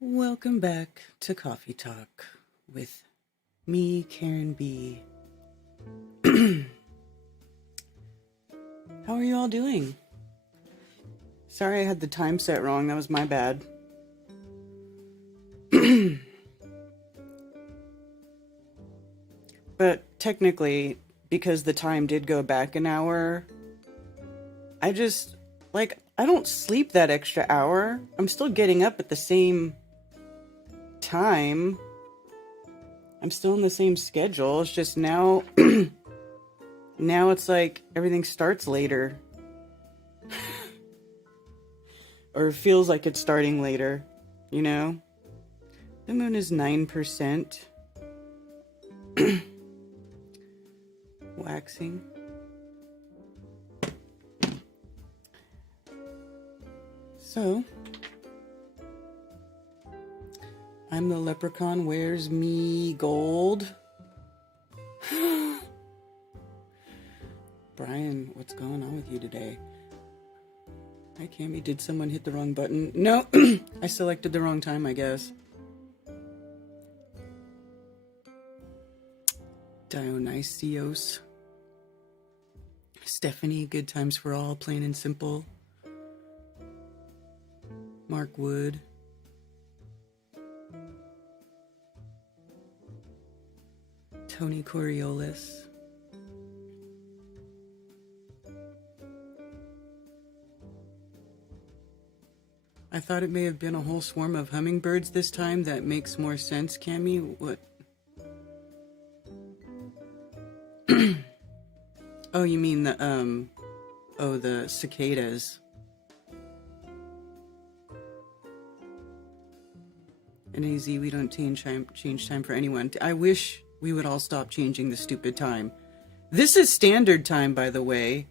Welcome back to Coffee Talk with me, Karen B. How are you all doing? Sorry I had the time set wrong. That was my bad. But technically, because the time did go back an hour, I don't sleep that extra hour. I'm still getting up at the same time. I'm still in the same schedule. It's just now it's like everything starts later. Or feels like it's starting later, you know? The moon is 9% waxing. So, I'm the leprechaun wears me gold. Brian, what's going on with you today? Hi, Cammy. Did someone hit the wrong button? No, I selected the wrong time, I guess. Dionysios. Stephanie, good times for all, plain and simple. Mark Wood. Tony Coriolis. I thought it may have been a whole swarm of hummingbirds this time. That makes more sense, Cammy. What? Oh, you mean the cicadas. In AZ, we don't change time for anyone. I wish we would all stop changing the stupid time. This is standard time, by the way.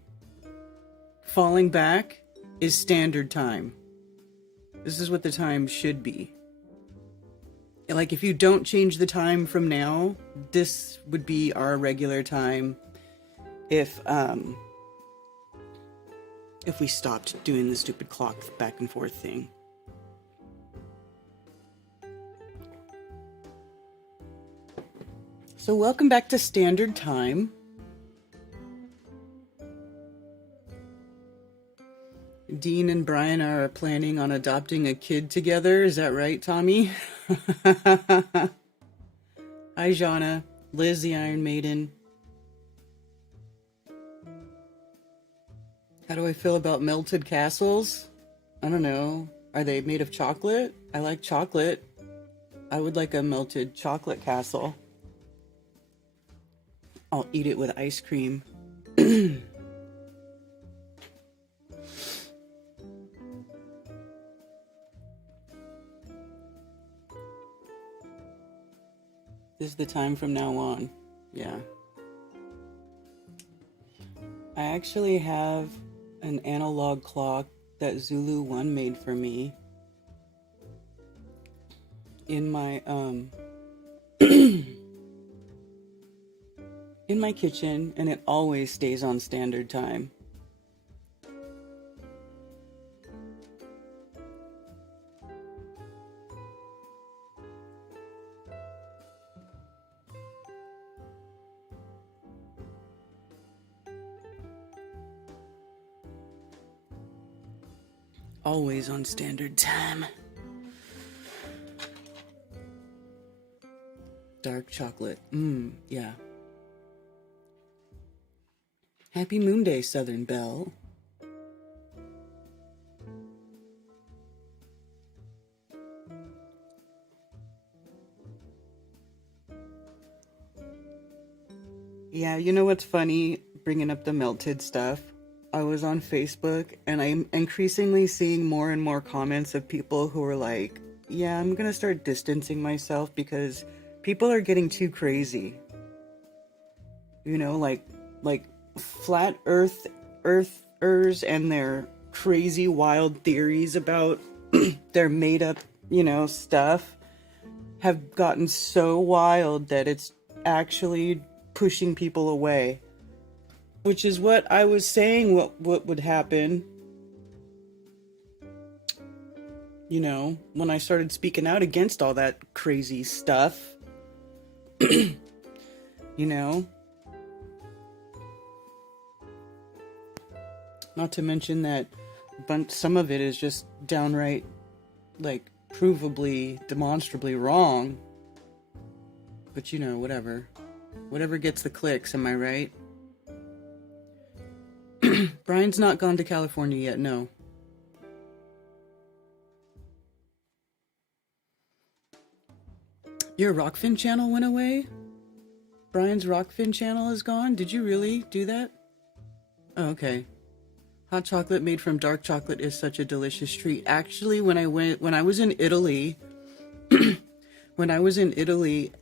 Falling back is standard time. This is what the time should be. Like, if you don't change the time from now, this would be our regular time if we stopped doing the stupid clock back and forth thing. So welcome back to Standard Time. Dean and Brian are planning on adopting a kid together. Is that right, Tommy? Hi, Jana. Liz, the Iron Maiden. How do I feel about melted castles? I don't know. Are they made of chocolate? I like chocolate. I would like a melted chocolate castle. I'll eat it with ice cream. This is the time from now on. Yeah. I actually have an analog clock that Zulu One made for me in my in my kitchen, and it always stays on standard time. Always on standard time. Dark chocolate. Yeah. Happy Moonday, Southern Belle. Yeah, you know what's funny? Bringing up the melted stuff. I was on Facebook, and I'm increasingly seeing more and more comments of people who are like, yeah, I'm gonna start distancing myself because people are getting too crazy. You know, like flat earthers and their crazy wild theories about their made up, stuff have gotten so wild that it's actually pushing people away. Which is what I was saying what would happen. You know, when I started speaking out against all that crazy stuff, you know, not to mention that some of it is just downright, like, provably, demonstrably wrong. But you know, whatever. Whatever gets the clicks, am I right? Brian's not gone to California yet, no. Your Rockfin channel went away? Brian's Rockfin channel is gone? Did you really do that? Oh, okay. Hot chocolate made from dark chocolate is such a delicious treat. Actually, when I was in Italy,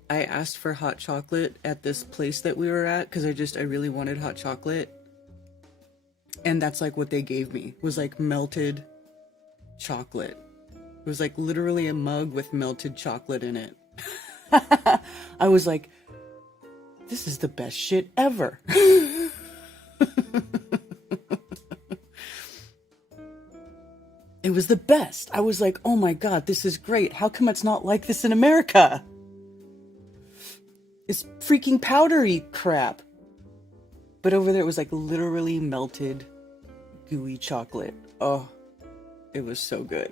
I asked for hot chocolate at this place that we were at because I really wanted hot chocolate. And that's like what they gave me, was like melted chocolate. It was like literally a mug with melted chocolate in it. I was like, this is the best shit ever. It was the best. I was like, oh my God, this is great. How come it's not like this in America? It's freaking powdery crap. But over there, it was like literally melted, gooey chocolate. Oh, it was so good.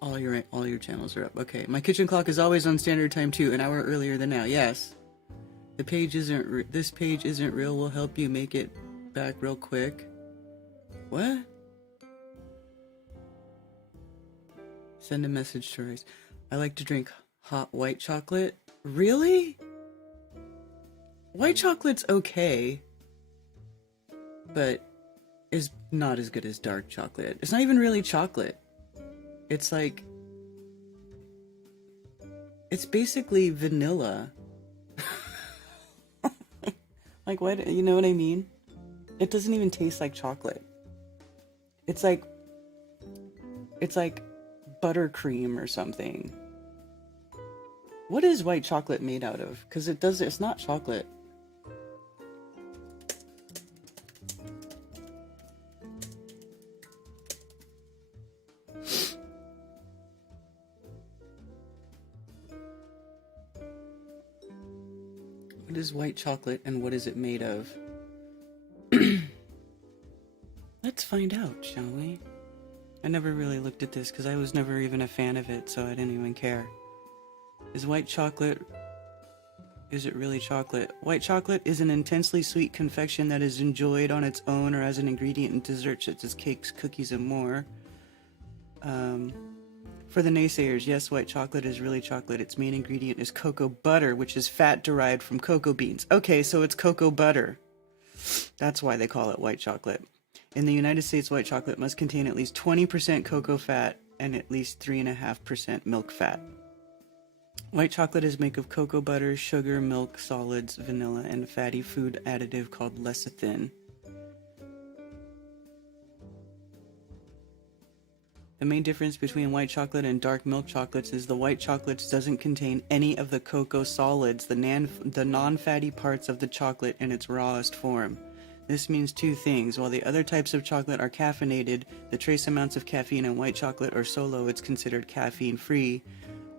All your channels are up. Okay, my kitchen clock is always on standard time too, an hour earlier than now. Yes. This page isn't real. We'll help you make it back real quick. What? Send a message to Rice. I like to drink hot white chocolate. Really? White chocolate's okay, but is not as good as dark chocolate. It's not even really chocolate. It's like, it's basically vanilla. Like, what? You know what I mean? It doesn't even taste like chocolate. It's like buttercream or something. What is white chocolate made out of? Because it's not chocolate. What is white chocolate and what is it made of? Let's find out, shall we? I never really looked at this because I was never even a fan of it, so I didn't even care. Is white chocolate... Is it really chocolate? White chocolate is an intensely sweet confection that is enjoyed on its own or as an ingredient in desserts such as cakes, cookies, and more. For the naysayers, yes, white chocolate is really chocolate. Its main ingredient is cocoa butter, which is fat derived from cocoa beans. Okay, so it's cocoa butter. That's why they call it white chocolate. In the United States, white chocolate must contain at least 20% cocoa fat and at least 3.5% milk fat. White chocolate is made of cocoa butter, sugar, milk, solids, vanilla, and a fatty food additive called lecithin. The main difference between white chocolate and dark milk chocolates is the white chocolates doesn't contain any of the cocoa solids, the non-fatty parts of the chocolate in its rawest form. This means two things. While the other types of chocolate are caffeinated, the trace amounts of caffeine in white chocolate are so low it's considered caffeine-free.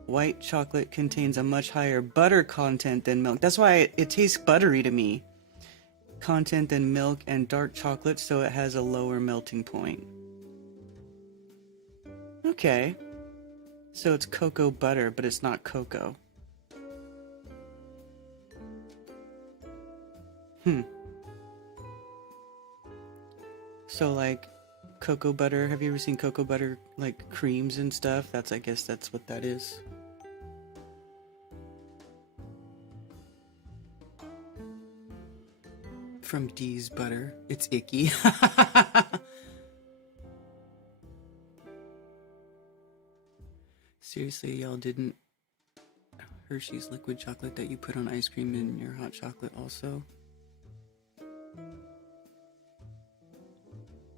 White chocolate contains a much higher butter content than milk. That's why it tastes buttery to me. Content than milk and dark chocolate, so it has a lower melting point. Okay. So it's cocoa butter, but it's not cocoa. So like cocoa butter, have you ever seen cocoa butter like creams and stuff? I guess that's what that is. From D's butter. It's icky. Seriously, y'all didn't Hershey's liquid chocolate that you put on ice cream in your hot chocolate also?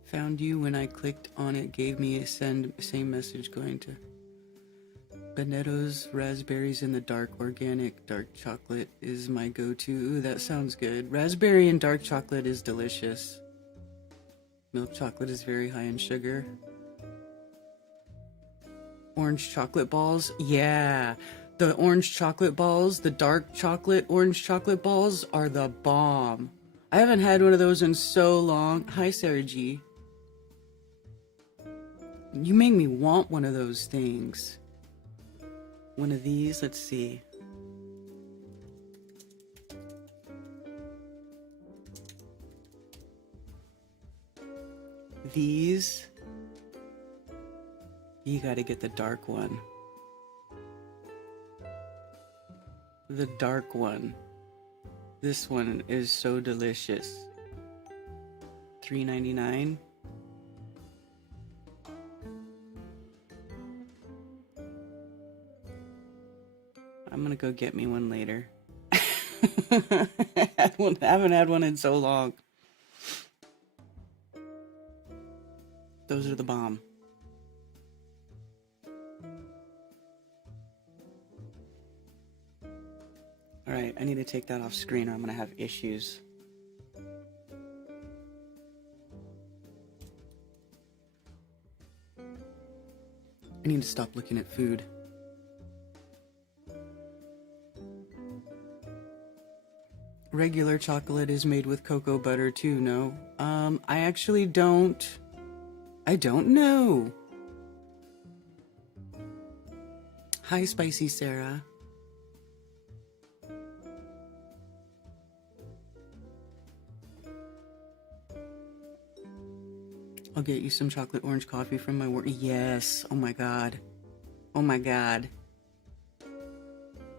Found you when I clicked on it, gave me a same message going to Benetto's raspberries in the dark organic dark chocolate is my go-to. Ooh, that sounds good. Raspberry and dark chocolate is delicious. Milk chocolate is very high in sugar. Orange chocolate balls? Yeah. The orange chocolate balls, the dark chocolate orange chocolate balls are the bomb. I haven't had one of those in so long. Hi, Sarah G. You make me want one of those things. One of these, let's see. These, you gotta get the dark one. The dark one. This one is so delicious. $3.99. I'm gonna go get me one later. I haven't had one in so long. Those are the bomb. Alright, I need to take that off screen or I'm gonna have issues. I need to stop looking at food. Regular chocolate is made with cocoa butter too, no? I actually don't. I don't know. Hi, Spicy Sarah. I'll get you some chocolate orange coffee from my work. Yes. Oh my god. Oh my god.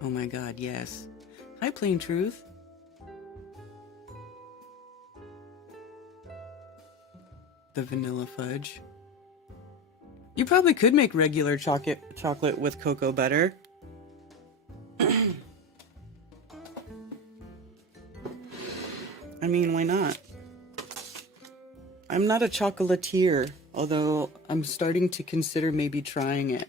Oh my god, yes. Hi, Plain Truth. The vanilla fudge. You probably could make regular chocolate with cocoa butter. I mean, why not? I'm not a chocolatier, although I'm starting to consider maybe trying it.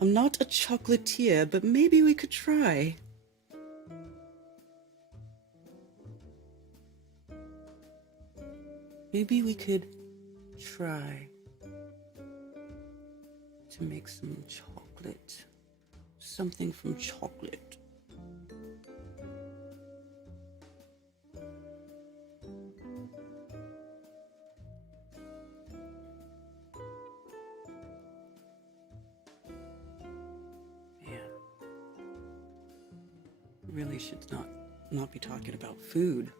I'm not a chocolatier, but maybe we could try. Maybe we could try to make some chocolate. Something from chocolate. Really should not be talking about food.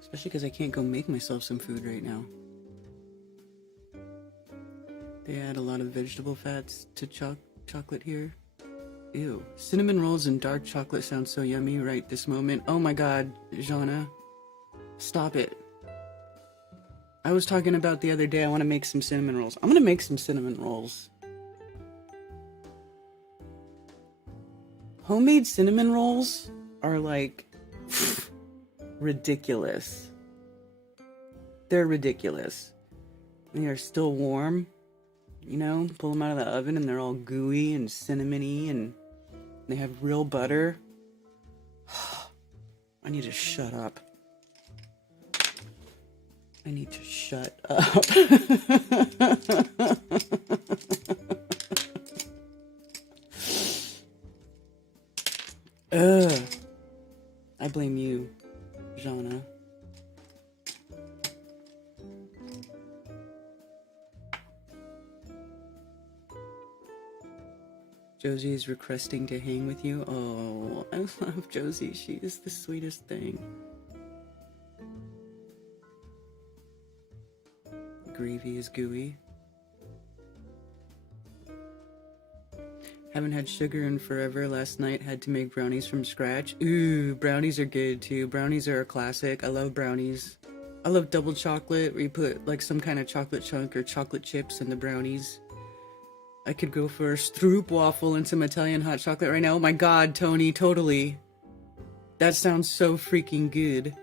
Especially because I can't go make myself some food right now. They add a lot of vegetable fats to chocolate here. Ew. Cinnamon rolls and dark chocolate sound so yummy right this moment. Oh my god, Jana. Stop it. I was talking about the other day I want to make some cinnamon rolls. I'm gonna make some cinnamon rolls. Homemade cinnamon rolls are like ridiculous. They're ridiculous. They are still warm, you know, pull them out of the oven and they're all gooey and cinnamony and they have real butter. I need to shut up. I need to shut up. Ugh. I blame you, Jana. Josie is requesting to hang with you. Oh, I love Josie. She is the sweetest thing. Gravy is gooey. Haven't had sugar in forever. Last night had to make brownies from scratch. Ooh, brownies are good too. Brownies are a classic. I love brownies. I love double chocolate where you put like some kind of chocolate chunk or chocolate chips in the brownies. I could go for a Stroop waffle and some Italian hot chocolate right now. Oh my god, Tony, totally. That sounds so freaking good.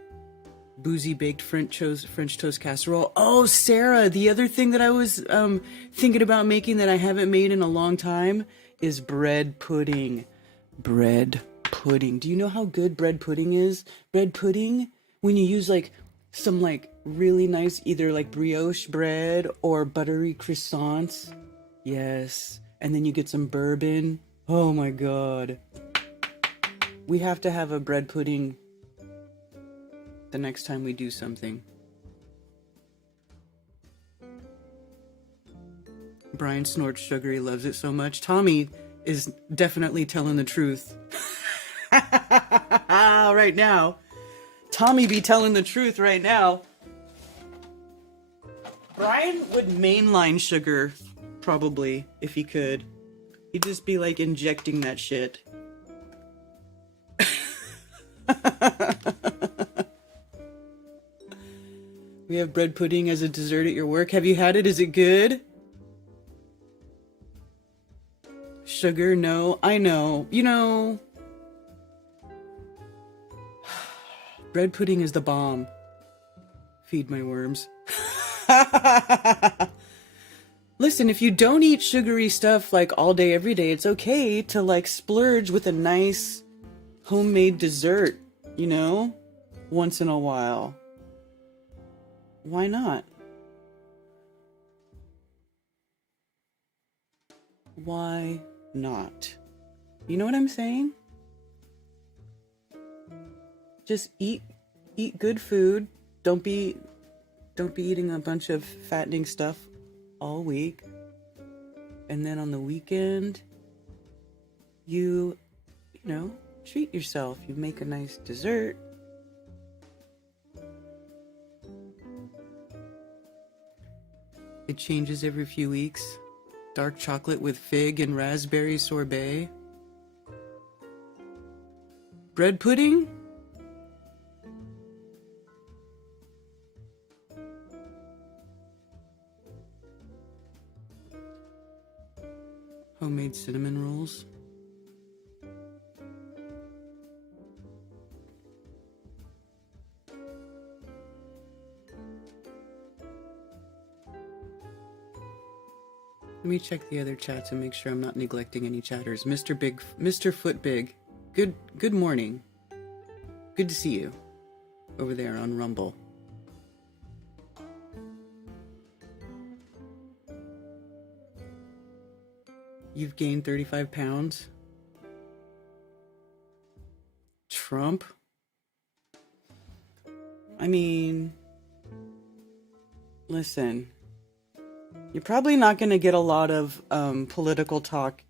Boozy baked French toast casserole. Oh, Sarah, the other thing that I was thinking about making that I haven't made in a long time is bread pudding. Bread pudding. Do you know how good bread pudding is? Bread pudding, when you use like some like really nice either like brioche bread or buttery croissants. Yes. And then you get some bourbon. Oh my God. We have to have a bread pudding the next time we do something. Brian snorts sugar. He loves it so much. Tommy is definitely telling the truth. Right now. Tommy be telling the truth right now. Brian would mainline sugar, probably, if he could. He'd just be like injecting that shit. We have bread pudding as a dessert at your work. Have you had it? Is it good? Sugar? No. I know. You know, bread pudding is the bomb. Feed my worms. Listen, if you don't eat sugary stuff like all day, every day, it's okay to like splurge with a nice homemade dessert, you know, once in a while. Why not? Why not? You know what I'm saying? Just eat good food. Don't be eating a bunch of fattening stuff all week. And then on the weekend, you know, treat yourself. You make a nice dessert. It changes every few weeks. Dark chocolate with fig and raspberry sorbet. Bread pudding? Homemade cinnamon rolls. Let me check the other chats and make sure I'm not neglecting any chatters. Mr. Foot Big. Good morning. Good to see you over there on Rumble. You've gained 35 pounds. Trump? I mean, listen. You're probably not going to get a lot of political talk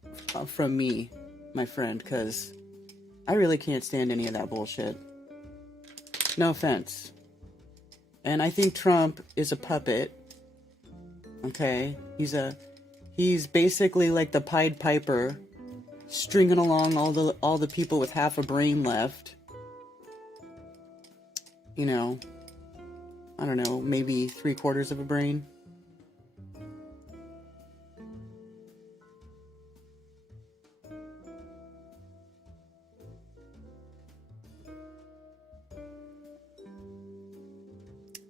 from me, my friend, because I really can't stand any of that bullshit. No offense. And I think Trump is a puppet. Okay? He's basically like the Pied Piper, stringing along all the people with half a brain left. You know, I don't know, maybe 3/4 of a brain.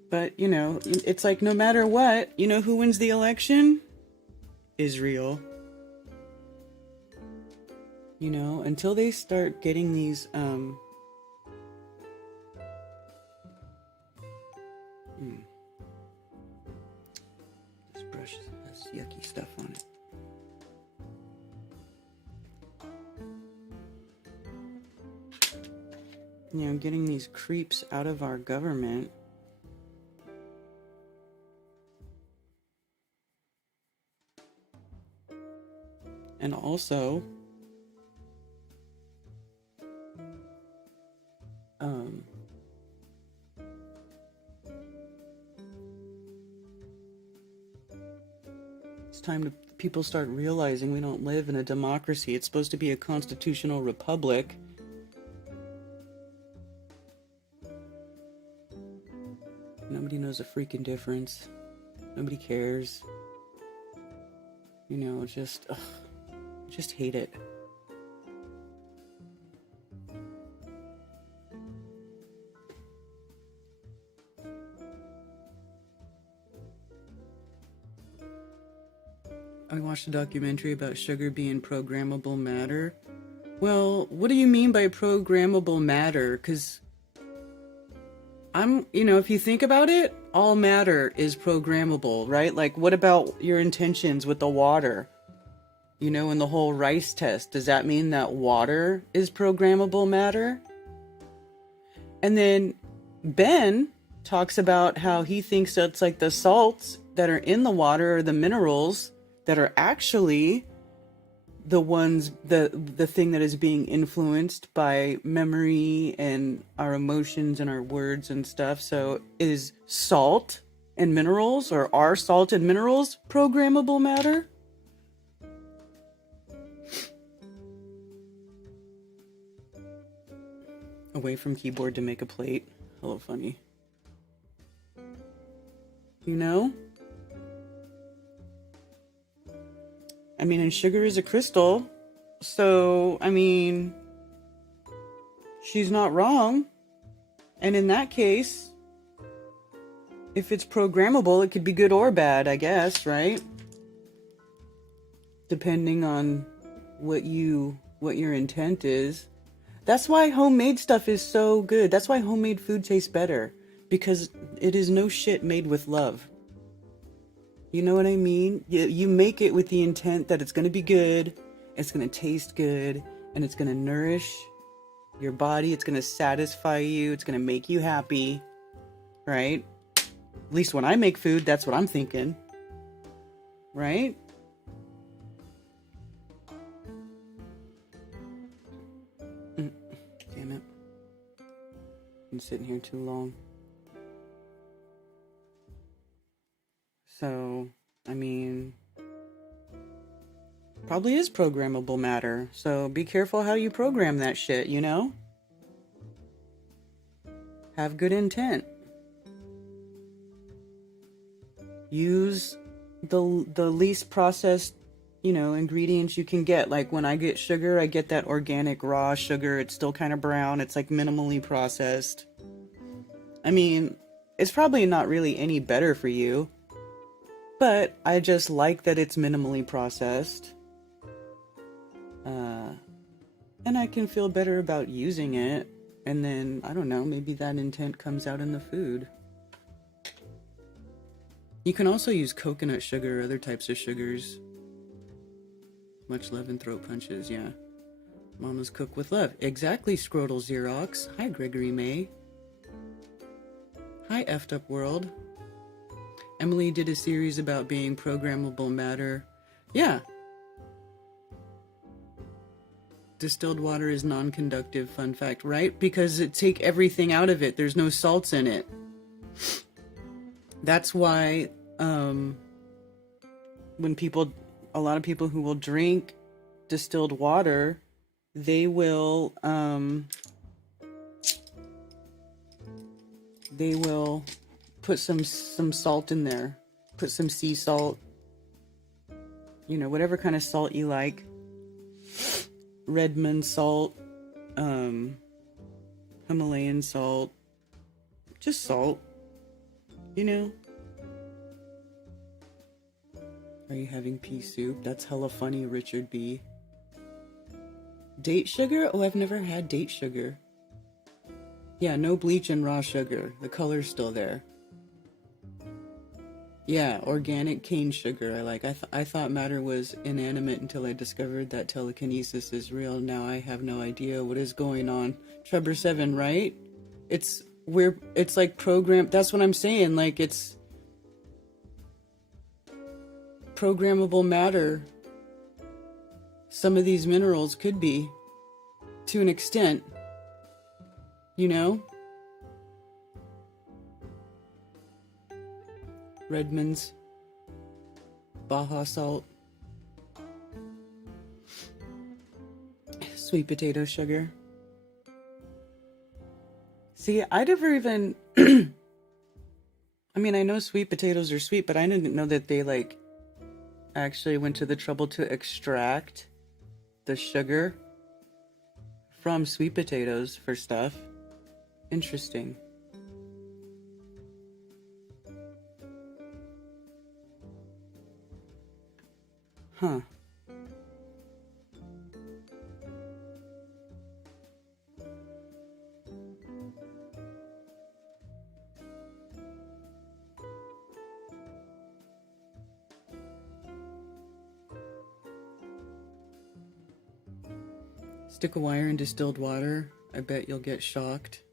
But, you know, it's like no matter what, you know who wins the election? Israel. You know, until they start getting these, This brush has yucky stuff on it. You know, getting these creeps out of our government. And also, it's time to people start realizing we don't live in a democracy. It's supposed to be a constitutional republic. Nobody knows a freaking difference. Nobody cares. You know, just hate it. I watched a documentary about sugar being programmable matter. Well, what do you mean by programmable matter? Because if you think about it, all matter is programmable, right? Like, what about your intentions with the water? In the whole rice test, does that mean that water is programmable matter? And then Ben talks about how he thinks that's like the salts that are in the water or the minerals that are actually the ones, the thing that is being influenced by memory and our emotions and our words and stuff. So is salt and minerals, or are salt and minerals programmable matter? Away from keyboard to make a plate. Hello, funny. And sugar is a crystal. So, she's not wrong. And in that case, if it's programmable, it could be good or bad, I guess, right? Depending on what your intent is. That's why homemade stuff is so good. That's why homemade food tastes better. Because it is no shit made with love. You know what I mean? You make it with the intent that it's going to be good, it's going to taste good, and it's going to nourish your body. It's going to satisfy you. It's going to make you happy. Right? At least when I make food, that's what I'm thinking. Right? Damn it. Been sitting here too long. So, probably is programmable matter. So be careful how you program that shit, Have good intent. Use the least processed, ingredients you can get. Like when I get sugar, I get that organic raw sugar. It's still kind of brown. It's like minimally processed. It's probably not really any better for you. But I just like that it's minimally processed. And I can feel better about using it. And then, I don't know, maybe that intent comes out in the food. You can also use coconut sugar or other types of sugars. Much love and throat punches, yeah. Mamas cook with love. Exactly, Scrotal Xerox. Hi, Gregory May. Hi, Effed Up World. Emily did a series about being programmable matter. Yeah. Distilled water is non-conductive, fun fact, right? Because it take everything out of it. There's no salts in it. That's why when a lot of people who will drink distilled water, they will put some salt in there. Put some sea salt. Whatever kind of salt you like. Redmond salt. Himalayan salt. Just salt. Are you having pea soup? That's hella funny, Richard B. Date sugar? Oh, I've never had date sugar. Yeah, no bleach and raw sugar. The color's still there. Yeah, organic cane sugar. I thought matter was inanimate until I discovered that telekinesis is real. Now I have no idea what is going on. Trevor 7, right? It's like programmed. That's what I'm saying. Like, it's programmable matter. Some of these minerals could be, to an extent. Redmond's, Baja salt, sweet potato sugar. See, I never even, I know sweet potatoes are sweet, but I didn't know that they actually went to the trouble to extract the sugar from sweet potatoes for stuff. Interesting. Huh. Stick a wire in distilled water. I bet you'll get shocked.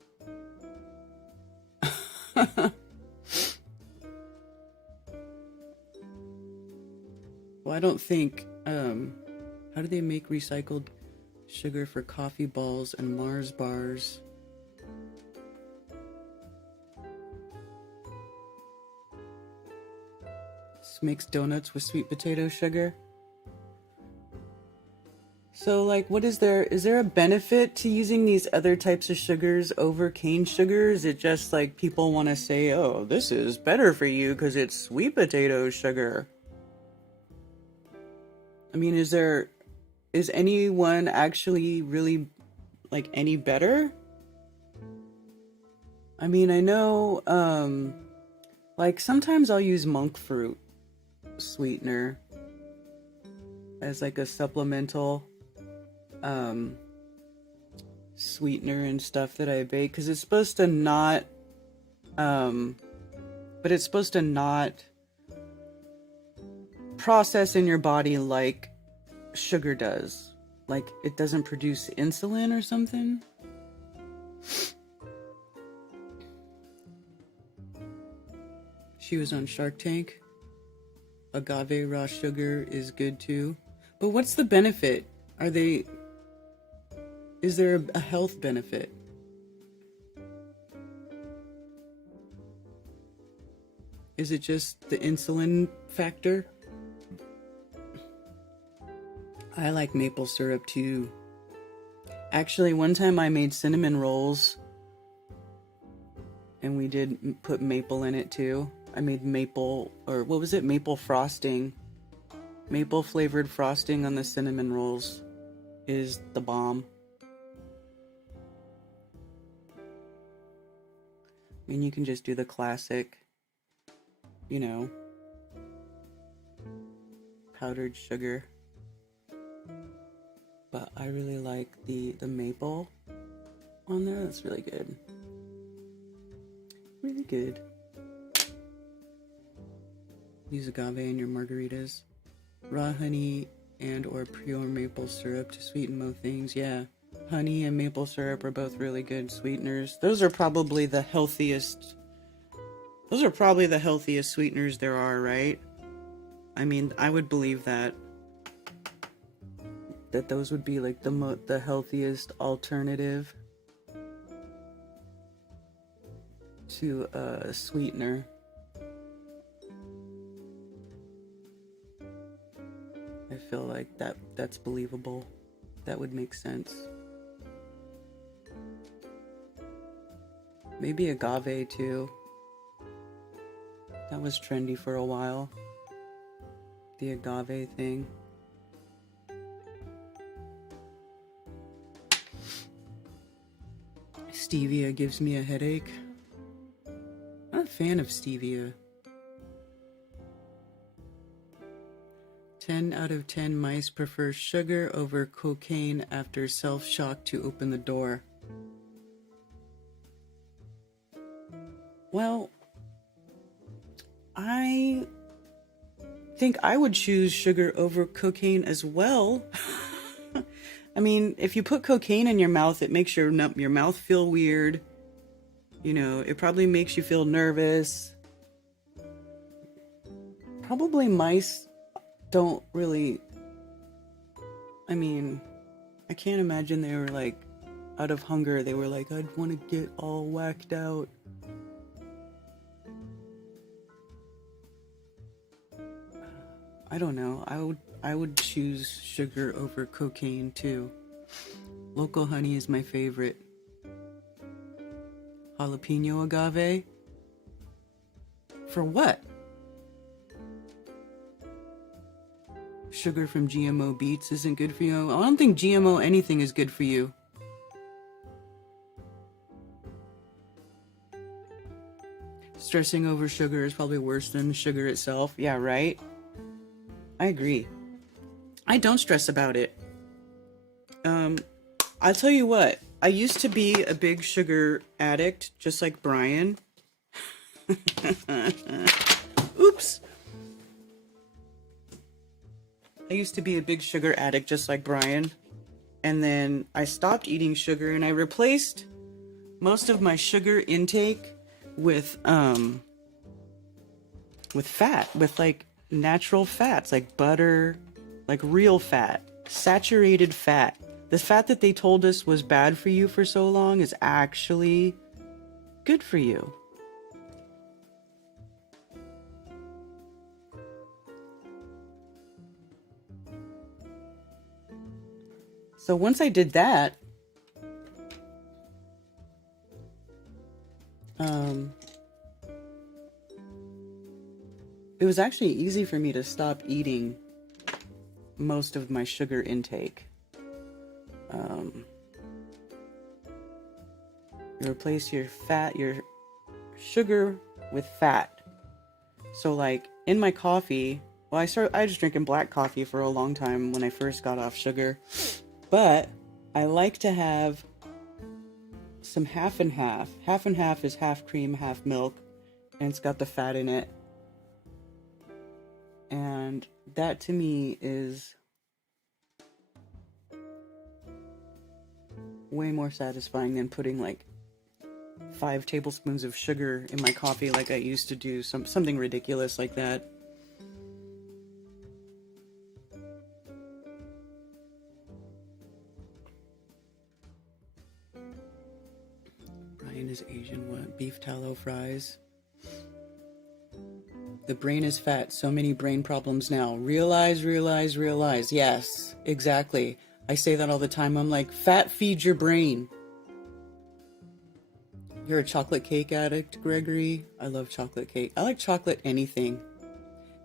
Well, I don't think, how do they make recycled sugar for coffee balls and Mars bars? This makes donuts with sweet potato sugar. So, like, is there a benefit to using these other types of sugars over cane sugar? Is it just like people want to say, oh, this is better for you because it's sweet potato sugar? I mean, is anyone actually really, like, any better? I mean, I know, like, sometimes I'll use monk fruit sweetener as, like, a supplemental sweetener and stuff that I bake, because it's supposed to not process in your body like sugar does. Like, it doesn't produce insulin or something. She was on Shark Tank. Agave raw sugar is good too. But what's the benefit? Is there a health benefit? Is it just the insulin factor? I like maple syrup too. Actually, one time I made cinnamon rolls and we did put maple in it too. I made maple, or what was it? Maple frosting. Maple flavored frosting on the cinnamon rolls is the bomb. I mean, you can just do the classic, powdered sugar. But I really like the maple on there. That's really good. Really good. Use agave in your margaritas. Raw honey and or pure maple syrup to sweeten most things. Yeah. Honey and maple syrup are both really good sweeteners. Those are probably the healthiest sweeteners there are, right? I mean, I would believe that those would be like the healthiest alternative to a sweetener. I feel like that's believable. That would make sense. Maybe agave too. That was trendy for a while. The agave thing. Stevia gives me a headache. I'm not a fan of stevia. 10 out of 10 mice prefer sugar over cocaine after self-shock to open the door. Well, I think I would choose sugar over cocaine as well. I mean, if you put cocaine in your mouth, it makes your mouth feel weird. It probably makes you feel nervous. Probably mice don't really... I mean, I can't imagine they were like, out of hunger, they were like, I'd want to get all whacked out. I don't know. I would choose sugar over cocaine too. Local honey is my favorite. Jalapeno agave? For what? Sugar from GMO beets isn't good for you? I don't think GMO anything is good for you. Stressing over sugar is probably worse than sugar itself. Yeah, right? I agree. I don't stress about it. I'll tell you what. I used to be a big sugar addict, just like Brian. Oops. I used to be a big sugar addict, just like Brian. And then I stopped eating sugar and I replaced most of my sugar intake with fat, with like natural fats, like butter, like real fat, saturated fat. The fat that they told us was bad for you for so long is actually good for you. So once I did that, it was actually easy for me to stop eating most of my sugar intake. You replace your sugar with fat. So like in my coffee, well, I was drinking black coffee for a long time when I first got off sugar, but I like to have some half and half. Half and half is half cream, half milk, and it's got the fat in it. And that to me is way more satisfying than putting like 5 tablespoons of sugar in my coffee like I used to do, something ridiculous like that. Brian is Asian. What? Beef tallow fries. The brain is fat. So many brain problems now. Realize. Yes, exactly. I say that all the time. I'm like, fat feeds your brain. You're a chocolate cake addict, Gregory? I love chocolate cake. I like chocolate anything.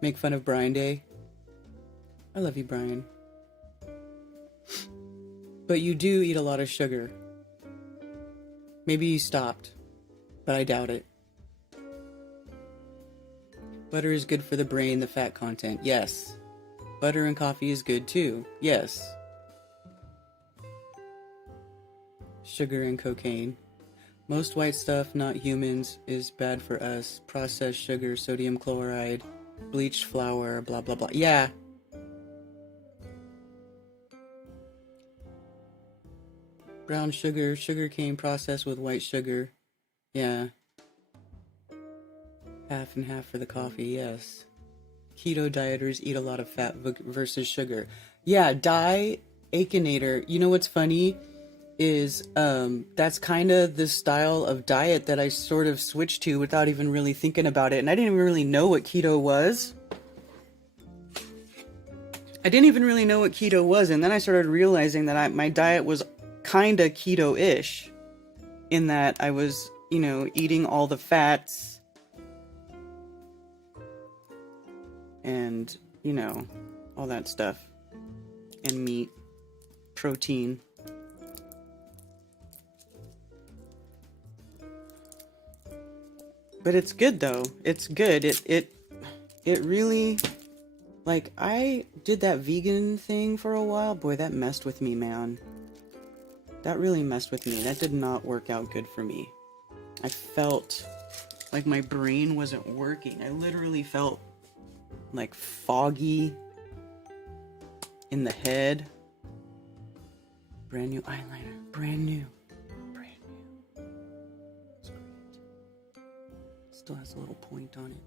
Make fun of Brian Day. I love you, Brian. But you do eat a lot of sugar. Maybe you stopped, but I doubt it. Butter is good for the brain, the fat content. Yes. Butter and coffee is good too. Yes. Sugar and cocaine. Most white stuff, not humans, is bad for us. Processed sugar, sodium chloride, bleached flour, blah, blah, blah. Yeah. Brown sugar, sugar cane processed with white sugar. Yeah. Half and half for the coffee, yes. Keto dieters eat a lot of fat versus sugar. Yeah, Aikinator. You know what's funny? Is that's kind of the style of diet that I sort of switched to without even really thinking about it. And I didn't even really know what keto was. And then I started realizing that my diet was kind of keto-ish, in that I was, eating all the fats and, all that stuff, and meat, protein. But it's good though. It's good. It really, like, I did that vegan thing for a while. Boy, that messed with me, man. That really messed with me. That did not work out good for me. I felt like my brain wasn't working. I literally felt like foggy in the head. Brand new eyeliner. Brand new. Still has a little point on it.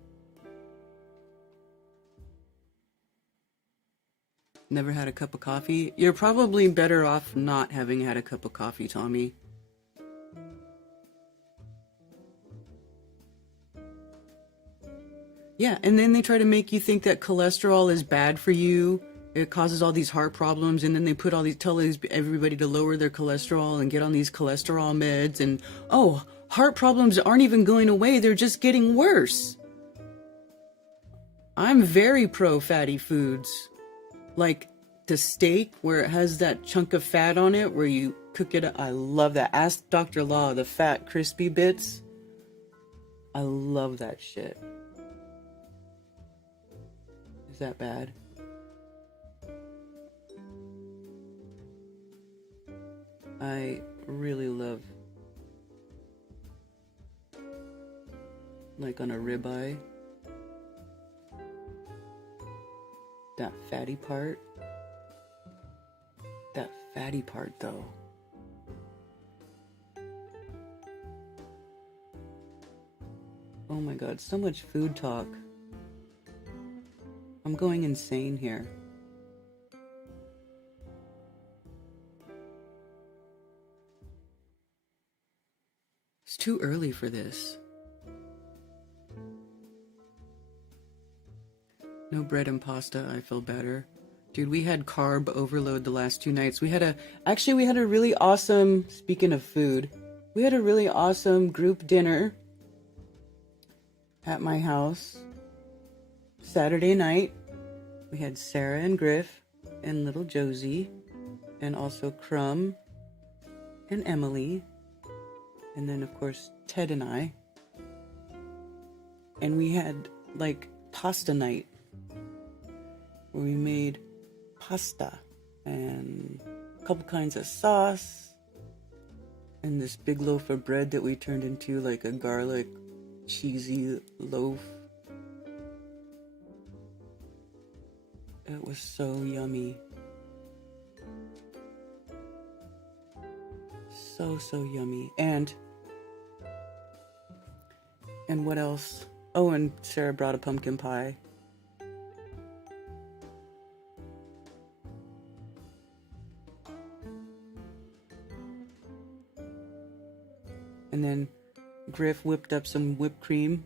Never had a cup of coffee? You're probably better off not having had a cup of coffee, Tommy. Yeah, and then they try to make you think that cholesterol is bad for you. It causes all these heart problems, and then they tell everybody to lower their cholesterol and get on these cholesterol meds, and heart problems aren't even going away, they're just getting worse. I'm very pro fatty foods. Like the steak where it has that chunk of fat on it where you cook it. I love that. Ask Dr. Law, the fat crispy bits. I love that shit. Is that bad? I really love, like on a ribeye, that fatty part, that fatty part though. Oh my god, so much food talk. I'm going insane here. It's too early for this. No bread and pasta, I feel better. Dude, we had carb overload the last 2 nights. We had a really awesome, speaking of food, we had a really awesome group dinner at my house Saturday night. We had Sarah and Griff and little Josie and also Crumb and Emily. And then of course Ted and I. And we had like pasta night where we made pasta and a couple kinds of sauce and this big loaf of bread that we turned into like a garlic cheesy loaf. It was so yummy. So yummy. And what else? Oh, and Sarah brought a pumpkin pie. And then Griff whipped up some whipped cream.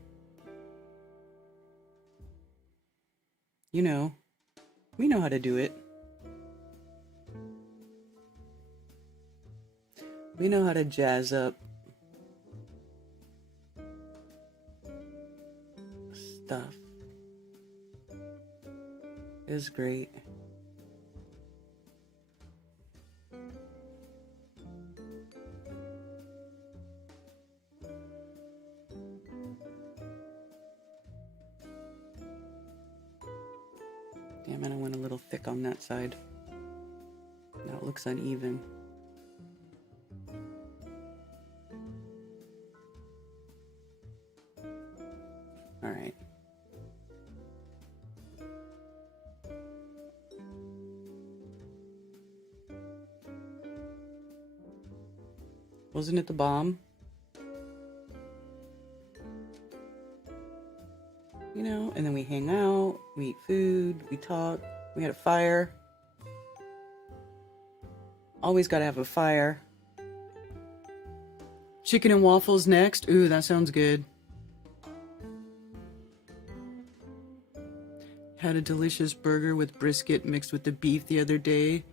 You know, we know how to do it. We know how to jazz up stuff. It was great. Damn it, I went a little thick on that side. Now it looks uneven. All right. Wasn't it the bomb? You know, and then we hang out, we eat food, we talk, we had a fire. Always gotta have a fire. Chicken and waffles next. Ooh, that sounds good. Had a delicious burger with brisket mixed with the beef the other day.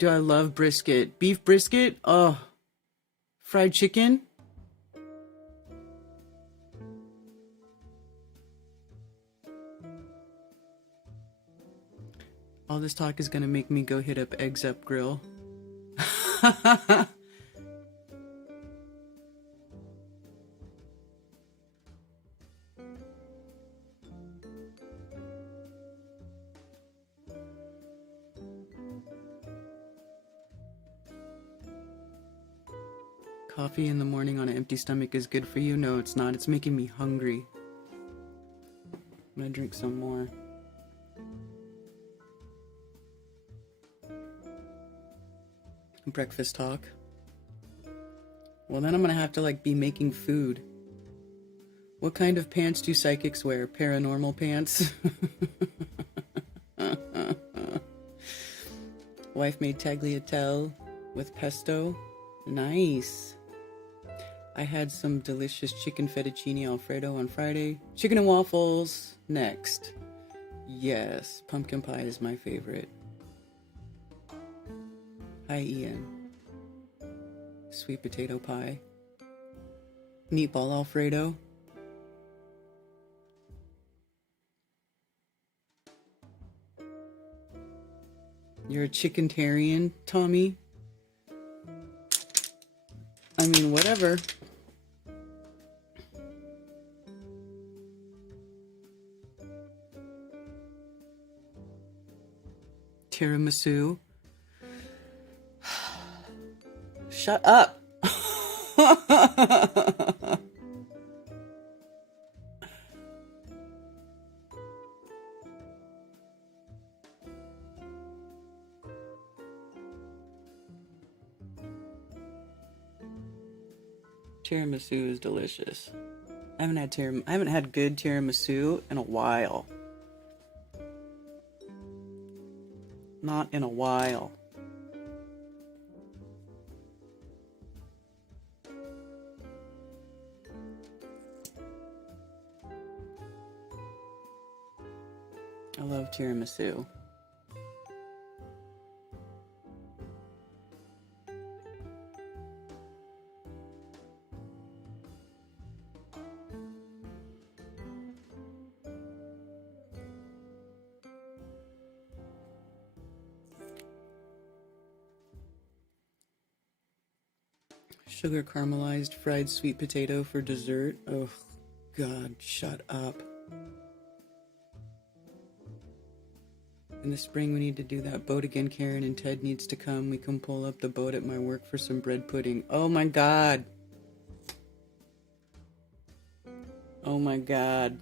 Do I love brisket? Beef brisket? Oh. Fried chicken? All this talk is gonna make me go hit up Eggs Up Grill. Coffee in the morning on an empty stomach is good for you? No, it's not. It's making me hungry. I'm gonna drink some more. Breakfast talk. Well, then I'm gonna have to like be making food. What kind of pants do psychics wear? Paranormal pants? Wife made tagliatelle with pesto. Nice. I had some delicious chicken fettuccine alfredo on Friday. Chicken and waffles next. Yes, pumpkin pie is my favorite. Hi, Ian. Sweet potato pie. Meatball alfredo. You're a chickentarian, Tommy? I mean, whatever. Tiramisu. Shut up. Tiramisu is delicious. I haven't had good tiramisu in a while. Not in a while. I love tiramisu. Sugar caramelized fried sweet potato for dessert. Oh, God, shut up. In the spring, we need to do that boat again. Karen and Ted needs to come. We can pull up the boat at my work for some bread pudding. Oh, my God. Oh, my God.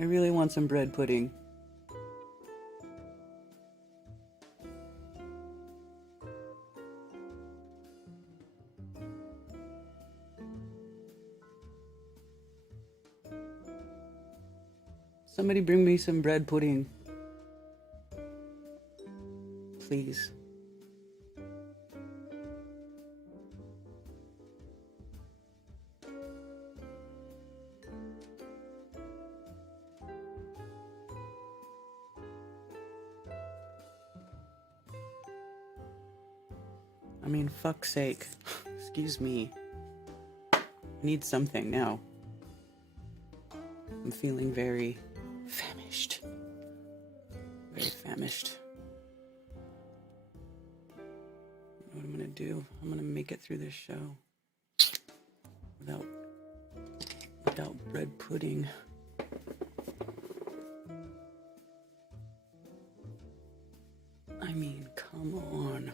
I really want some bread pudding. Somebody bring me some bread pudding. Please. I mean, fuck's sake. Excuse me. I need something now. I'm feeling very famished. Very famished. What I'm gonna do, I'm gonna make it through this show without bread pudding. I mean, come on.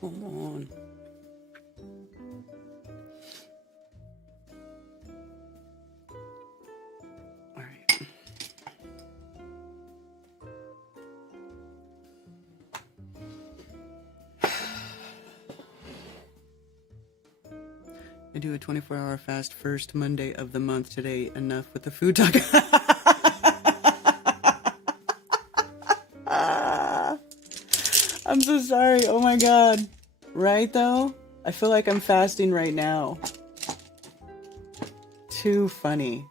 Come on. All right. I do a 24-hour fast first Monday of the month today. Enough with the food talk. I'm so sorry. Oh my God. Right though? I feel like I'm fasting right now. Too funny.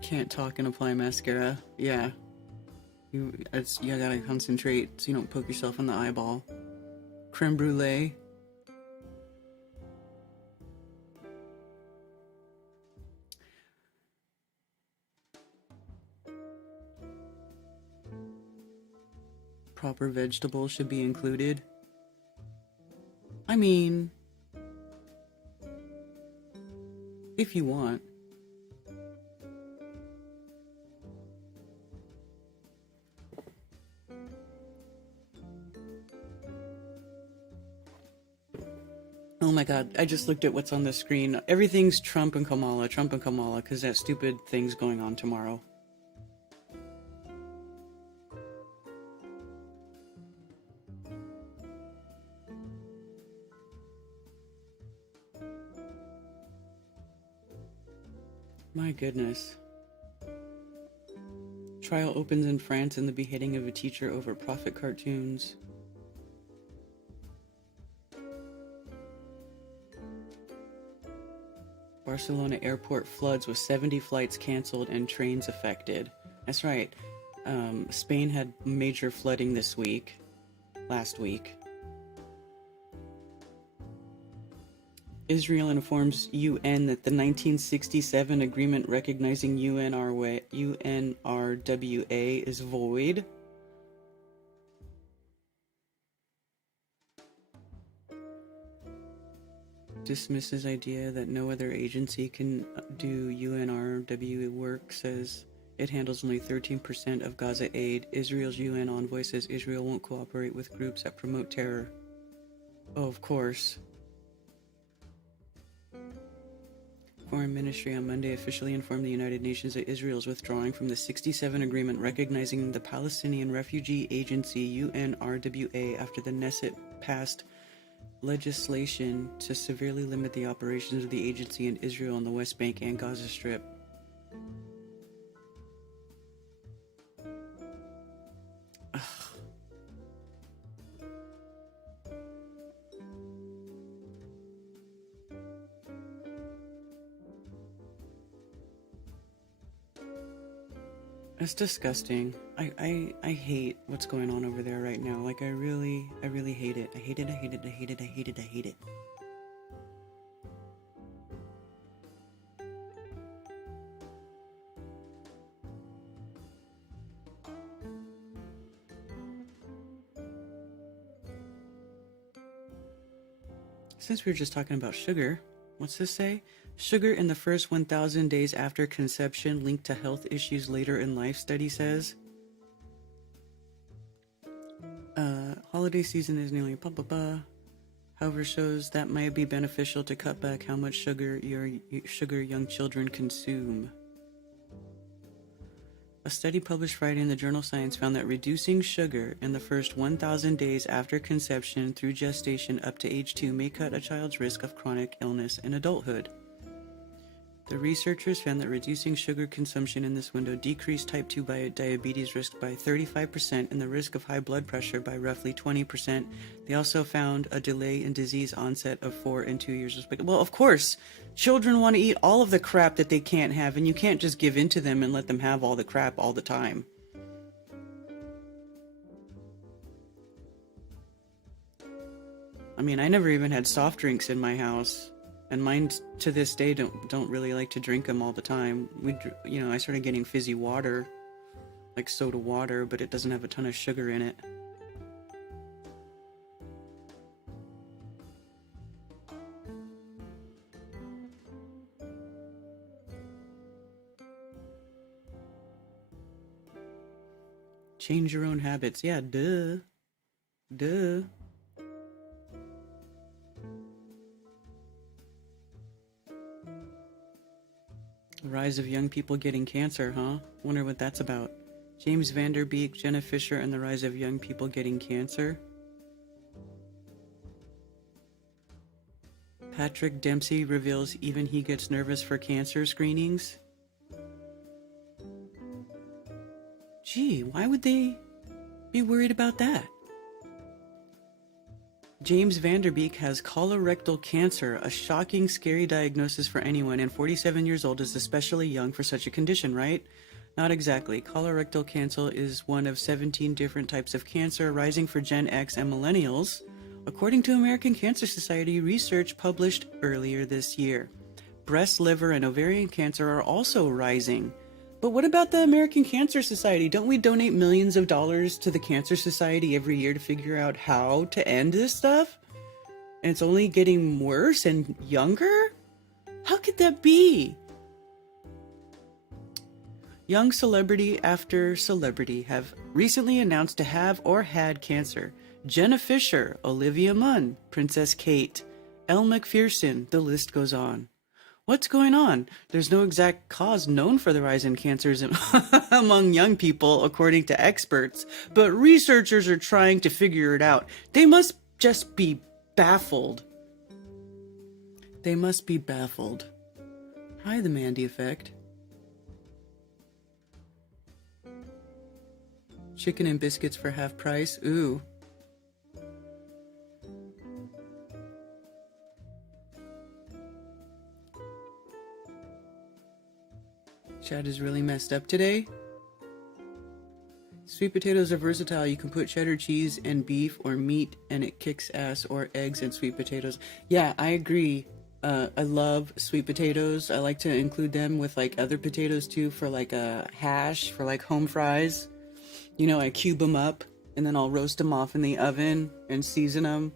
Can't talk and apply mascara. Yeah. You gotta concentrate so you don't poke yourself in the eyeball. Creme brulee. Proper vegetables should be included. I mean, if you want. Oh my God, I just looked at what's on the screen. Everything's Trump and Kamala, because that stupid thing's going on tomorrow. My goodness. Trial opens in France in the beheading of a teacher over prophet cartoons. Barcelona airport floods with 70 flights canceled and trains affected. That's right. Spain had major flooding last week. Israel informs UN that the 1967 agreement recognizing UNRWA is void. Dismisses idea that no other agency can do UNRWA work, says It handles only 13% of Gaza aid. Israel's UN envoy says Israel won't cooperate with groups that promote terror. Oh, of course. Foreign Ministry on Monday officially informed the United Nations that Israel is withdrawing from the 67 agreement recognizing the Palestinian Refugee Agency UNRWA after the Knesset passed legislation to severely limit the operations of the agency in Israel on the West Bank and Gaza Strip. It's disgusting. I hate what's going on over there right now. Like I really hate it. I hate it, I hate it, I hate it, I hate it, I hate it. Since we were just talking about sugar, what's this say? Sugar in the first 1,000 days after conception linked to health issues later in life, study says. Holiday season is nearly however shows that might be beneficial to cut back how much sugar young children consume. A study published Friday in the journal Science found that reducing sugar in the first 1,000 days after conception through gestation up to age 2 may cut a child's risk of chronic illness in adulthood. The researchers found that reducing sugar consumption in this window decreased type 2 diabetes risk by 35% and the risk of high blood pressure by roughly 20%. They also found a delay in disease onset of 4 and 2 years respectively. Well, of course, children want to eat all of the crap that they can't have, and you can't just give in to them and let them have all the crap all the time. I mean, I never even had soft drinks in my house. And mine, to this day, don't really like to drink them all the time. I started getting fizzy water, like soda water, but it doesn't have a ton of sugar in it. Change your own habits. Yeah, duh. Duh. Rise of young people getting cancer, huh? Wonder what that's about. James Van Der Beek, Jenna Fisher, and the rise of young people getting cancer. Patrick Dempsey reveals even he gets nervous for cancer screenings. Gee, why would they be worried about that? James Van Der Beek has colorectal cancer, a shocking, scary diagnosis for anyone, and 47 years old is especially young for such a condition, right? Not exactly. Colorectal cancer is one of 17 different types of cancer, rising for Gen X and millennials, according to American Cancer Society research published earlier this year. Breast, liver, and ovarian cancer are also rising. But what about the American Cancer Society? Don't we donate millions of dollars to the Cancer Society every year to figure out how to end this stuff? And it's only getting worse and younger? How could that be? Young celebrity after celebrity have recently announced to have or had cancer. Jenna Fisher, Olivia Munn, Princess Kate, Elle Macpherson, the list goes on. What's going on? There's no exact cause known for the rise in cancers among young people, according to experts, but researchers are trying to figure it out. They must just be baffled. They must be baffled. Hi, the Mandy Effect. Chicken and biscuits for half price. Ooh. Chad is really messed up today. Sweet potatoes are versatile. You can put cheddar cheese and beef or meat and it kicks ass, or eggs and sweet potatoes. Yeah, I agree. I love sweet potatoes. I like to include them with like other potatoes too, for like a hash, for like home fries. You know, I cube them up and then I'll roast them off in the oven and season them.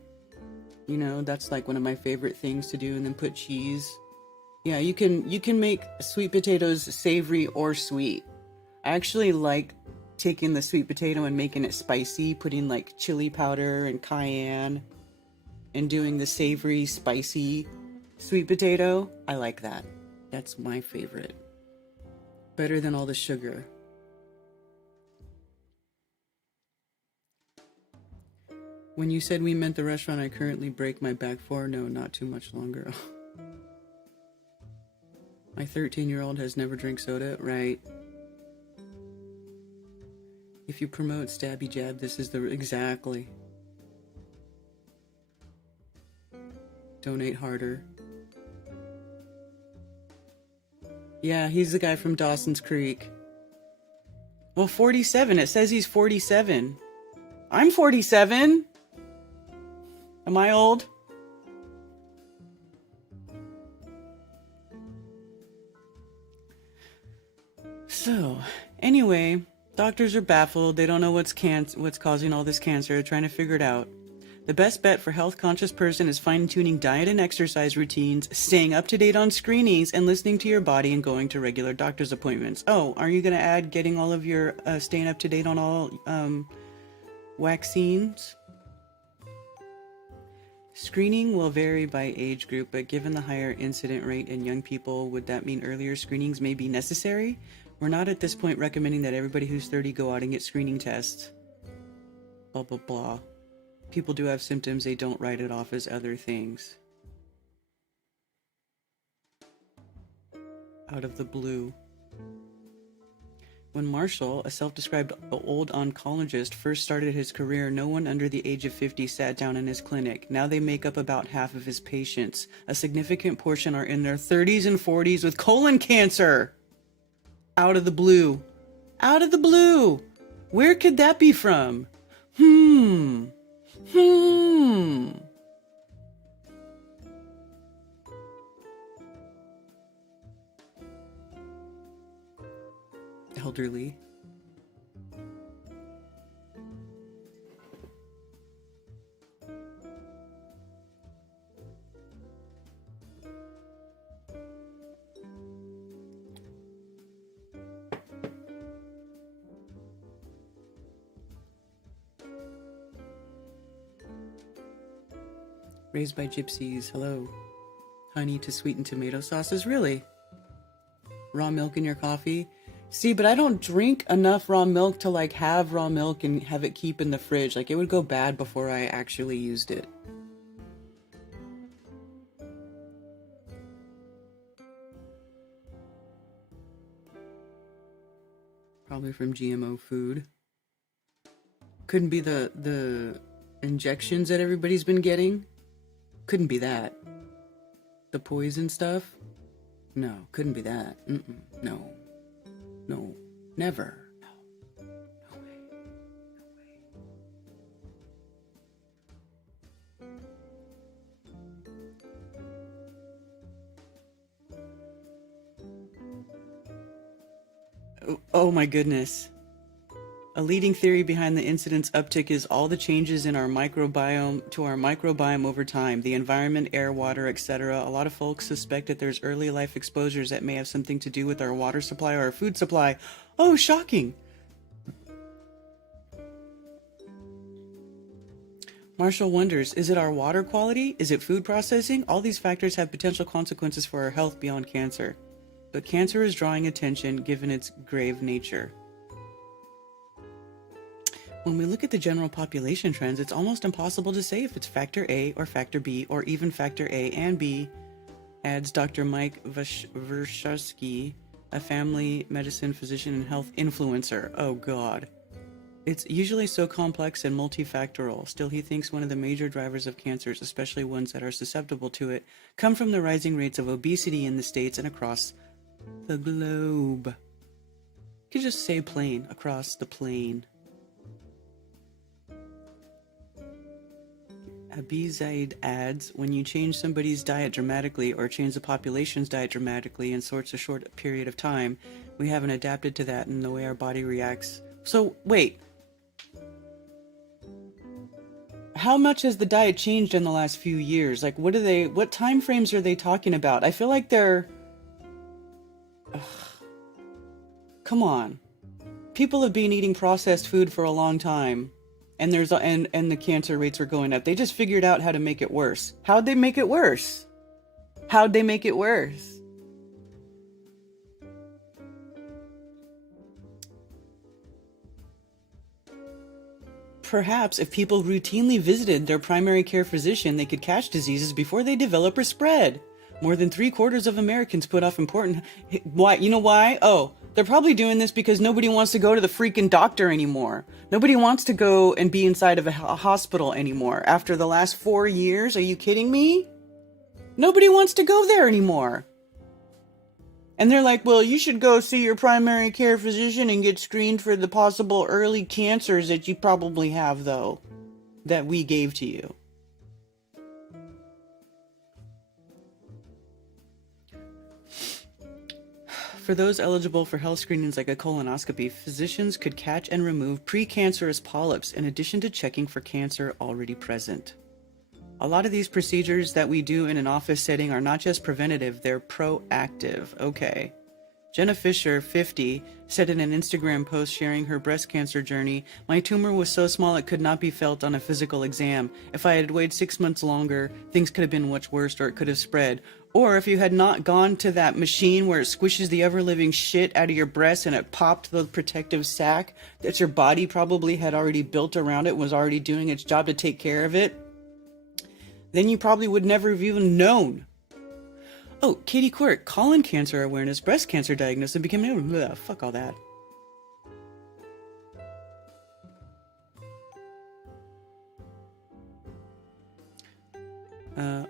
You know, that's like one of my favorite things to do, and then put cheese. Yeah, you can make sweet potatoes savory or sweet. I actually like taking the sweet potato and making it spicy, putting like chili powder and cayenne and doing the savory, spicy sweet potato. I like that. That's my favorite. Better than all the sugar. When you said we meant the restaurant I currently break my back for, no, not too much longer. My 13-year-old has never drank soda, right? If you promote stabby jab, this is the exactly. Donate harder. Yeah, he's the guy from Dawson's Creek. Well, 47. It says he's 47. I'm 47. Am I old? So, anyway, doctors are baffled. They don't know what's causing all this cancer. They're trying to figure it out. The best bet for a health-conscious person is fine-tuning diet and exercise routines, staying up to date on screenings, and listening to your body and going to regular doctor's appointments. Oh, are you going to add getting all of your staying up to date on all vaccines? Screening will vary by age group, but given the higher incident rate in young people, would that mean earlier screenings may be necessary? We're not at this point recommending that everybody who's 30 go out and get screening tests. Blah, blah, blah. People do have symptoms, they don't write it off as other things. Out of the blue. When Marshall, a self-described old oncologist, first started his career, no one under the age of 50 sat down in his clinic. Now they make up about half of his patients. A significant portion are in their 30s and 40s with colon cancer. Out of the blue. Out of the blue. Where could that be from? Elderly. Raised by gypsies, hello. Honey to sweeten tomato sauces, really? Raw milk in your coffee? See, but I don't drink enough raw milk to like have raw milk and have it keep in the fridge. Like it would go bad before I actually used it. Probably from GMO food. Couldn't be the injections that everybody's been getting. Couldn't be that. The poison stuff? No, couldn't be that. No. No. Never. No. No way. No way. Oh my goodness. A leading theory behind the incidence uptick is all the changes in our microbiome over time, the environment, air, water, etc. A lot of folks suspect that there's early life exposures that may have something to do with our water supply or our food supply. Oh, shocking. Marshall wonders, is it our water quality? Is it food processing? All these factors have potential consequences for our health beyond cancer. But cancer is drawing attention given its grave nature. When we look at the general population trends, it's almost impossible to say if it's factor A or factor B or even factor A and B, adds Dr. Mike Vershawski, a family medicine physician and health influencer. Oh God. It's usually so complex and multifactorial. Still, he thinks one of the major drivers of cancers, especially ones that are susceptible to it, come from the rising rates of obesity in the States and across the globe. You could just say plain, across the plane. Abizaid adds, when you change somebody's diet dramatically or change the population's diet dramatically in such a short period of time, we haven't adapted to that in the way our body reacts. So, wait. How much has the diet changed in the last few years? Like, what time frames are they talking about? I feel like they're... Ugh. Come on. People have been eating processed food for a long time, and and the cancer rates are going up. They just figured out how to make it worse. How'd they make it worse? How'd they make it worse? Perhaps if people routinely visited their primary care physician, they could catch diseases before they develop or spread. More than 3/4 of Americans put off important... Why? You know why? Oh, they're probably doing this because nobody wants to go to the freaking doctor anymore. Nobody wants to go and be inside of a hospital anymore. After the last 4 years, are you kidding me? Nobody wants to go there anymore. And they're like, well, you should go see your primary care physician and get screened for the possible early cancers that you probably have, though, that we gave to you. For those eligible for health screenings like a colonoscopy, physicians could catch and remove precancerous polyps in addition to checking for cancer already present. A lot of these procedures that we do in an office setting are not just preventative, they're proactive. Okay. Jenna Fisher, 50, said in an Instagram post sharing her breast cancer journey, "My tumor was so small it could not be felt on a physical exam. If I had waited 6 months longer, things could have been much worse or it could have spread. Or if you had not gone to that machine where it squishes the ever-living shit out of your breast and it popped the protective sac that your body probably had already built around it, was already doing its job to take care of it, then you probably would never have even known." Oh, Katie Quirk, colon cancer awareness, breast cancer diagnosis, and became... fuck all that.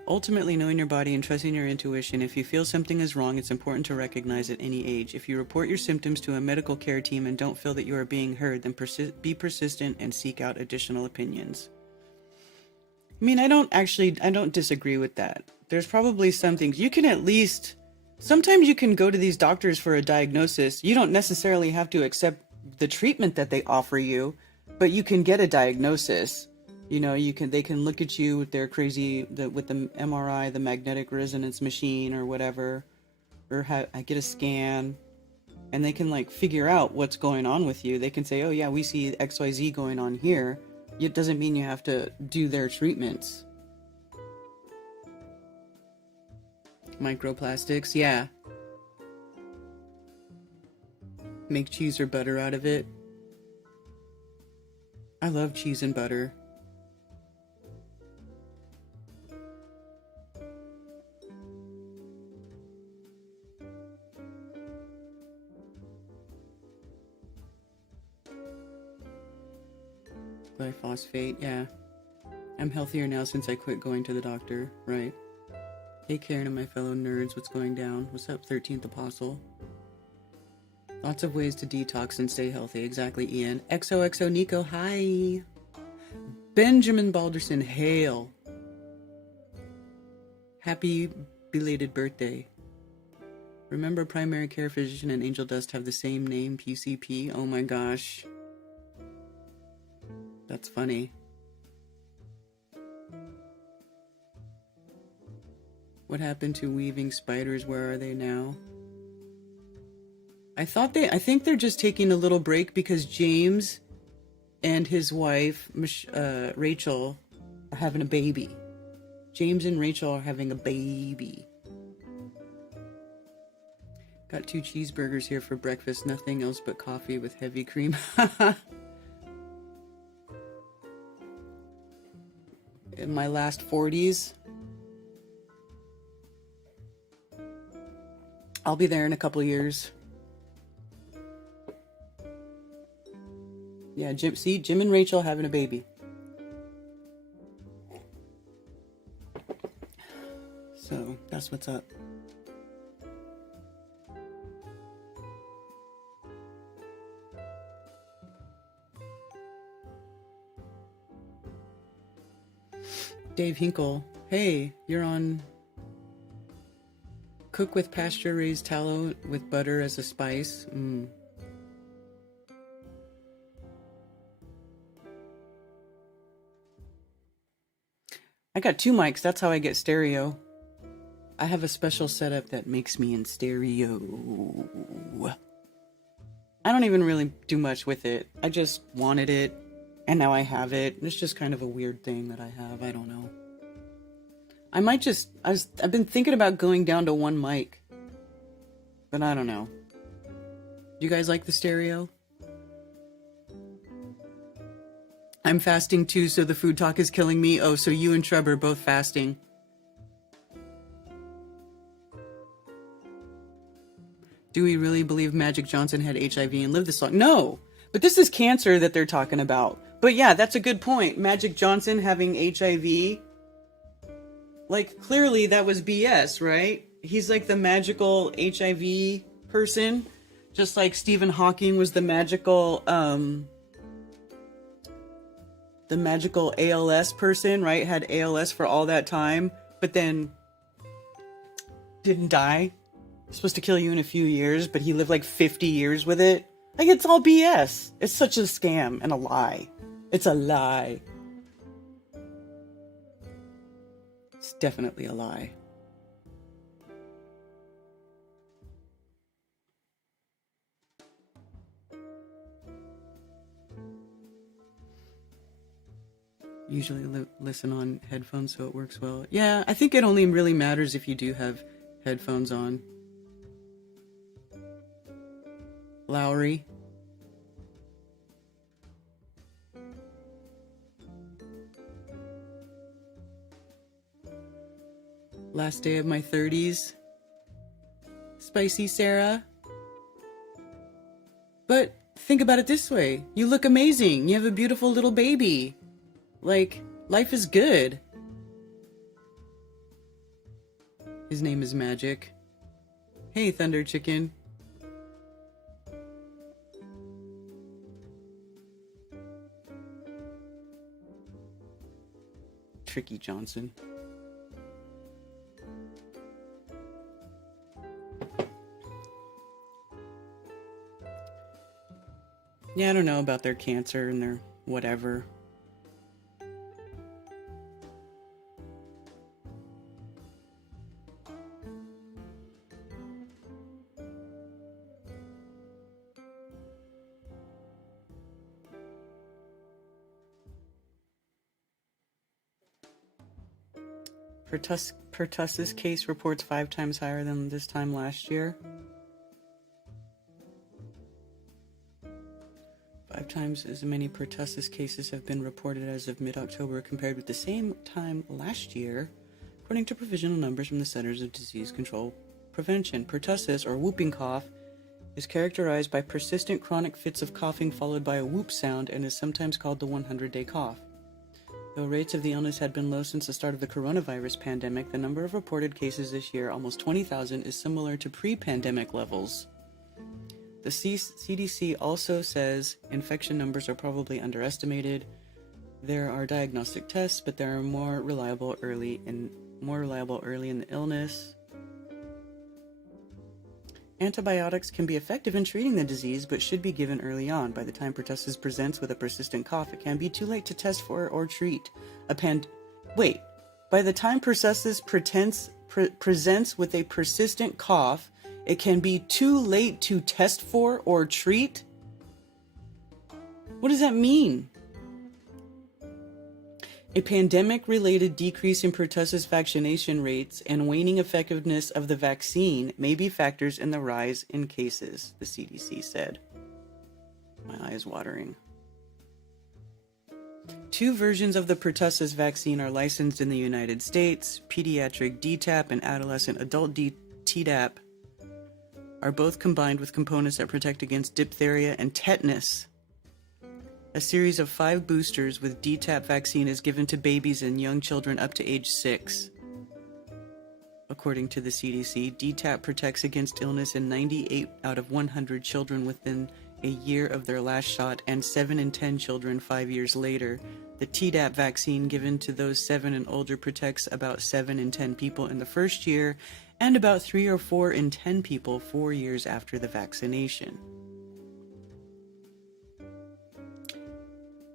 Ultimately, knowing your body and trusting your intuition. If you feel something is wrong, it's important to recognize at any age. If you report your symptoms to a medical care team and don't feel that you are being heard, then be persistent and seek out additional opinions. I mean, I don't disagree with that. There's probably some things you can at least, sometimes you can go to these doctors for a diagnosis. You don't necessarily have to accept the treatment that they offer you, but you can get a diagnosis. You know, they can look at you with their with the MRI, the magnetic resonance machine or whatever, or get a scan, and they can like figure out what's going on with you. They can say, oh yeah, we see XYZ going on here. It doesn't mean you have to do their treatments. Microplastics, yeah. Make cheese or butter out of it. I love cheese and butter. Glyphosate, yeah. I'm healthier now since I quit going to the doctor, right? Hey Karen and my fellow nerds, what's going down? What's up, 13th Apostle? Lots of ways to detox and stay healthy. Exactly, Ian. XOXO Nico, hi. Benjamin Balderson, hail. Happy belated birthday. Remember, primary care physician and angel dust have the same name, PCP? Oh my gosh. That's funny. What happened to weaving spiders? Where are they now? I think they're just taking a little break because James and his wife, Rachel, are having a baby. James and Rachel are having a baby. Got 2 cheeseburgers here for breakfast. Nothing else but coffee with heavy cream. In my last 40s. I'll be there in a couple years. Yeah, Jim and Rachel having a baby. So, that's what's up. Dave Hinkle, hey, you're on cook with pasture-raised tallow with butter as a spice. I got 2 mics, that's how I get stereo. I have a special setup that makes me in stereo. I don't even really do much with it. I just wanted it, and now I have it. It's just kind of a weird thing that I have. I don't know. I might just... I've been thinking about going down to one mic, but I don't know. You guys like the stereo? I'm fasting too, so the food talk is killing me. Oh, so you and Trevor are both fasting. Do we really believe Magic Johnson had HIV and lived this long? No, but this is cancer that they're talking about. But yeah, that's a good point. Magic Johnson having HIV. Like, clearly that was BS, right? He's like the magical HIV person. Just like Stephen Hawking was the magical ALS person, right? Had ALS for all that time, but then didn't die. Supposed to kill you in a few years, but he lived like 50 years with it. Like, it's all BS. It's such a scam and a lie. It's a lie. It's definitely a lie. Usually listen on headphones so it works well. Yeah, I think it only really matters if you do have headphones on. Lowry. Last day of my 30s. Spicy Sarah. But think about it this way. You look amazing. You have a beautiful little baby. Like, life is good. His name is Magic. Hey, Thunder Chicken. Tricky Johnson. Yeah, I don't know about their cancer and their whatever. Pertussis case reports 5 times higher than this time last year. 5 times as many pertussis cases have been reported as of mid-October compared with the same time last year, according to provisional numbers from the Centers of Disease Control Prevention. Pertussis, or whooping cough, is characterized by persistent chronic fits of coughing followed by a whoop sound and is sometimes called the 100-day cough. Though rates of the illness had been low since the start of the coronavirus pandemic, the number of reported cases this year, almost 20,000, is similar to pre-pandemic levels. The CDC also says infection numbers are probably underestimated. There are diagnostic tests, but they are more reliable early in the illness. Antibiotics can be effective in treating the disease, but should be given early on. By the time pertussis presents with a persistent cough, it can be too late to test for or treat. By the time pertussis presents with a persistent cough, it can be too late to test for or treat? What does that mean? A pandemic-related decrease in pertussis vaccination rates and waning effectiveness of the vaccine may be factors in the rise in cases, the CDC said. My eye is watering. 2 versions of the pertussis vaccine are licensed in the United States. Pediatric DTaP and adolescent adult Tdap are both combined with components that protect against diphtheria and tetanus. A series of 5 boosters with DTaP vaccine is given to babies and young children up to age 6. According to the CDC, DTaP protects against illness in 98 out of 100 children within a year of their last shot and 7 in 10 children 5 years later. The Tdap vaccine given to those 7 and older protects about 7 in 10 people in the first year and about 3 or 4 in 10 people 4 years after the vaccination.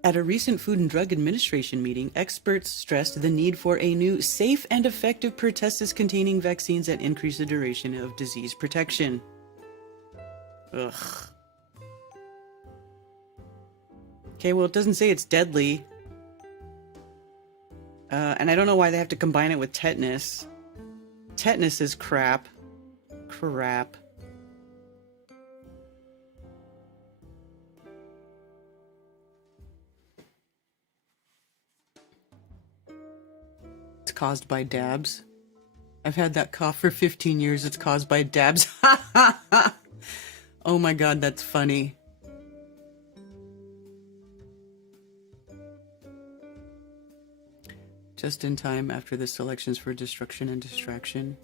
At a recent Food and Drug Administration meeting, experts stressed the need for a new, safe and effective pertussis-containing vaccines that increase the duration of disease protection. Ugh. Okay, well, it doesn't say it's deadly. And I don't know why they have to combine it with tetanus. Tetanus is crap. Crap. It's caused by dabs. I've had that cough for 15 years. It's caused by dabs. Oh my god, that's funny. Just in time after the selections for destruction and distraction.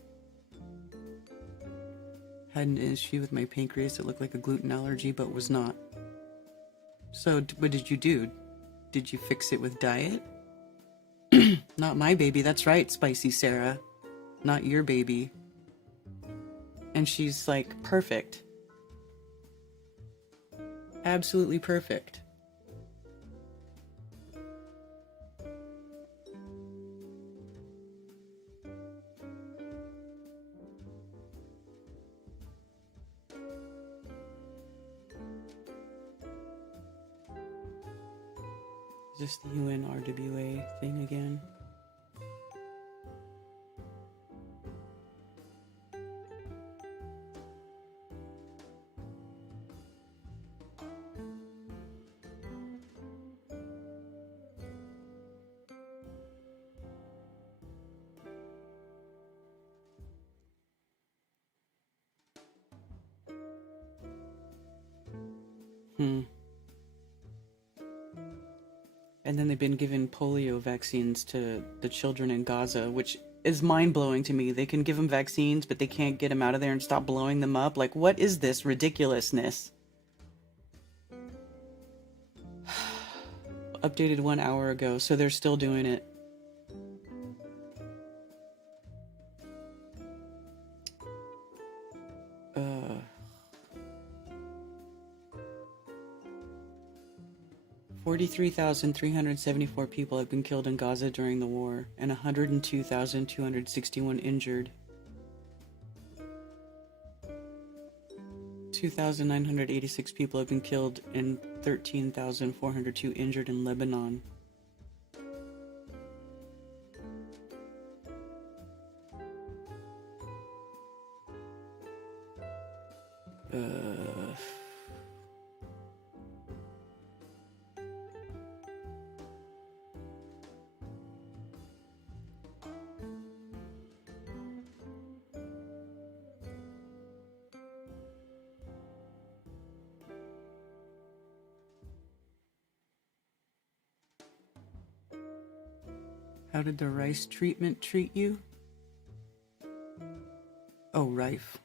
Had an issue with my pancreas that looked like a gluten allergy, but was not. So, what did you do? Did you fix it with diet? Not my baby, that's right, Spicy Sarah. Not your baby. And she's like perfect. Absolutely perfect. Is this the UNRWA thing again? And then they've been giving polio vaccines to the children in Gaza, which is mind-blowing to me. They can give them vaccines, but they can't get them out of there and stop blowing them up. Like, what is this ridiculousness? Updated 1 hour ago, so they're still doing it. 43,374 people have been killed in Gaza during the war, and 102,261 injured. 2,986 people have been killed and 13,402 injured in Lebanon. How did the rice treatment treat you? Oh, Rife.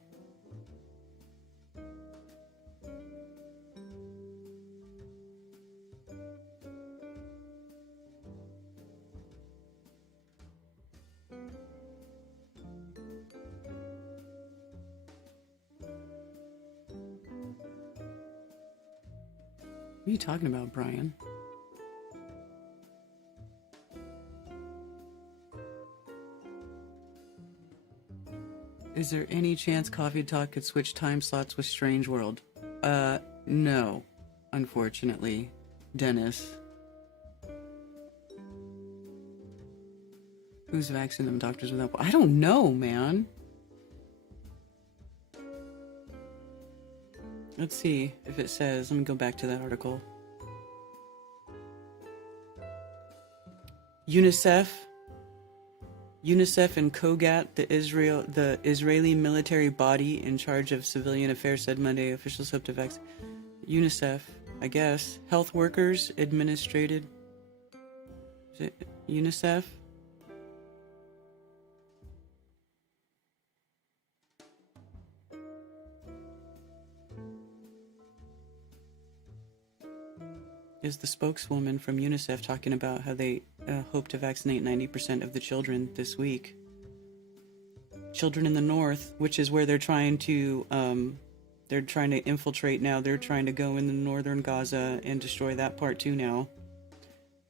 What are you talking about, Brian? Is there any chance Coffee Talk could switch time slots with Strange World? No, unfortunately. Dennis. Who's vaccinating them? Doctors Without... I don't know, man. Let's see if it says... Let me go back to that article. UNICEF and Kogat, the Israeli military body in charge of civilian affairs, said Monday officials hope to vaccinate. UNICEF, I guess. Health workers administrated. Is it UNICEF? Is the spokeswoman from UNICEF talking about how they hope to vaccinate 90% of the children this week. Children in the north, which is where they're trying to infiltrate now. They're trying to go in the northern Gaza and destroy that part too now.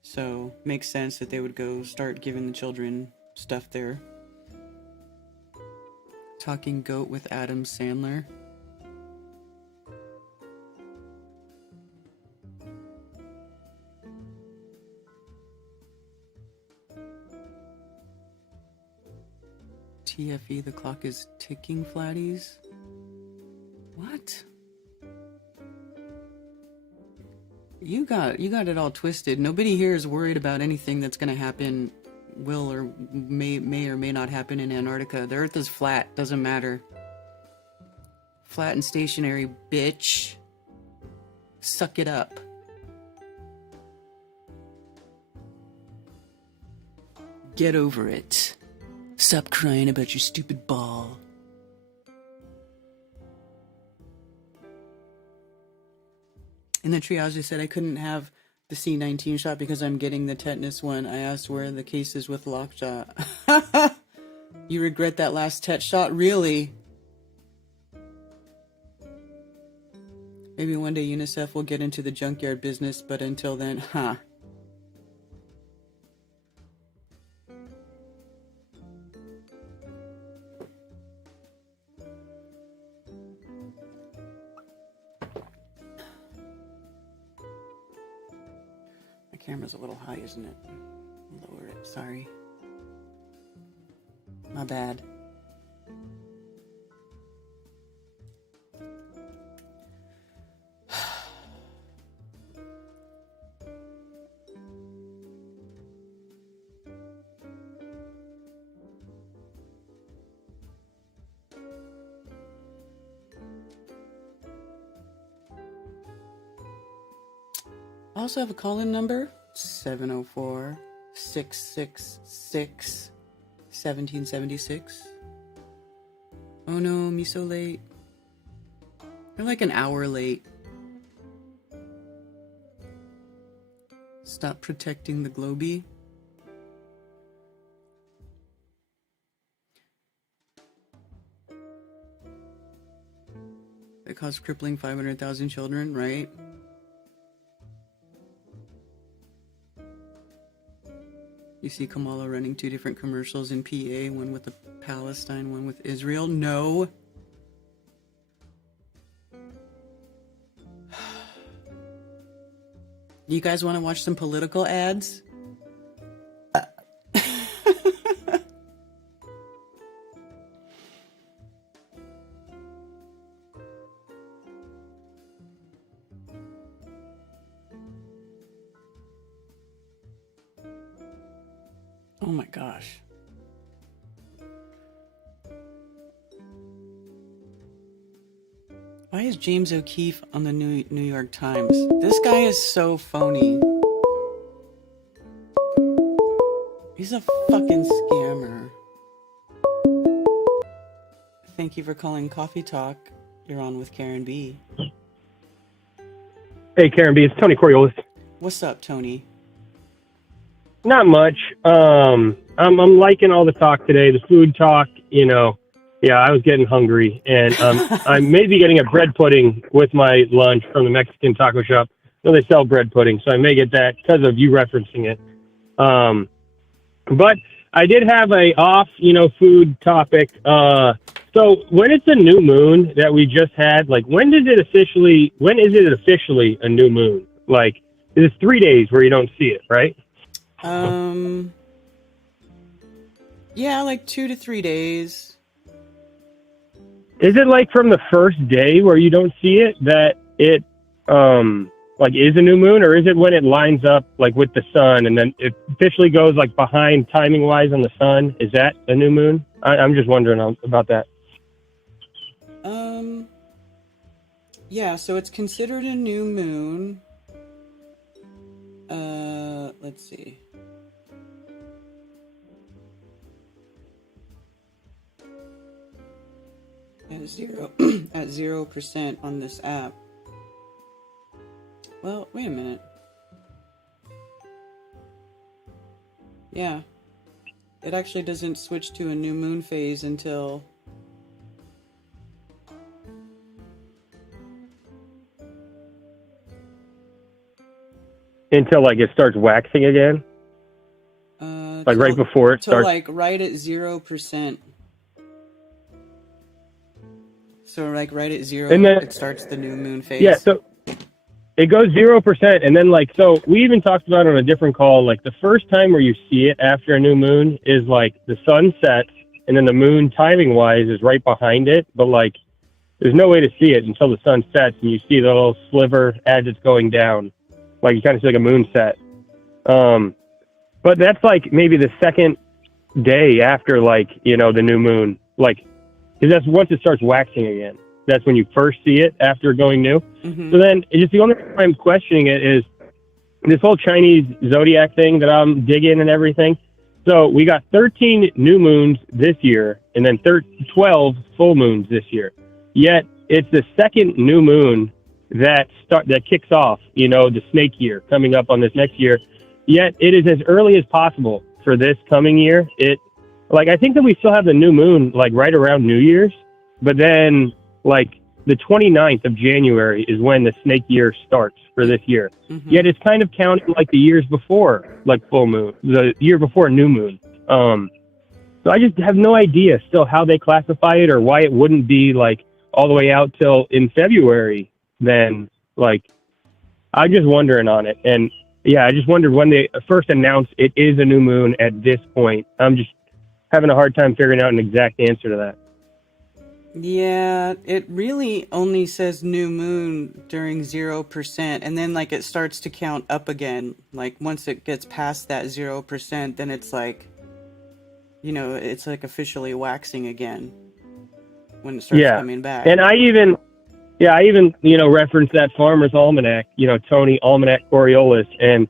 So, makes sense that they would go start giving the children stuff there. Talking Goat with Adam Sandler. TFE, the clock is ticking, flatties. What? You got it all twisted. Nobody here is worried about anything that's going to happen, will or may or may not happen in Antarctica. The Earth is flat. Doesn't matter. Flat and stationary, bitch. Suck it up. Get over it. Stop crying about your stupid ball. In the triage, they said I couldn't have the C19 shot because I'm getting the tetanus one. I asked where the case is with lockjaw. You regret that last tet shot? Really? Maybe one day UNICEF will get into the junkyard business, but until then, huh? My camera's a little high, isn't it? Lower it, sorry. My bad. I also have a call-in number, 704-666-1776. Oh no, me so late. You're like an hour late. Stop protecting the Globee. It caused crippling 500,000 children, right? You see Kamala running 2 different commercials in PA, one with Palestine, one with Israel. No. You guys want to watch some political ads? Oh my gosh. Why is James O'Keefe on the New York Times? This guy is so phony. He's a fucking scammer. Thank you for calling Coffee Talk. You're on with Karen B. Hey, Karen B. It's Tony Coriolis. What's up, Tony? Not much. I'm liking all the talk today, the food talk, you know. Yeah, I was getting hungry, and I'm maybe getting a bread pudding with my lunch from the Mexican taco shop. No, they sell bread pudding, so I may get that because of you referencing it. But I did have a off, food topic. So when it's a new moon that we just had, like, when is it officially a new moon? Like, it's 3 days where you don't see it, right? Yeah, like 2 to 3 days. Is it like from the first day where you don't see it that it, like, is a new moon, or is it when it lines up, like, with the sun and then it officially goes, like, behind timing-wise on the sun? Is that a new moon? I'm just wondering about that. Yeah, so it's considered a new moon. Let's see. At 0% on this app. Well, wait a minute. Yeah. It actually doesn't switch to a new moon phase until like it starts waxing again? Like right before it starts? Like right at 0%. So like right at 0, and then, it starts the new moon phase. Yeah, so it goes 0%, and then like, so we even talked about it on a different call, like the first time where you see it after a new moon is like the sun sets, and then the moon timing wise is right behind it, but like there's no way to see it until the sun sets and you see the little sliver as it's going down. Like you kind of see like a moon set. But that's like maybe the second day after, like, you know, the new moon, like, because that's once it starts waxing again. That's when you first see it after going new. So then it's just the only time I'm questioning it is this whole Chinese zodiac thing that I'm digging and everything. So we got 13 new moons this year and then 12 full moons this year. Yet it's the second new moon that kicks off, you know, the snake year coming up on this next year. Yet it is as early as possible for this coming year. I think that we still have the new moon like right around New Year's, but then like the 29th of January is when the snake year starts for this year. Yet it's kind of counting like the years before, like full moon, the year before new moon. So I just have no idea still how they classify it or why it wouldn't be like all the way out till in February. Then like, I'm just wondering on it. And yeah, I just wondered when they first announced it is a new moon at this point. I'm just having a hard time figuring out an exact answer to that. Yeah, it really only says new moon during 0%, and then like it starts to count up again. Like once it gets past that 0%, then it's like, you know, it's like officially waxing again when it starts coming back. And I even, you know, referenced that Farmer's Almanac, you know, Tony Almanac Coriolis, and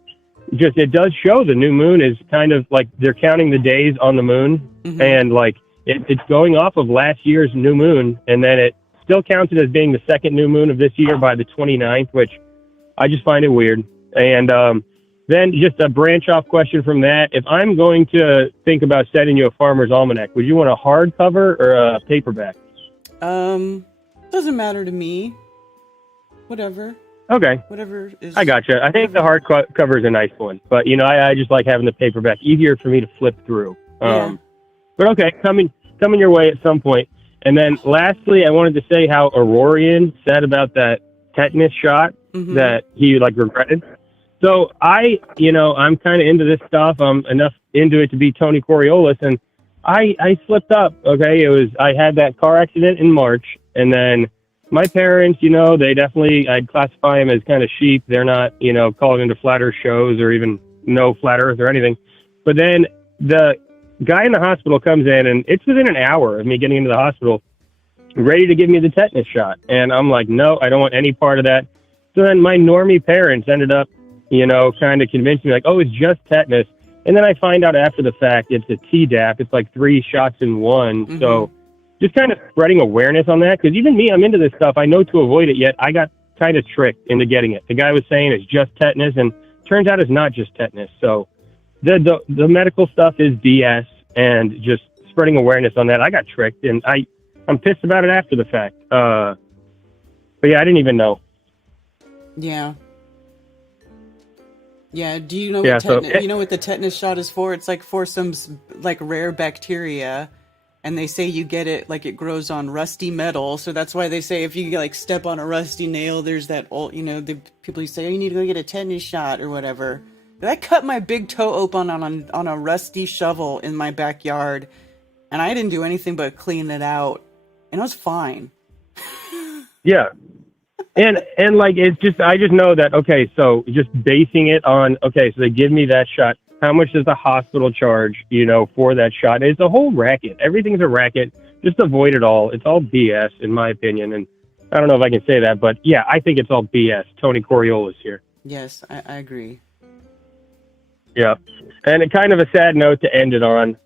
just it does show the new moon is kind of like they're counting the days on the moon, and like it's going off of last year's new moon, and then it still counted as being the second new moon of this year by the 29th, which I just find it weird. And then just a branch off question from that. If I'm going to think about sending you a Farmer's Almanac, would you want a hardcover or a paperback? Doesn't matter to me. Whatever. Okay. Whatever is. I gotcha. I think the hardcover is a nice one, but you know, I just like having the paperback, easier for me to flip through. But okay, coming your way at some point. And then lastly, I wanted to say how Aurorian said about that tetanus shot that he like regretted. So I'm kind of into this stuff. I'm enough into it to be Tony Coriolis, and I slipped up. Okay, I had that car accident in March, and then my parents, you know, they definitely, I'd classify them as kind of sheep. They're not, you know, called into flat earth shows or even no flat earth or anything. But then the guy in the hospital comes in, and it's within an hour of me getting into the hospital, ready to give me the tetanus shot. And I'm like, no, I don't want any part of that. So then my normie parents ended up, you know, kind of convincing me like, oh, it's just tetanus. And then I find out after the fact it's a Tdap. It's like 3 shots in one. So just kind of spreading awareness on that, because even me, I'm into this stuff. I know to avoid it, yet I got kind of tricked into getting it. The guy was saying it's just tetanus, and turns out it's not just tetanus. So the medical stuff is BS, and just spreading awareness on that, I got tricked, and I'm pissed about it after the fact. But yeah, I didn't even know. Yeah. Yeah. Do you know you know what the tetanus shot is for? It's like for some like rare bacteria. And they say you get it, like it grows on rusty metal. So that's why they say if you like step on a rusty nail, there's that old, you know, the people who say, oh, you need to go get a tetanus shot or whatever. But I cut my big toe open on a rusty shovel in my backyard. And I didn't do anything but clean it out. And it was fine. Yeah. And like, it's just, I just know that, okay, so just basing it on, okay, so they give me that shot. How much does the hospital charge, you know, for that shot? It's a whole racket. Everything's a racket. Just avoid it all. It's all BS, in my opinion. And I don't know if I can say that, but yeah, I think it's all BS. Tony Coriolis here. Yes, I agree. Yeah. And a kind of a sad note to end it on.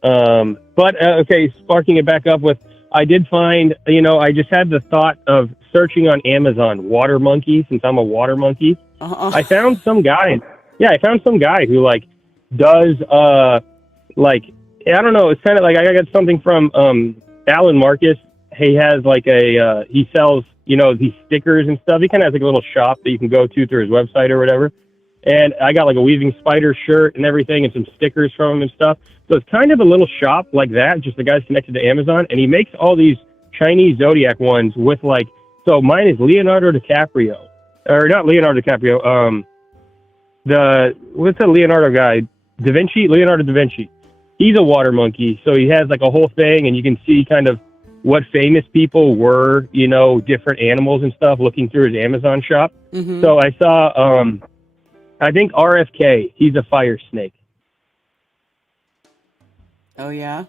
But okay, sparking it back up with, I did find, you know, I just had the thought of searching on Amazon, water monkey, since I'm a water monkey. I found some guy. Yeah, I found some guy who like, does like, I don't know, it's kind of like I got something from Alan Marcus. He has like he sells, you know, these stickers and stuff. He kind of has like a little shop that you can go to through his website or whatever. And I got like a Weaving Spider shirt and everything and some stickers from him and stuff. So it's kind of a little shop like that, just the guy's connected to Amazon, and he makes all these Chinese zodiac ones with like, so mine is Leonardo DiCaprio, or not Leonardo DiCaprio, what's the Leonardo guy? Leonardo da Vinci. he's a water monkey, so he has like a whole thing, and you can see kind of what famous people were, you know, different animals and stuff, looking through his Amazon shop. Mm-hmm. So I saw, I think RFK, he's a fire snake. Oh, yeah?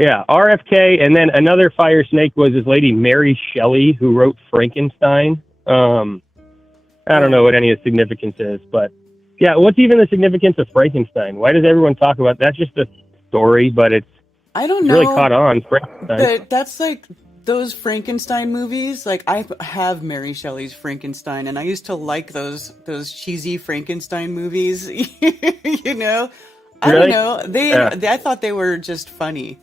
Yeah, RFK, and then another fire snake was this lady, Mary Shelley, who wrote Frankenstein. I don't know what any of the significance is, but yeah, what's even the significance of Frankenstein? Why does everyone talk about that's just a story, but it's I don't know. really caught on. Frankenstein. But that's like those Frankenstein movies. Like I have Mary Shelley's Frankenstein, and I used to like those cheesy Frankenstein movies. You know, I Really? don't know. I thought they were just funny.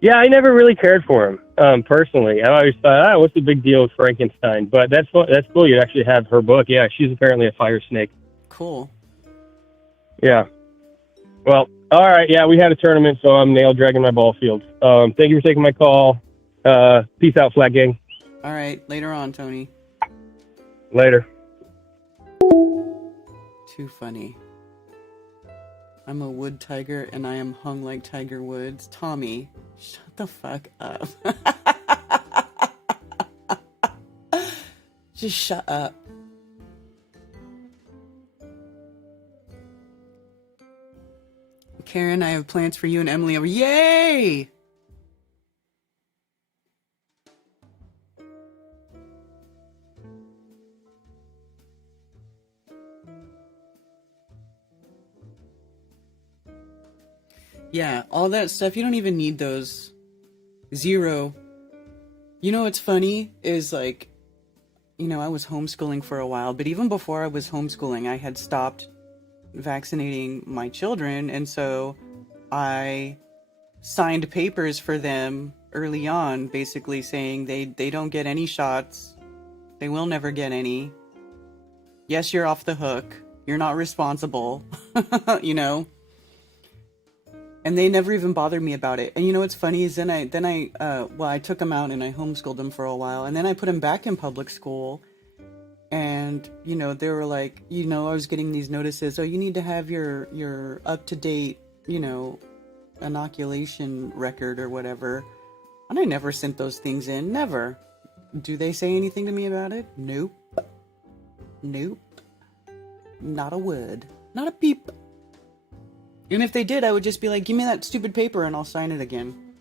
Yeah, I never really cared for him personally. I always thought, what's the big deal with Frankenstein? But that's cool. You actually have her book. Yeah, she's apparently a fire snake. Cool. Yeah. Well, all right. Yeah, we had a tournament, so I'm nail dragging my ball field. Thank you for taking my call. Peace out, Flat Gang. All right. Later on, Tony. Later. Too funny. I'm a wood tiger, and I am hung like Tiger Woods. Tommy, shut the fuck up. Just shut up. Karen, I have plans for you and Emily over. Yay! Yeah, all that stuff, you don't even need those. Zero. You know what's funny is like, you know, I was homeschooling for a while, but even before I was homeschooling, I had stopped vaccinating my children, and so I signed papers for them early on, basically saying they don't get any shots, they will never get any. Yes, you're off the hook, you're not responsible. You know, and they never even bothered me about it. And you know what's funny is then I took them out and I homeschooled them for a while, and then I put them back in public school. And, you know, they were like, you know, I was getting these notices, oh, you need to have your up-to-date, you know, inoculation record or whatever. And I never sent those things in. Never. Do they say anything to me about it? Nope. Nope. Not a word. Not a peep. And if they did, I would just be like, give me that stupid paper and I'll sign it again.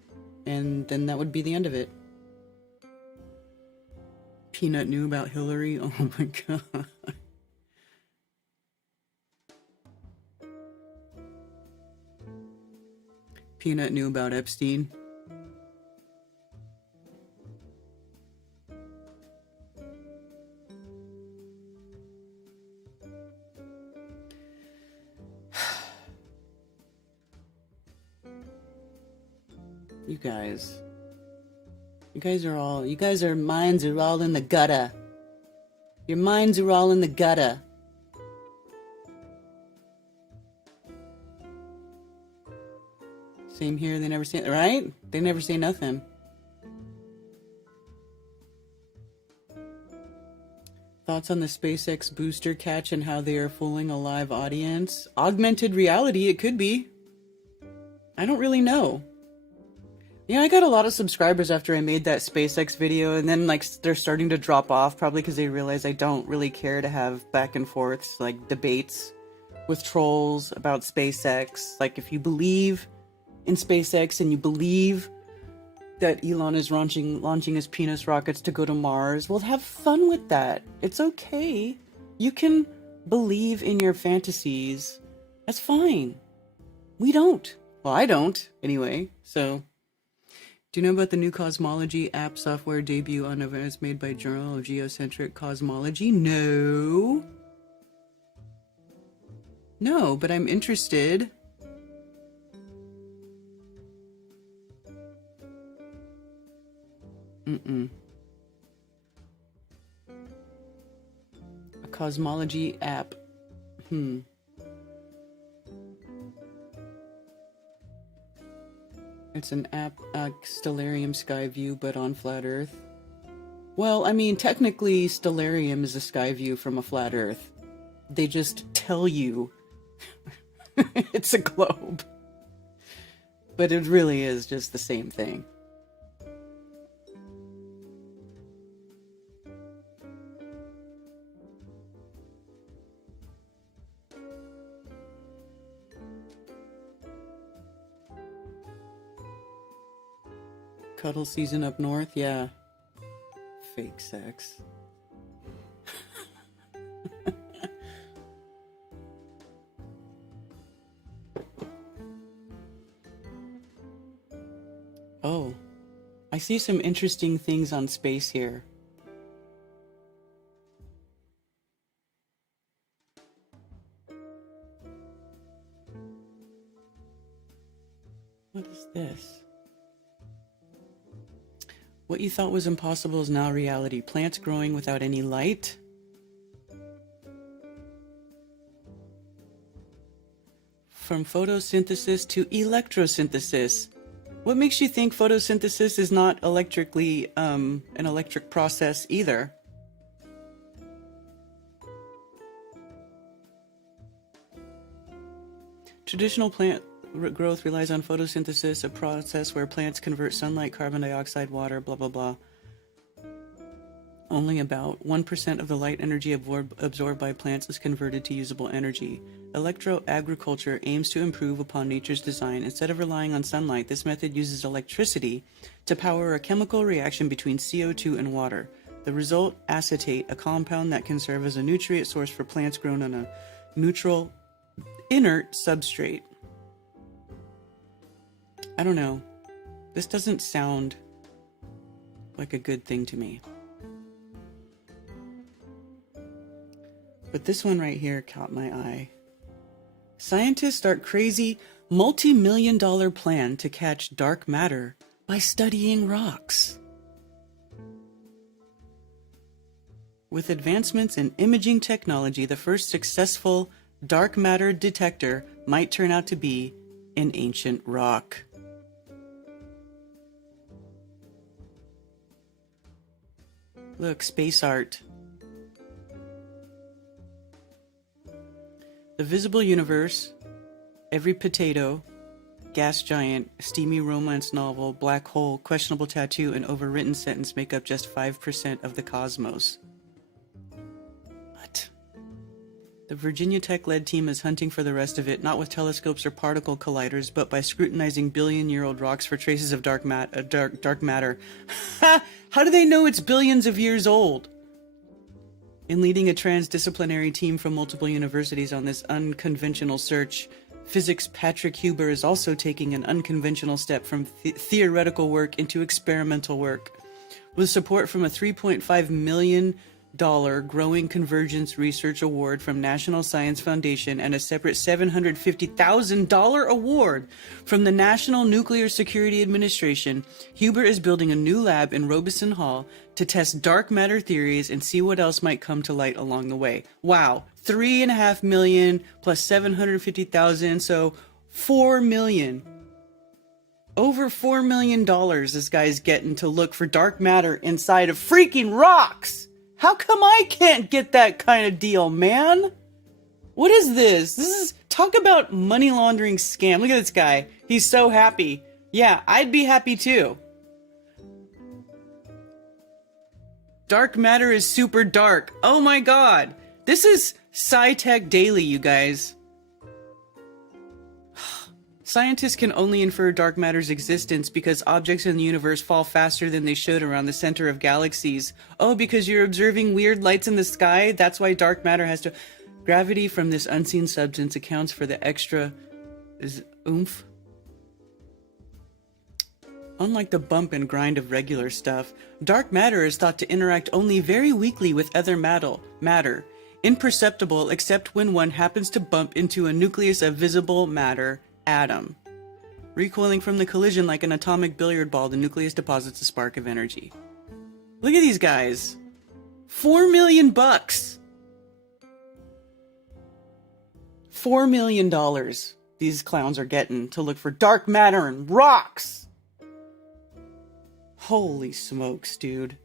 And then that would be the end of it. Peanut knew about Hillary. Oh my god. Peanut knew about Epstein. You guys are minds are all in the gutter. Your minds are all in the gutter. Same here, they never say, right? They never say nothing. Thoughts on the SpaceX booster catch and how they are fooling a live audience? Augmented reality, it could be. I don't really know. Yeah, I got a lot of subscribers after I made that SpaceX video, and then like they're starting to drop off, probably because they realize I don't really care to have back and forths, like debates with trolls about SpaceX. Like if you believe in SpaceX and you believe that Elon is launching his penis rockets to go to Mars, well, have fun with that. It's okay. You can believe in your fantasies. That's fine. We don't. Well, I don't, anyway, so... Do you know about the new cosmology app software debut on events made by Journal of Geocentric Cosmology? No. No, but I'm interested. A cosmology app. It's an app, Stellarium Skyview, but on flat Earth. Well, I mean, technically, Stellarium is a sky view from a flat Earth. They just tell you It's a globe. But it really is just the same thing. Cuddle season up north, yeah. Fake sex. Oh, I see some interesting things on space here. What is this? What you thought was impossible is now reality. Plants growing without any light. From photosynthesis to electrosynthesis. What makes you think photosynthesis is not electrically an electric process either? Traditional plant growth relies on photosynthesis, a process where plants convert sunlight, carbon dioxide, water, blah, blah, blah. Only about 1% of the light energy absorbed by plants is converted to usable energy. Electro-agriculture aims to improve upon nature's design. Instead of relying on sunlight, this method uses electricity to power a chemical reaction between CO2 and water. The result, acetate, a compound that can serve as a nutrient source for plants grown on a neutral, inert substrate. I don't know. This doesn't sound like a good thing to me. But this one right here caught my eye. Scientists start crazy multi-million-dollar plan to catch dark matter by studying rocks. With advancements in imaging technology, the first successful dark matter detector might turn out to be an ancient rock. Look, space art. The visible universe, every potato, gas giant, steamy romance novel, black hole, questionable tattoo, and overwritten sentence make up just 5% of the cosmos. What? The Virginia Tech-led team is hunting for the rest of it, not with telescopes or particle colliders, but by scrutinizing billion-year-old rocks for traces of dark matter. How do they know it's billions of years old? In leading a transdisciplinary team from multiple universities on this unconventional search, physics Patrick Huber is also taking an unconventional step from theoretical work into experimental work. With support from a $3.5 million Growing Convergence Research Award from National Science Foundation and a separate $750,000 award from the National Nuclear Security Administration, Huber is building a new lab in Robeson Hall to test dark matter theories and see what else might come to light along the way. Wow, $3.5 million plus $750,000, so $4 million. Over $4 million this guy's getting to look for dark matter inside of freaking rocks! How come I can't get that kind of deal, man? What is this? This is, talk about money laundering scam. Look at this guy. He's so happy. Yeah, I'd be happy too. Dark matter is super dark. Oh my god. This is Sci-Tech Daily, you guys. Scientists can only infer dark matter's existence because objects in the universe fall faster than they should around the center of galaxies. Oh, because you're observing weird lights in the sky? That's why dark matter has to... Gravity from this unseen substance accounts for the extra... oomph? Unlike the bump and grind of regular stuff, dark matter is thought to interact only very weakly with other matter, imperceptible except when one happens to bump into a nucleus of visible matter atom. Recoiling from the collision like an atomic billiard ball, the nucleus deposits a spark of energy. Look at these guys. $4 million bucks. $4 million these clowns are getting to look for dark matter and rocks. Holy smokes, dude.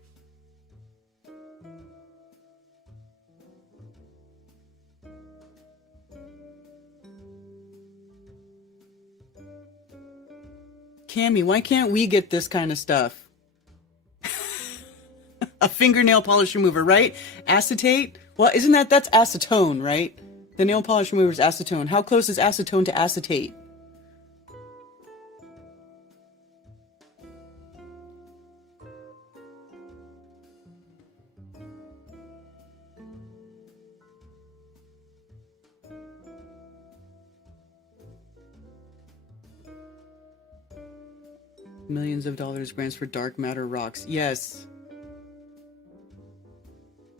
Cammy, why can't we get this kind of stuff? A fingernail polish remover, right? Acetate? Well, isn't that's acetone, right? The nail polish remover is acetone. How close is acetone to acetate? Millions of dollars grants for dark matter rocks. Yes.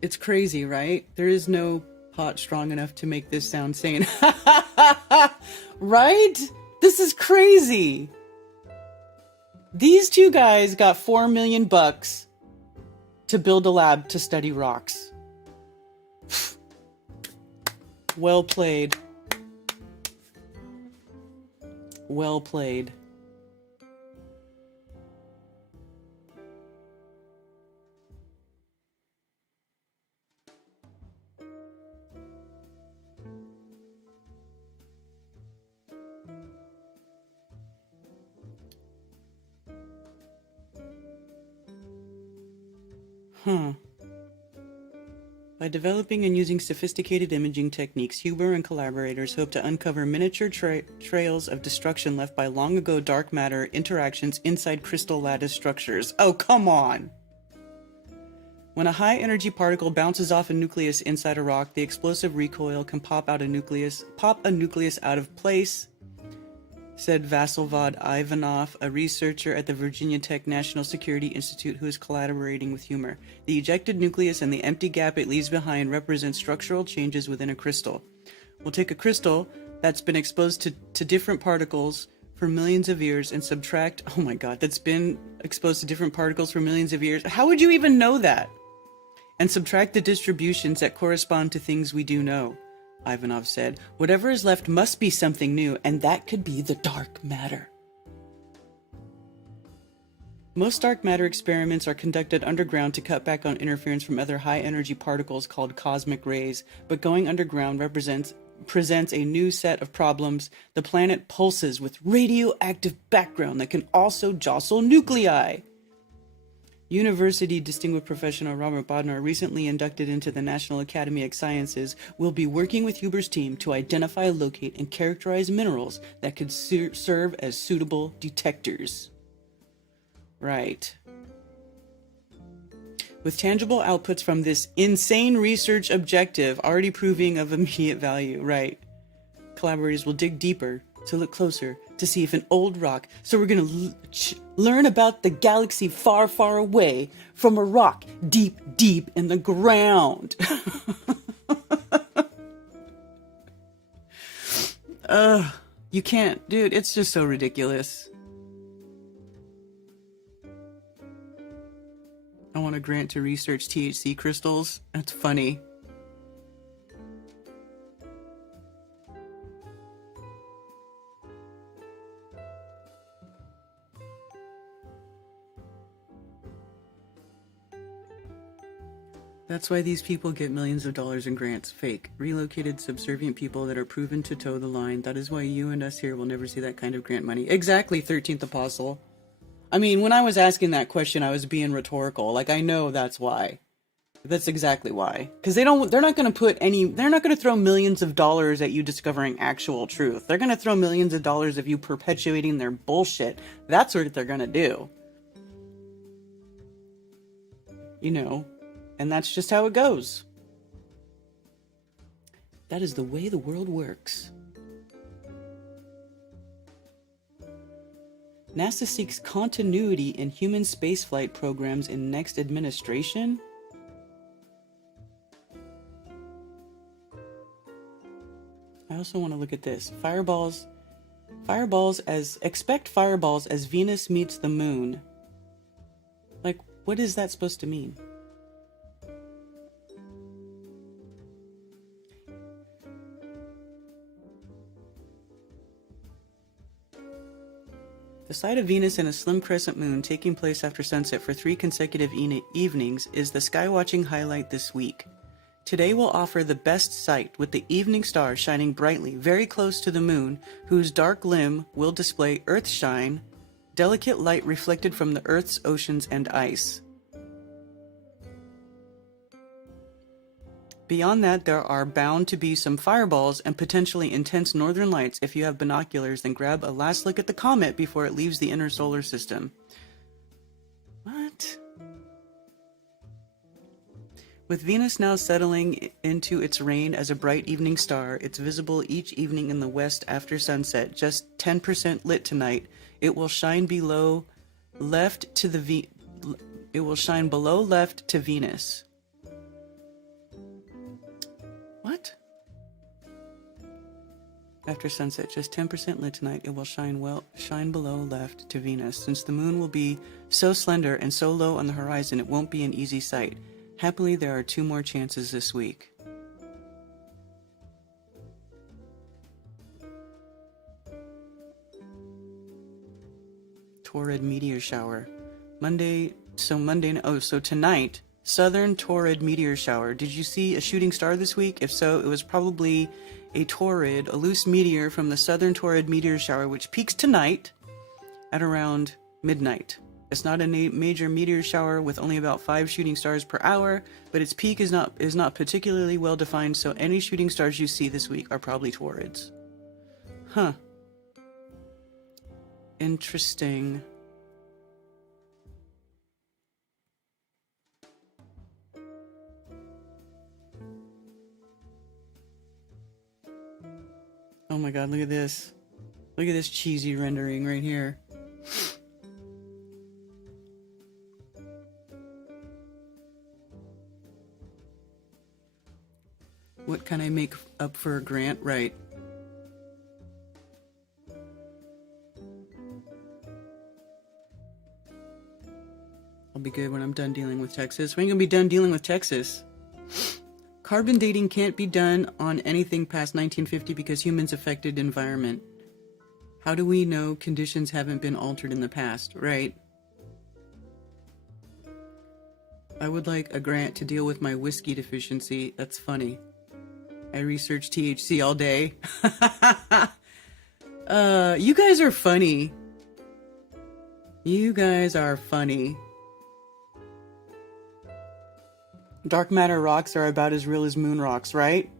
It's crazy, right? There is no pot strong enough to make this sound sane. Right? This is crazy. These two guys got $4 million to build a lab to study rocks. Well played. Well played. By developing and using sophisticated imaging techniques, Huber and collaborators hope to uncover miniature trails of destruction left by long ago dark matter interactions inside crystal lattice structures. Oh, come on! When a high-energy particle bounces off a nucleus inside a rock, the explosive recoil can pop a nucleus out of place, said Vasilvad Ivanov, a researcher at the Virginia Tech National Security Institute who is collaborating with Huber. The ejected nucleus and the empty gap it leaves behind represent structural changes within a crystal. We'll take a crystal that's been exposed to different particles for millions of years and subtract... Oh my god, that's been exposed to different particles for millions of years? How would you even know that? And subtract the distributions that correspond to things we do know. Ivanov said, whatever is left must be something new, and that could be the dark matter. Most dark matter experiments are conducted underground to cut back on interference from other high-energy particles called cosmic rays, but going underground presents a new set of problems. The planet pulses with radioactive background that can also jostle nuclei. University Distinguished Professional Robert Bodnar, recently inducted into the National Academy of Sciences, will be working with Huber's team to identify, locate, and characterize minerals that could serve as suitable detectors. Right. With tangible outputs from this insane research objective already proving of immediate value. Right. Collaborators will dig deeper to look closer to see if an old rock. So we're going to learn about the galaxy far, far away from a rock deep, deep in the ground. You can't, dude. It's just so ridiculous. I want a grant to research THC crystals. That's funny. That's why these people get millions of dollars in grants. Fake. Relocated, subservient people that are proven to toe the line. That is why you and us here will never see that kind of grant money. Exactly, 13th Apostle. I mean, when I was asking that question, I was being rhetorical. Like, I know that's why. That's exactly why. Because they're not going to throw millions of dollars at you discovering actual truth. They're going to throw millions of dollars at you perpetuating their bullshit. That's what they're going to do. You know. And that's just how it goes. That is the way the world works. NASA seeks continuity in human spaceflight programs in next administration? I also want to look at this. Expect fireballs as Venus meets the moon. Like, what is that supposed to mean? The sight of Venus and a slim crescent moon taking place after sunset for 3 consecutive evenings is the skywatching highlight this week. Today we'll offer the best sight with the evening star shining brightly very close to the moon, whose dark limb will display Earthshine delicate light reflected from the Earth's oceans and ice. Beyond that, there are bound to be some fireballs and potentially intense northern lights. If you have binoculars, then grab a last look at the comet before it leaves the inner solar system. What? With Venus now settling into its reign as a bright evening star, it's visible each evening in the west after sunset, just 10% lit tonight. It will shine below left to it will shine below left to Venus. What? After sunset, just 10% lit tonight, it will shine below left to Venus. Since the moon will be so slender and so low on the horizon, it won't be an easy sight. Happily, there are 2 more chances this week. Torrid meteor shower. So tonight, southern torrid meteor shower. Did you see a shooting star this week? If so, it was probably a loose meteor from the southern torrid meteor shower, which peaks tonight at around midnight. It's not a major meteor shower with only about 5 shooting stars per hour, but its peak is not particularly well defined, so any shooting stars you see this week are probably Taurids. Huh. Interesting. Oh my god, look at this. Look at this cheesy rendering right here. What can I make up for a grant? Right. I'll be good when I'm done dealing with Texas. When are you gonna be done dealing with Texas? Carbon dating can't be done on anything past 1950 because humans affected environment. How do we know conditions haven't been altered in the past? Right. I would like a grant to deal with my whiskey deficiency. That's funny. I researched THC all day. You guys are funny. You guys are funny. Dark matter rocks are about as real as moon rocks, right?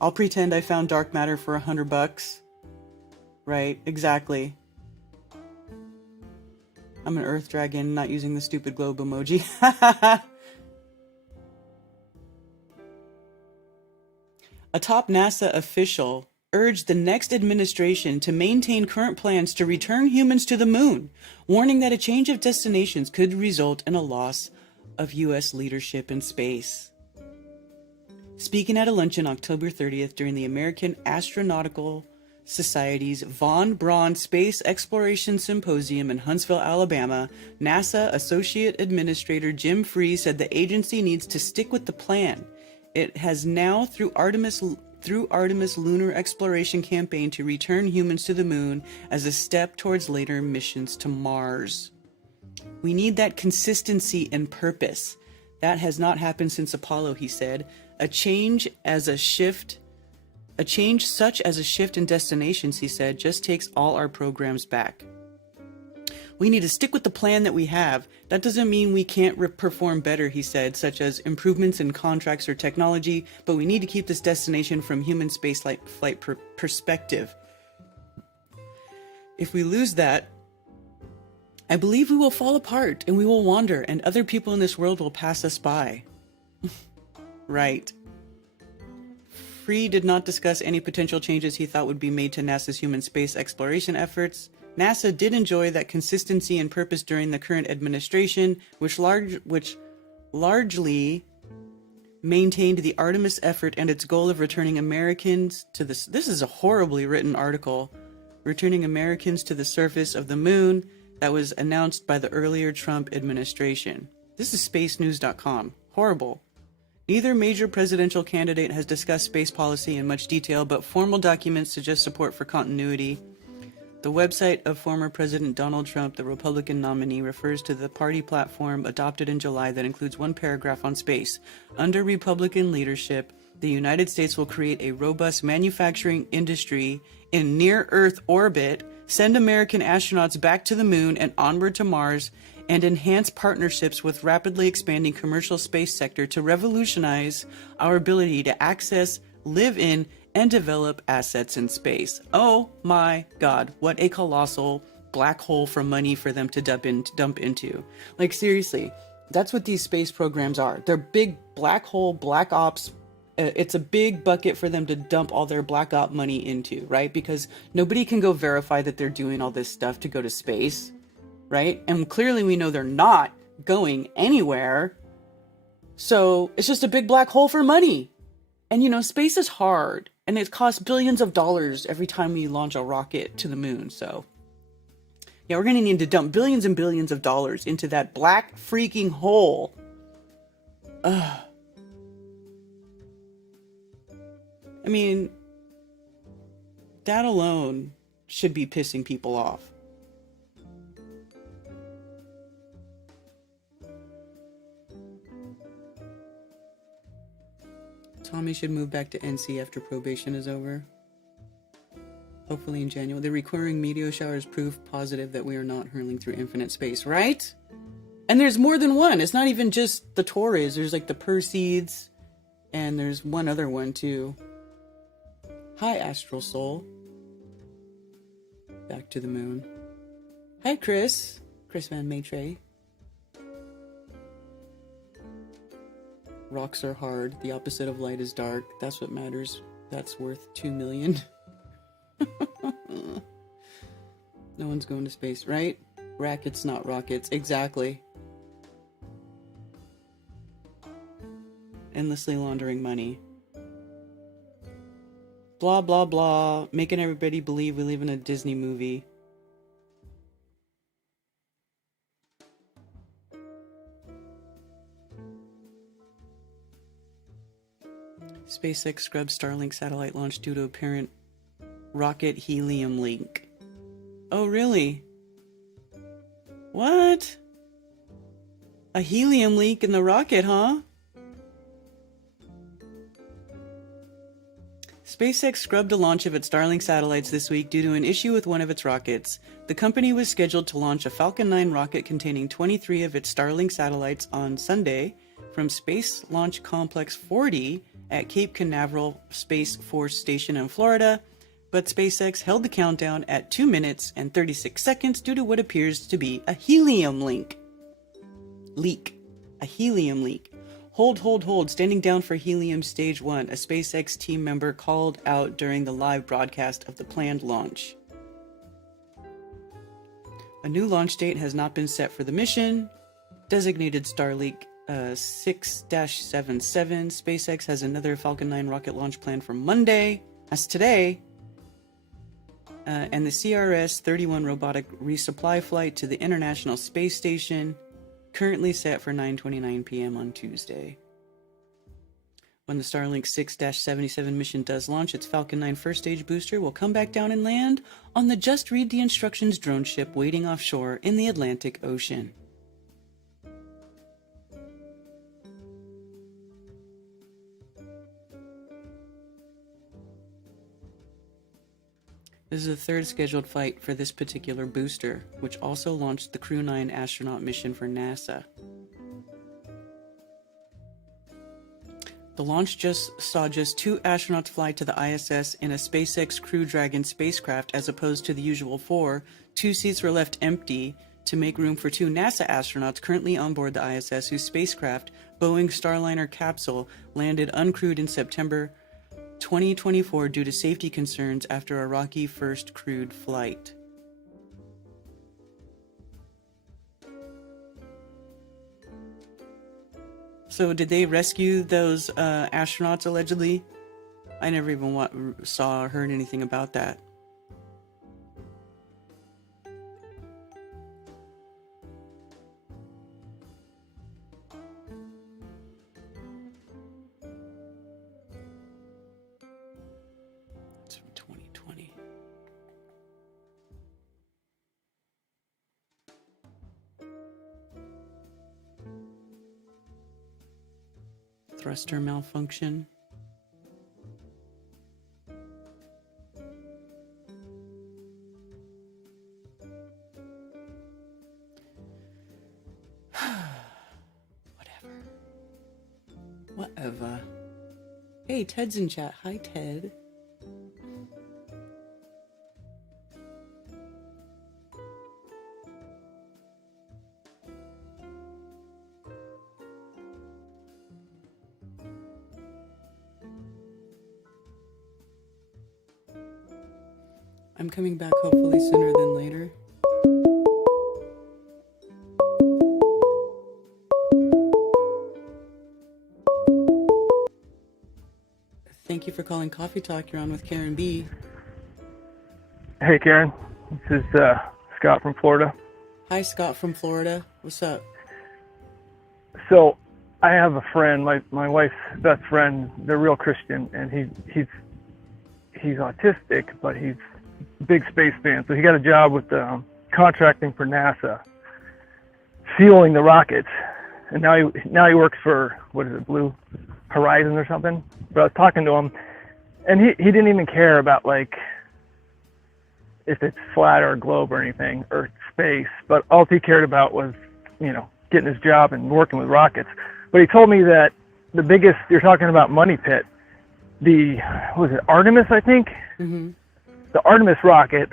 I'll pretend I found dark matter for $100. Right, exactly. I'm an earth dragon, not using the stupid globe emoji. A top NASA official urged the next administration to maintain current plans to return humans to the moon, warning that a change of destinations could result in a loss of U.S. leadership in space. Speaking at a luncheon October 30th during the American Astronautical Society's Von Braun Space Exploration Symposium in Huntsville, Alabama, NASA Associate Administrator Jim Free said the agency needs to stick with the plan. It has now, through Artemis lunar exploration campaign, to return humans to the moon as a step towards later missions to Mars. We need that consistency and purpose. That has not happened since Apollo, he said. A change such as a shift in destinations, he said, just takes all our programs back. We need to stick with the plan that we have. That doesn't mean we can't perform better, he said, such as improvements in contracts or technology, but we need to keep this destination from human spaceflight perspective. If we lose that, I believe we will fall apart and we will wander and other people in this world will pass us by. Right. Free did not discuss any potential changes he thought would be made to NASA's human space exploration efforts. NASA did enjoy that consistency and purpose during the current administration, which largely maintained the Artemis effort and its goal of returning Americans to the... This is a horribly written article. Returning Americans to the surface of the moon that was announced by the earlier Trump administration. This is spacenews.com. Horrible. Neither major presidential candidate has discussed space policy in much detail, but formal documents suggest support for continuity. The website of former President Donald Trump, the Republican nominee, refers to the party platform adopted in July that includes one paragraph on space. Under Republican leadership, The United States will create a robust manufacturing industry in near-Earth orbit, send American astronauts back to the moon and onward to Mars, and enhance partnerships with rapidly expanding commercial space sector to revolutionize our ability to access, live in, and develop assets in space. Oh my God, what a colossal black hole for money for them to dump into. Like, seriously, that's what these space programs are. They're big black hole, black ops. It's a big bucket for them to dump all their black op money into, right? Because nobody can go verify that they're doing all this stuff to go to space, right? And clearly we know they're not going anywhere. So it's just a big black hole for money. And you know, space is hard and it costs billions of dollars every time we launch a rocket to the moon. So yeah, we're going to need to dump billions and billions of dollars into that black freaking hole. Ugh. I mean, that alone should be pissing people off. Tommy should move back to NC after probation is over. Hopefully in January. The recurring meteor shower is proof positive that we are not hurling through infinite space, right? And there's more than one. It's not even just the Taurus. There's like the Perseids, and there's one other one too. Hi, Astral Soul. Back to the moon. Hi, Chris. Chris Van Maitre. Rocks are hard. The opposite of light is dark. That's what matters. That's worth 2 million. No one's going to space, right? Rackets, not rockets. Exactly. Endlessly laundering money. Blah, blah, blah. Making everybody believe we live in a Disney movie. SpaceX scrubs Starlink satellite launch due to apparent rocket helium leak. Oh, really? What? A helium leak in the rocket, huh? SpaceX scrubbed a launch of its Starlink satellites this week due to an issue with one of its rockets. The company was scheduled to launch a Falcon 9 rocket containing 23 of its Starlink satellites on Sunday from Space Launch Complex 40 at Cape Canaveral Space Force Station in Florida, but SpaceX held the countdown at 2 minutes and 36 seconds due to what appears to be a helium leak. A helium leak. Hold. Standing down for helium stage 1, a SpaceX team member called out during the live broadcast of the planned launch. A new launch date has not been set for the mission. Designated Starlink 6-77. SpaceX has another Falcon 9 rocket launch planned for Monday. That's today. And the CRS-31 robotic resupply flight to the International Space Station, currently set for 9:29 p.m. on Tuesday. When the Starlink 6-77 mission does launch, its Falcon 9 first stage booster will come back down and land on the Just Read the Instructions drone ship waiting offshore in the Atlantic Ocean. This is the third scheduled flight for this particular booster, which also launched the Crew 9 astronaut mission for NASA. The launch saw just 2 astronauts fly to the ISS in a SpaceX Crew Dragon spacecraft as opposed to the usual 4. 2 seats were left empty to make room for 2 NASA astronauts currently on board the ISS, whose spacecraft, Boeing Starliner capsule, landed uncrewed in September 2024 due to safety concerns after a rocky first crewed flight. So did they rescue those astronauts allegedly? I never even saw or heard anything about that. It's from 2020. Thruster malfunction. of, hey, Ted's in chat. Hi, Ted. I'm coming back hopefully sooner than later. Thank you for calling Coffee Talk. You're on with Karen B. Hey, Karen. This is Scott from Florida. Hi, Scott from Florida. What's up? So, I have a friend, my wife's best friend. They're real Christian, and he's autistic, but he's a big space fan. So he got a job with contracting for NASA, fueling the rockets, and now he works for, what is it, Blue Horizon or something. But I was talking to him, and he didn't even care about like if it's flat or a globe or anything or space. But all he cared about was, getting his job and working with rockets. But he told me that the biggest, you're talking about money pit, was it Artemis, I think? Mm-hmm. The Artemis rocket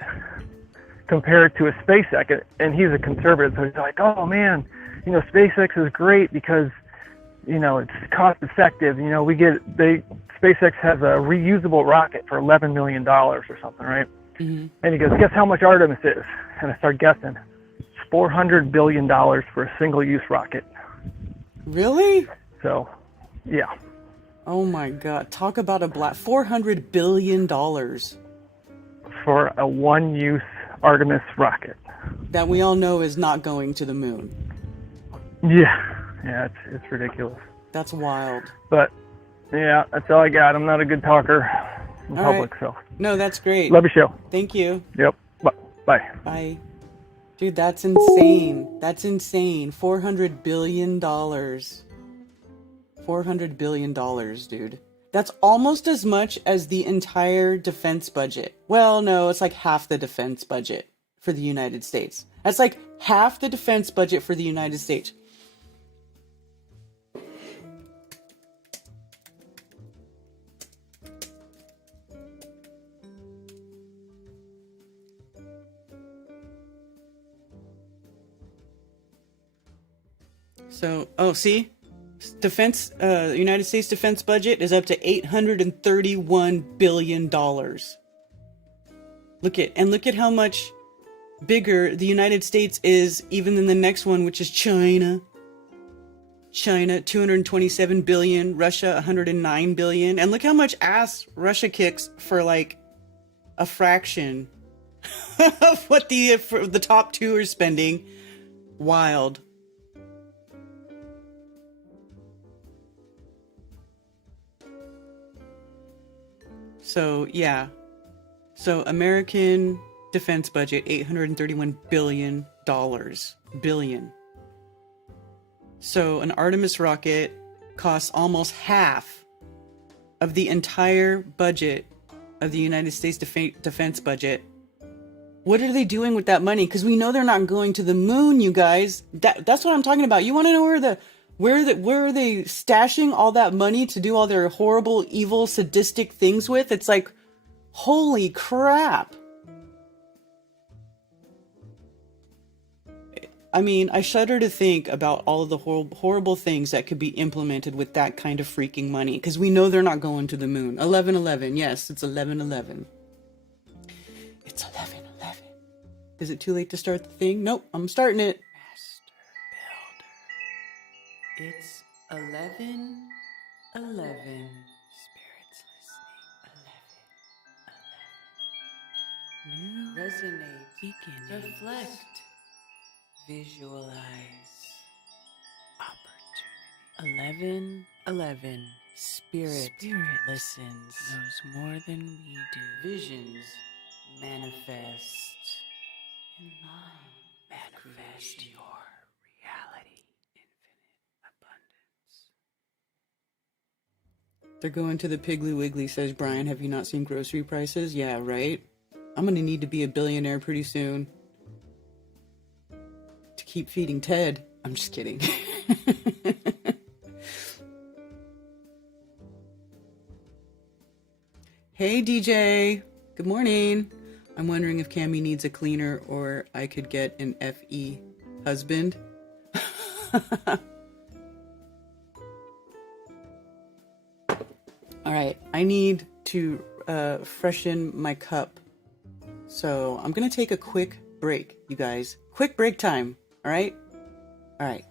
compared to a SpaceX, and he's a conservative, so he's like, oh man, SpaceX is great because, it's cost effective. SpaceX has a reusable rocket for $11 million or something, right? Mm-hmm. And he goes, guess how much Artemis is? And I start guessing. It's $400 billion for a single-use rocket. Really? So, yeah. Oh my God. Talk about a $400 billion. For a one-use Artemis rocket. That we all know is not going to the moon. Yeah, it's ridiculous. That's wild. But, yeah, that's all I got. I'm not a good talker in public, right. so. No, that's great. Love your show. Thank you. Yep. Bye. Bye. Dude, that's insane. That's insane. $400 billion. $400 billion, dude. That's almost as much as the entire defense budget. Well, no, it's like half the defense budget for the United States. That's like half the defense budget for the United States. So, see? The United States defense budget is up to $831 billion. Look at how much bigger the United States is even than the next one, which is China. China, 227 billion, Russia, 109 billion. And look how much ass Russia kicks for like a fraction of what the top two are spending. Wild. So, yeah. So, American defense budget, $831 billion. Billion. So, an Artemis rocket costs almost half of the entire budget of the United States defense budget. What are they doing with that money? Because we know they're not going to the moon, you guys. That's what I'm talking about. You want to know where are they stashing all that money to do all their horrible, evil, sadistic things with? It's like, holy crap. I mean, I shudder to think about all of the horrible things that could be implemented with that kind of freaking money. Because we know they're not going to the moon. 11/11. Yes, it's 11/11. It's 11/11. Is it too late to start the thing? Nope, I'm starting it. It's 11/11. Spirits listening. 11/11. New resonate. Beginning. Reflect. Visualize. Opportunity. 11/11. Spirit listens. Knows more than we do. Visions manifest. In mind. Manifest your reality. They're going to the Piggly Wiggly, says Brian. Have you not seen grocery prices? Yeah, right? I'm going to need to be a billionaire pretty soon to keep feeding Ted. I'm just kidding. Hey, DJ. Good morning. I'm wondering if Cammy needs a cleaner or I could get an FE husband. All right, I need to freshen my cup. So I'm going to take a quick break, you guys. Quick break time, all right? All right.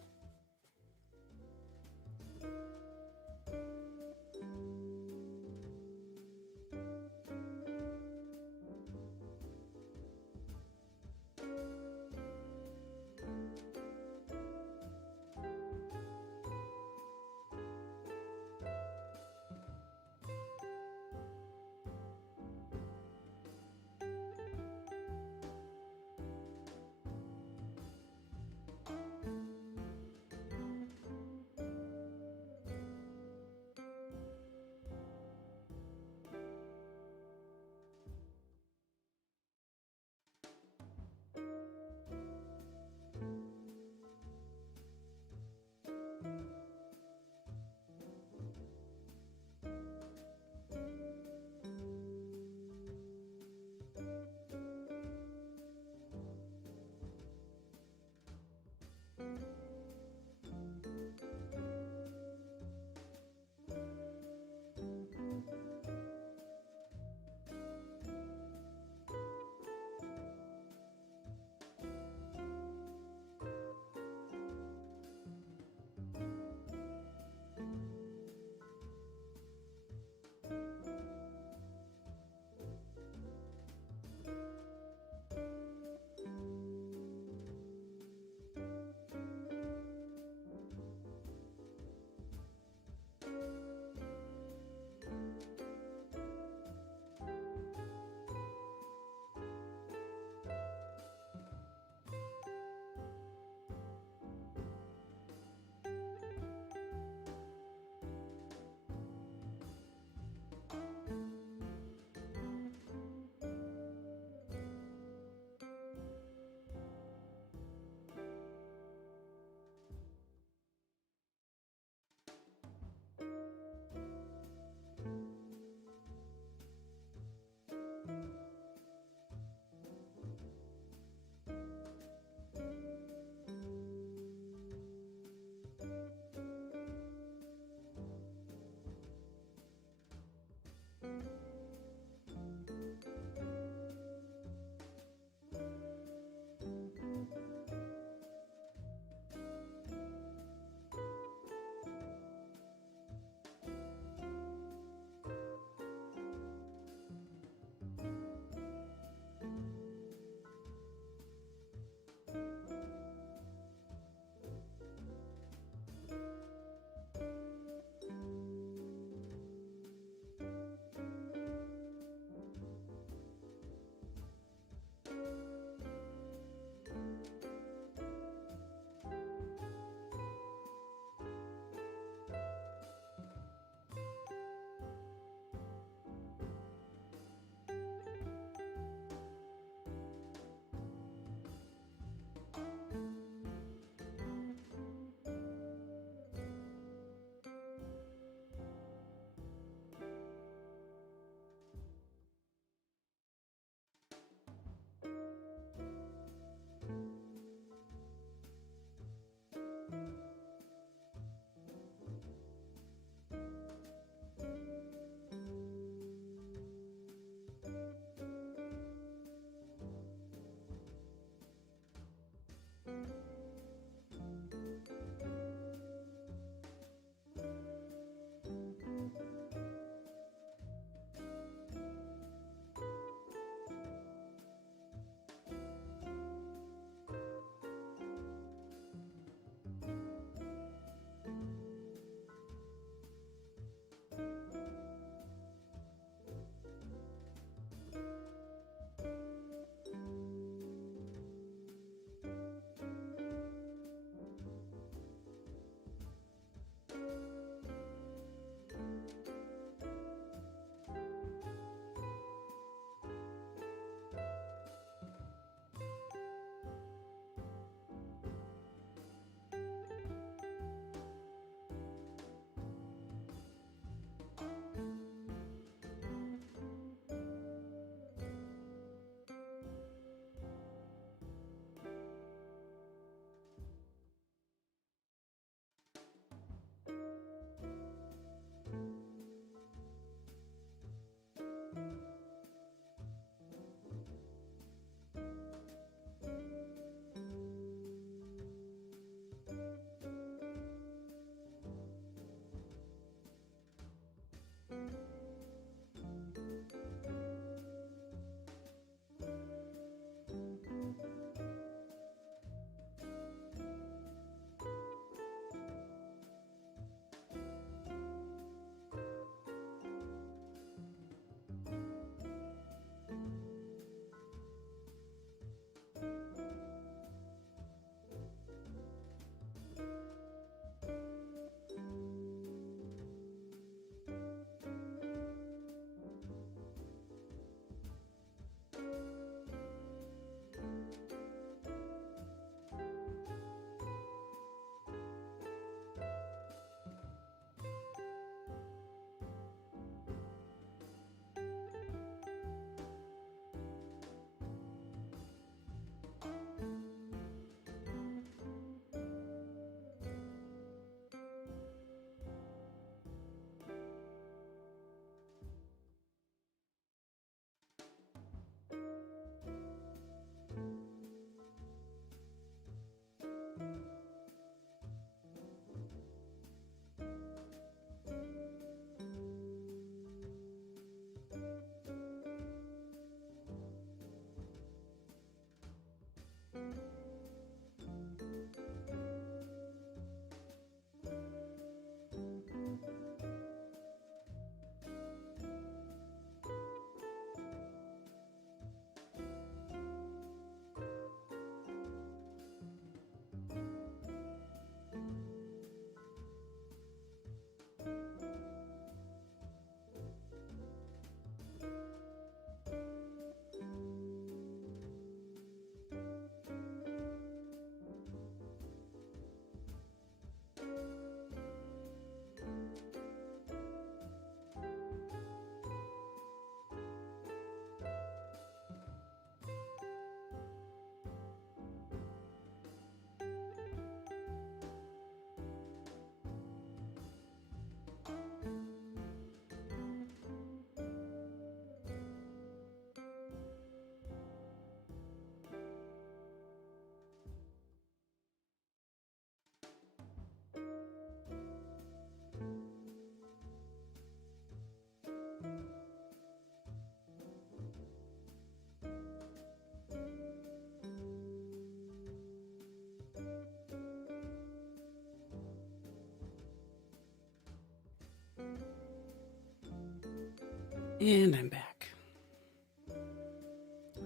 And I'm back.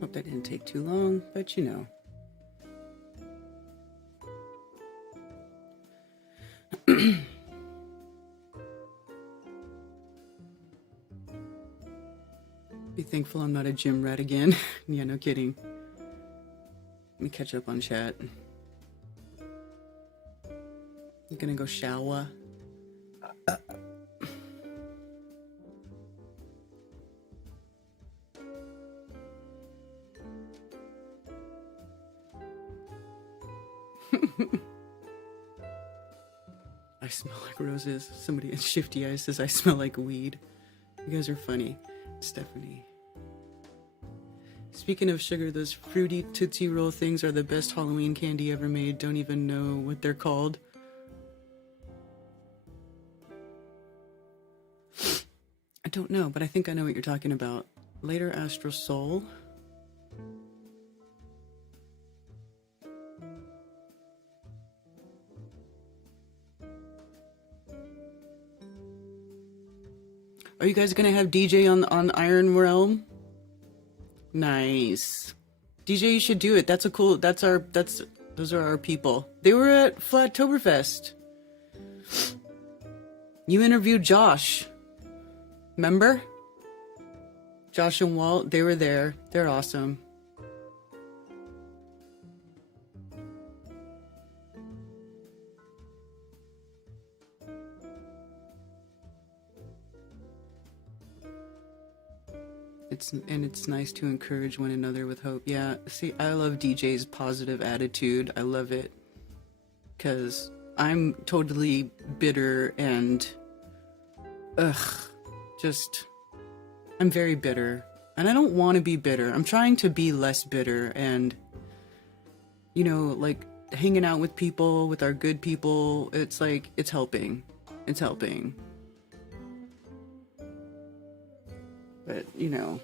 Hope that didn't take too long, but you know. Be thankful I'm not a gym rat again. Yeah, no kidding. Let me catch up on chat. I'm gonna go shower. I smell like roses. Somebody in Shifty Eyes says I smell like weed. You guys are funny. Stephanie. Speaking of sugar, those fruity Tootsie Roll things are the best Halloween candy ever made. Don't even know what they're called. I don't know, but I think I know what you're talking about. Later Astral Soul. Are you guys gonna have DJ on Iron Realm? Nice. DJ, you should do it. That's a cool, those are our people. They were at Flattoberfest. You interviewed Josh. Remember? Josh and Walt, they were there. They're awesome. It's nice to encourage one another with hope. Yeah, see, I love DJ's positive attitude. I love it. Because I'm totally bitter and... I'm very bitter. And I don't want to be bitter. I'm trying to be less bitter and... You know, like, hanging out with people, with our good people, it's like, it's helping. It's helping. But, you know...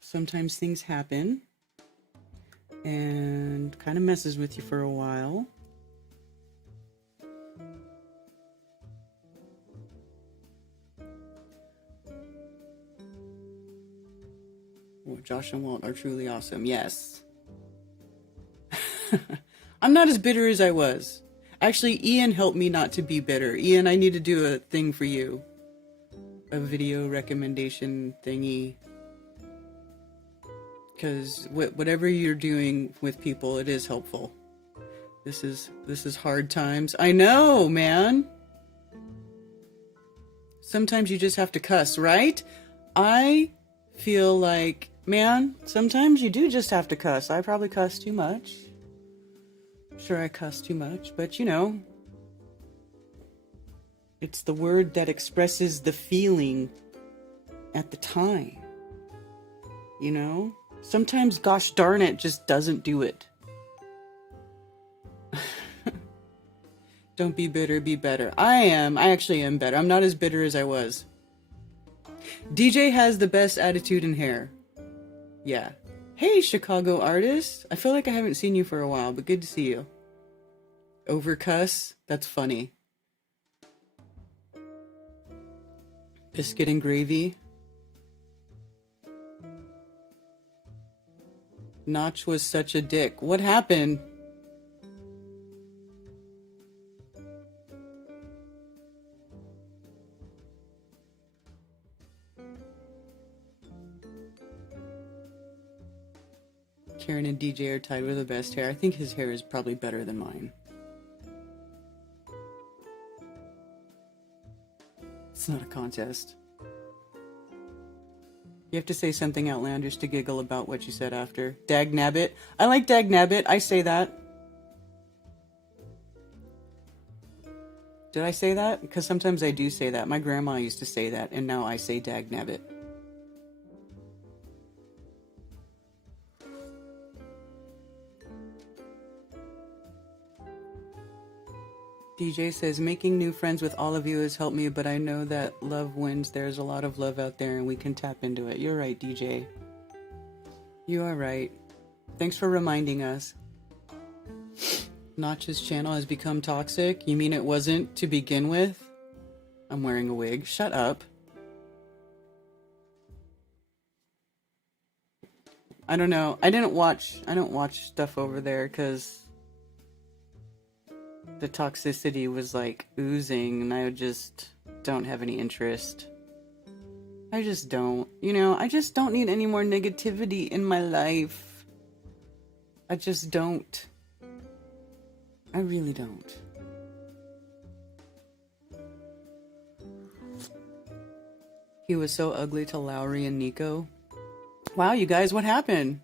Sometimes things happen and kind of messes with you for a while. Well, Josh and Walt are truly awesome. Yes. I'm not as bitter as I was. Actually, Ian helped me not to be bitter. Ian, I need to do a thing for you. A video recommendation thingy. Because whatever you're doing with people, it is helpful. This is hard times. I know, man. Sometimes you just have to cuss, right? I feel like, man, sometimes you do just have to cuss. I probably cuss too much. I'm sure I cuss too much, but you know, it's the word that expresses the feeling at the time. You know? Sometimes, gosh darn it, just doesn't do it. Don't be bitter, be better. I actually am better. I'm not as bitter as I was. DJ has the best attitude and hair. Yeah. Hey, Chicago artist. I feel like I haven't seen you for a while, but good to see you. Overcuss? That's funny. Biscuit and gravy. Notch was such a dick. What happened? Karen and DJ are tied with the best hair. I think his hair is probably better than mine. It's not a contest. You have to say something outlandish to giggle about what you said after. Dag nabbit. I like dag nabbit. I say that. Did I say that? Because sometimes I do say that. My grandma used to say that, and now I say dag nabbit. DJ says, making new friends with all of you has helped me, but I know that love wins. There's a lot of love out there and we can tap into it. You're right, DJ. You are right. Thanks for reminding us. Notch's channel has become toxic? You mean it wasn't to begin with? I'm wearing a wig. Shut up. I don't know. I don't watch stuff over there because the toxicity was like oozing and I just don't have any interest. I just don't. I just don't need any more negativity in my life. I just don't. I really don't. He was so ugly to Lowry and Nico. Wow, you guys, what happened?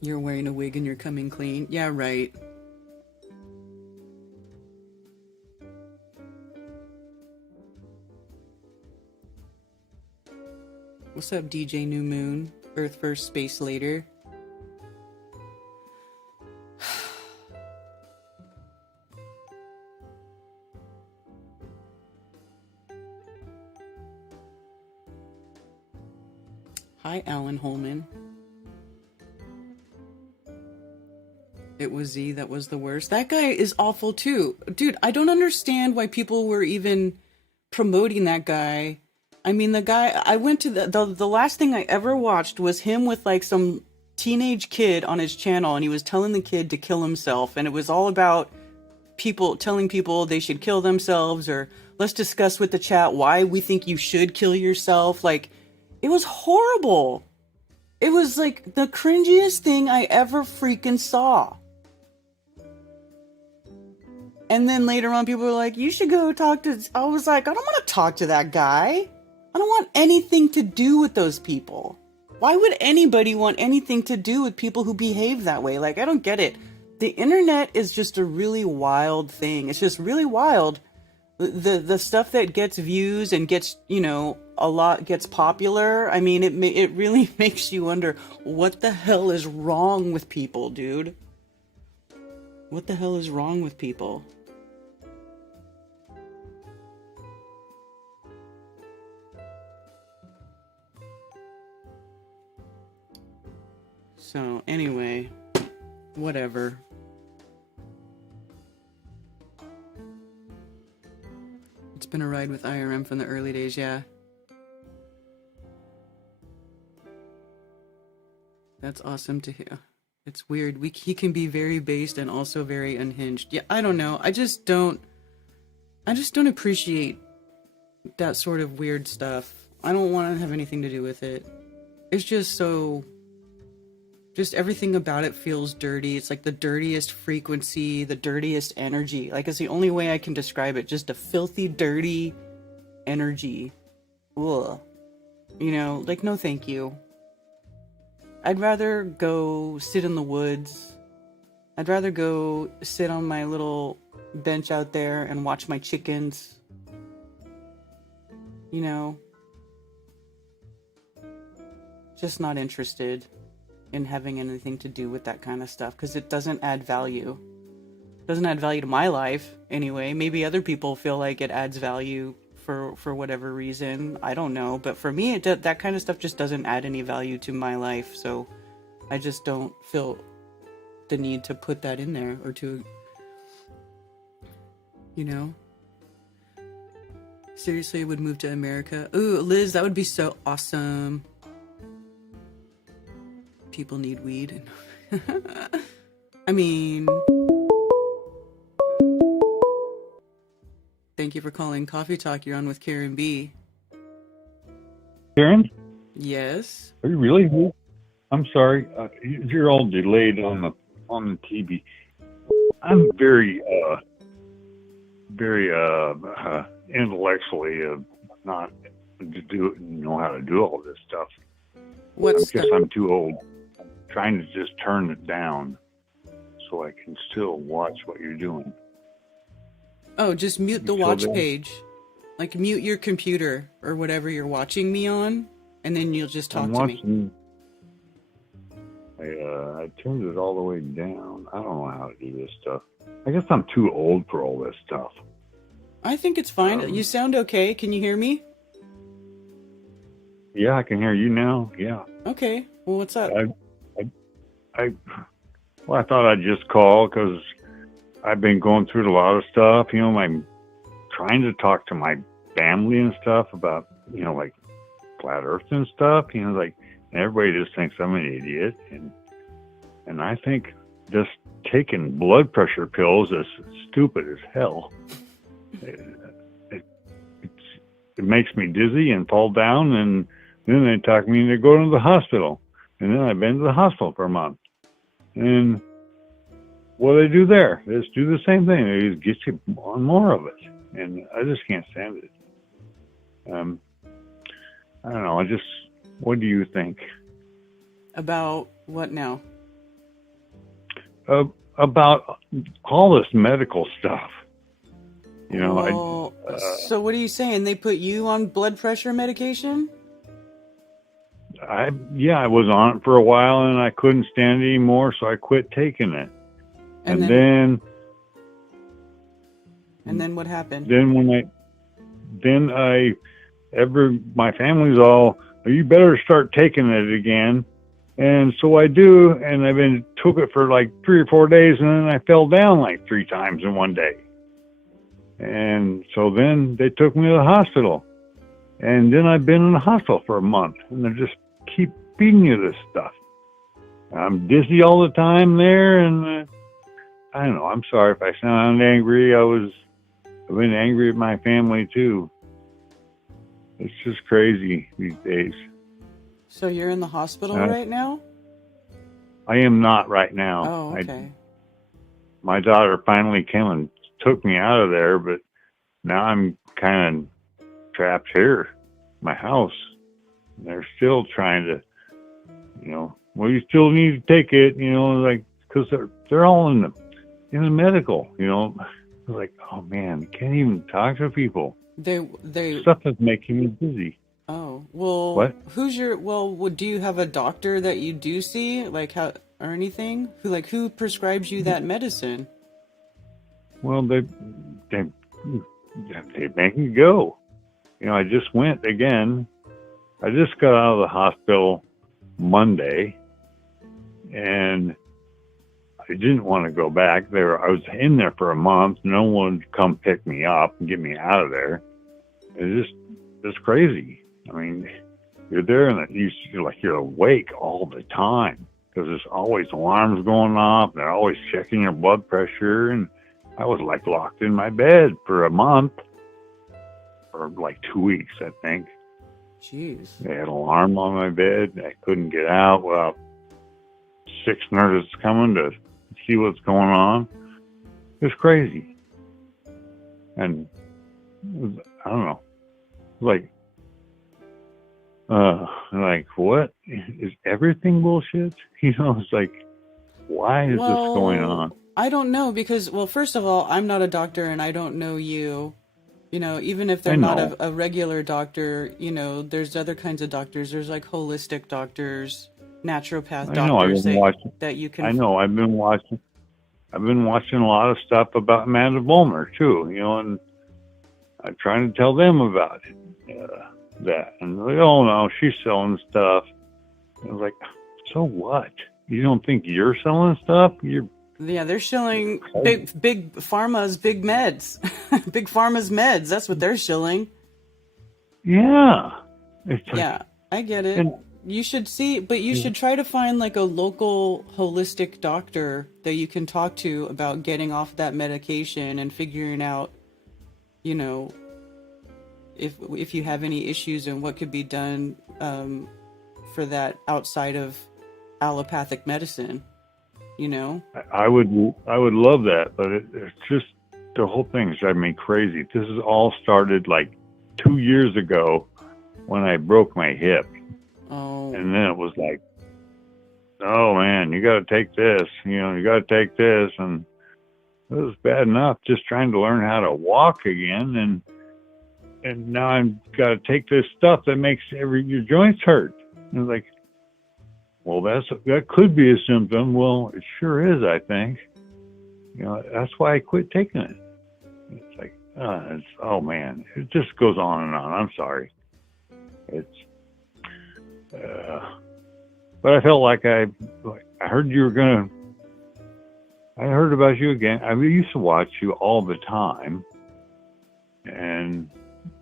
You're wearing a wig and you're coming clean? Yeah, right. What's up, DJ New Moon? Earth first, space later. Hi, Alan Holman. It was Z that was the worst. That guy is awful too. Dude, I don't understand why people were even promoting that guy. I mean, the guy, I went to the last thing I ever watched was him with like some teenage kid on his channel, and he was telling the kid to kill himself, and it was all about telling people they should kill themselves, or let's discuss with the chat why we think you should kill yourself. Like, it was horrible. It was like the cringiest thing I ever freaking saw. And then later on, people were like, you should go talk to... I was like, I don't want to talk to that guy. I don't want anything to do with those people. Why would anybody want anything to do with people who behave that way? Like, I don't get it. The internet is just a really wild thing. It's just really wild. The stuff that gets views and gets, a lot gets popular. I mean, it really makes you wonder, what the hell is wrong with people, dude? What the hell is wrong with people? So, anyway, whatever. It's been a ride with IRM from the early days, yeah. That's awesome to hear. It's weird. He can be very based and also very unhinged. Yeah, I don't know. I just don't appreciate that sort of weird stuff. I don't want to have anything to do with it. It's just everything about it feels dirty. It's like the dirtiest frequency, the dirtiest energy. Like, it's the only way I can describe it. Just a filthy, dirty energy. Ugh. Like, no thank you. I'd rather go sit in the woods. I'd rather go sit on my little bench out there and watch my chickens. Just not interested in having anything to do with that kind of stuff, because it doesn't add value. It doesn't add value to my life anyway. Maybe other people feel like it adds value for whatever reason. I don't know, but for me, that kind of stuff just doesn't add any value to my life. So I just don't feel the need to put that in there, or to, seriously, I would move to America. Ooh, Liz, that would be so awesome. People need weed. I mean, thank you for calling Coffee Talk. You're on with Karen B. Karen? Yes. Are you really here? I'm sorry. You're all delayed on the TV. I'm very intellectually not know how to do all this stuff. I'm too old. I'm trying to just turn it down so I can still watch what you're doing. Oh, just mute the watch page. Like, mute your computer or whatever you're watching me on, and then you'll just talk to me. I turned it all the way down. I don't know how to do this stuff. I guess I'm too old for all this stuff. I think it's fine. You sound okay. Can you hear me? Yeah, I can hear you now. Yeah. Okay. Well, what's up? I well, I thought I'd just call because I've been going through a lot of stuff. I'm trying to talk to my family and stuff about, like flat Earth and stuff. Like everybody just thinks I'm an idiot, and I think just taking blood pressure pills is stupid as hell. It makes me dizzy and fall down, and then they talk me into going to the hospital, and then I've been to the hospital for a month. And what do they do there? They just do the same thing. They just get you on more of it, and I just can't stand it. I don't know. What do you think? About what now? About all this medical stuff. Well, so what are you saying? They put you on blood pressure medication? I was on it for a while, and I couldn't stand it anymore, so I quit taking it. And then what happened? My family's all, you better start taking it again. And so I do, and took it for like 3 or 4 days, and then I fell down like 3 times in one day. And so then they took me to the hospital. And then I've been in the hospital for a month, and they just keep feeding you this stuff. I'm dizzy all the time there, and I don't know. I'm sorry if I sound angry. I've been angry at my family too. It's just crazy these days. So you're in the hospital right now? I am not right now. Oh, okay. My daughter finally came and took me out of there, but now I'm kind of trapped here, my house. They're still trying to, well, you still need to take it, because they're all in the medical, like, oh man, can't even talk to people. They stuff is making me dizzy. Oh, well, what? Do you have a doctor that you do see, like how or anything? Who prescribes you that medicine? Well, they make me go. I just went again. I just got out of the hospital Monday, and I didn't want to go back there. I was in there for a month. No one would come pick me up and get me out of there. It's just crazy. I mean, you're there and you're awake all the time because there's always alarms going off. They're always checking your blood pressure, and I was like locked in my bed for a month, or like 2 weeks, I think. Jeez. They had an alarm on my bed. I couldn't get out without 6 nurses coming to see what's going on. It's crazy. And I don't know. Like what? Is everything bullshit? It's like, why is this going on? I don't know because, well, first of all, I'm not a doctor and I don't know you. Even if they're not a regular doctor, there's other kinds of doctors. There's like holistic doctors, naturopath doctors that you can. I know. I've been watching a lot of stuff about Amanda Bulmer too. And I'm trying to tell them about it. That, and they're like, oh no, she's selling stuff. I was like, so what? You don't think you're selling stuff? They're shilling big pharma's big meds. Big pharma's meds. That's what they're shilling. Yeah. I get it. You should should try to find like a local holistic doctor that you can talk to about getting off that medication and figuring out, if you have any issues and what could be done for that outside of allopathic medicine. I would love that, but it's just the whole thing is driving me crazy. This is all started like 2 years ago when I broke my hip. Oh. And then it was like, oh man, you got to take this, you got to take this. And it was bad enough just trying to learn how to walk again. And now I've got to take this stuff that makes your joints hurt. And it's like, well, that could be a symptom. Well, it sure is, I think. That's why I quit taking it. It's like, oh man, it just goes on and on. I'm sorry. but I felt like I heard you were gonna. I heard about you again. I used to watch you all the time, and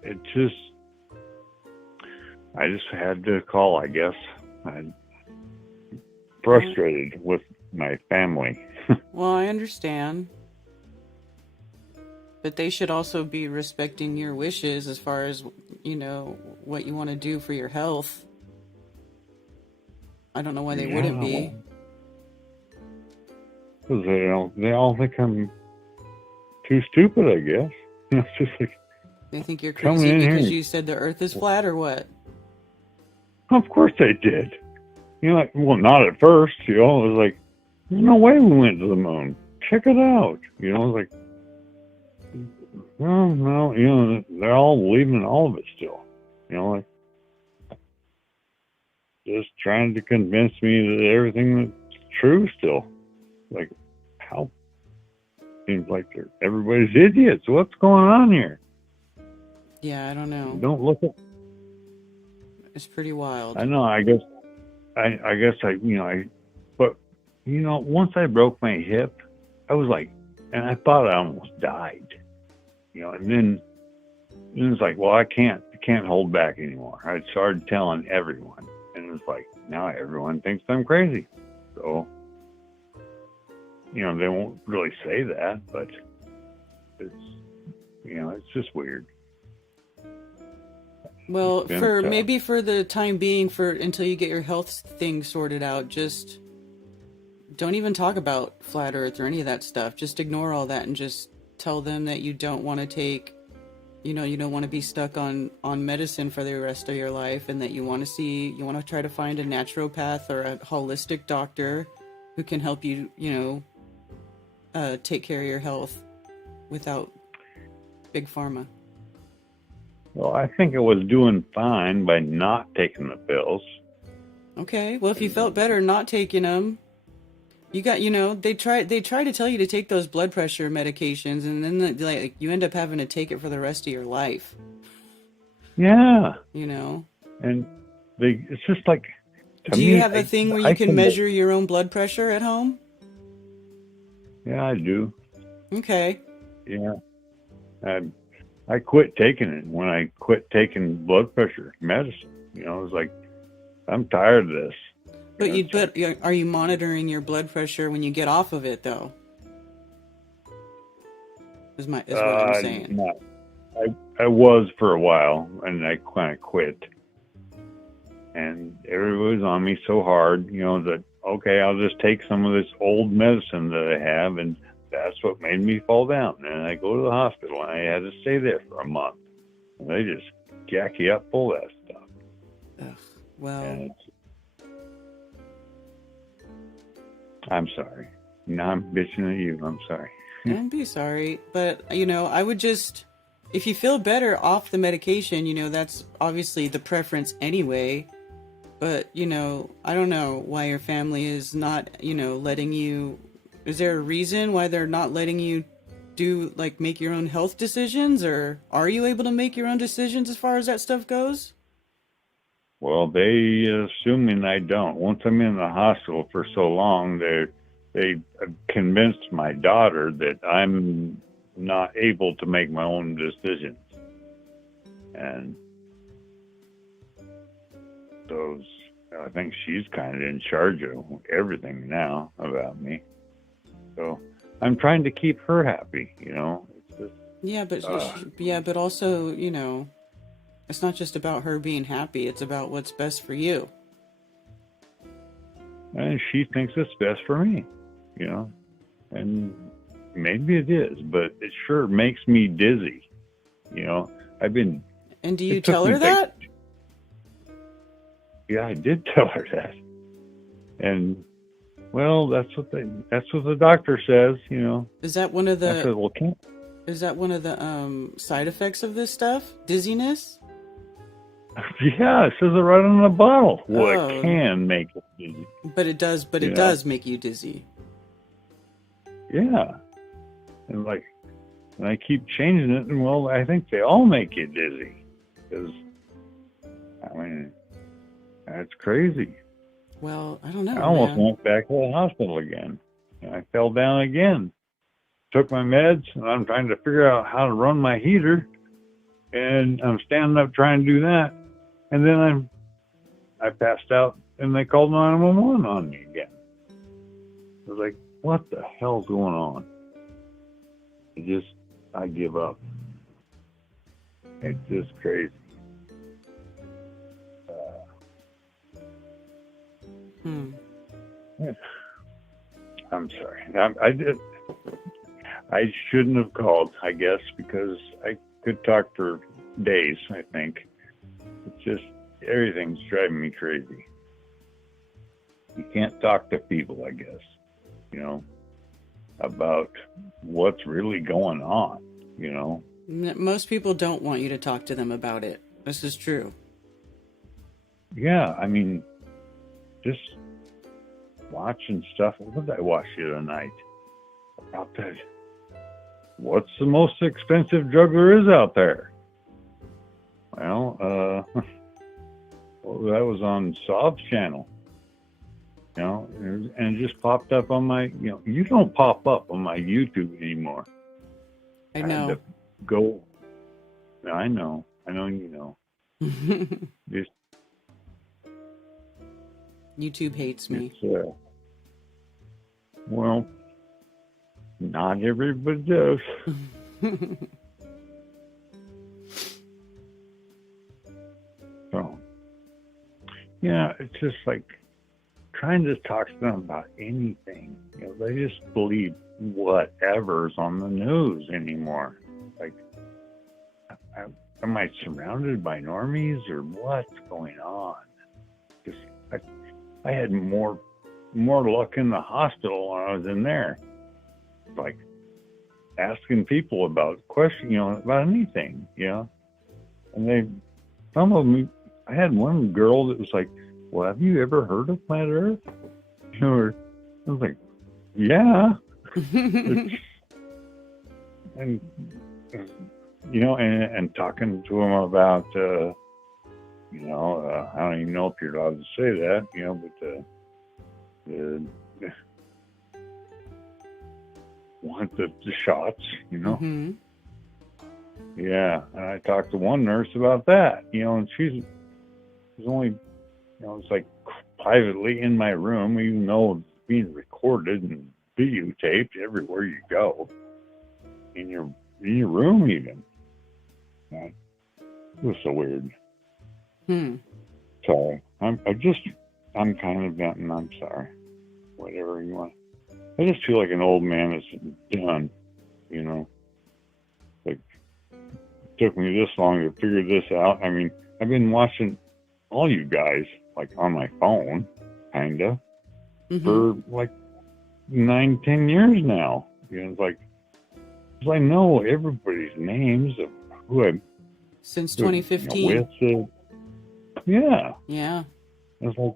it just. I just had to call. I guess I'm frustrated with my family. Well, I understand. But they should also be respecting your wishes as far as, what you want to do for your health. I don't know why they wouldn't be. Because they all think I'm too stupid, I guess. It's just like, They think you're crazy because you said the earth is flat or what? of course they did. Well, not at first, it was like, there's no way we went to the moon. Check it out. It was like, well, no, they're all believing in all of it still. Like, just trying to convince me that everything that's true still. Like, how? Seems like everybody's idiots. What's going on here? Yeah, I don't know. Don't look at. It's pretty wild. I know. I guess. But once I broke my hip, I was like, and I thought I almost died. And then it was like, well, I can't hold back anymore. I started telling everyone, and it was like, now everyone thinks I'm crazy. So, they won't really say that, but it's just weird. Well, maybe for the time being, until you get your health thing sorted out, just don't even talk about flat Earth or any of that stuff. Just ignore all that and just tell them that you don't want to take, you don't want to be stuck on medicine for the rest of your life, and that you want to try to find a naturopath or a holistic doctor who can help you, take care of your health without big pharma. Well, I think I was doing fine by not taking the pills. Okay, well, if you felt better not taking them, you got, they try to tell you to take those blood pressure medications, and then you end up having to take it for the rest of your life. Yeah. And it's just like. Do you have a thing where you can measure your own blood pressure at home? Yeah, I do. Okay. Yeah. I quit taking it when I quit taking blood pressure medicine. It was like, I'm tired of this. But are you monitoring your blood pressure when you get off of it, though? Is what I'm saying. No. I was for a while, and I kind of quit. And everybody was on me so hard, that, okay, I'll just take some of this old medicine that I have, and that's what made me fall down. And I go to the hospital, and I had to stay there for a month. And they just jack you up full of that stuff. Ugh, well... I'm sorry. Now I'm bitching at you. I'm sorry. Don't be sorry. But, I would just... If you feel better off the medication, that's obviously the preference anyway. But, I don't know why your family is not, letting you... Is there a reason why they're not letting you make your own health decisions? Or are you able to make your own decisions as far as that stuff goes? Well, they assuming I don't. Once I'm in the hospital for so long, they convinced my daughter that I'm not able to make my own decisions. And I think she's kind of in charge of everything now about me. So I'm trying to keep her happy, It's just, but also, it's not just about her being happy. It's about what's best for you. And she thinks it's best for me, And maybe it is, but it sure makes me dizzy. And do you tell her that? Yeah, I did tell her that. And well, that's what the doctor says, Is that one of the I said, well, is that one of the side effects of this stuff? Dizziness? Yeah, it says it right on the bottle. Well, it can make it dizzy. But it does. But it does make you dizzy. Yeah, and I keep changing it, and well, I think they all make you dizzy. Because, that's crazy. Well, I don't know, I almost man. went back to the hospital again. And I fell down again. Took my meds, and I'm trying to figure out how to run my heater. And I'm standing up trying to do that. And then I passed out, and they called 911 on me again. I was like, what the hell's going on? I give up. It's just crazy. I'm sorry. I shouldn't have called, I guess, because I could talk for days, I think. It's just, everything's driving me crazy. You can't talk to people, I guess, about what's really going on, Most people don't want you to talk to them about it. This is true. Yeah, I mean, just watching stuff. What did I watch the other night? About that. What's the most expensive drug there is out there? Well, that was on Sob's channel. And it just popped up on my, you don't pop up on my YouTube anymore. I had know. to go. I know you know. Just, YouTube hates me. Well, not everybody does. So, yeah, it's just like trying to talk to them about anything. They just believe whatever's on the news anymore. Like, am I surrounded by normies or what's going on? Just, I had more luck in the hospital when I was in there. Like asking people about questions, about anything, And some of them, I had one girl that was like, well, have you ever heard of Planet Earth? Or I was like, yeah. And, and talking to them about, I don't even know if you're allowed to say that, but want the shots, Mm-hmm. Yeah, and I talked to one nurse about that, and she's only, it's like privately in my room, even though it's being recorded and videotaped everywhere you go, in your room even. It was so weird. So I'm kind of venting. I'm sorry. Whatever you want. I just feel like an old man that's done. Like it took me this long to figure this out. I mean, I've been watching all you guys like on my phone, kinda, for like 9-10 years now. It's like, because I know everybody's names of who I'm since 2015. With. Yeah. It's like,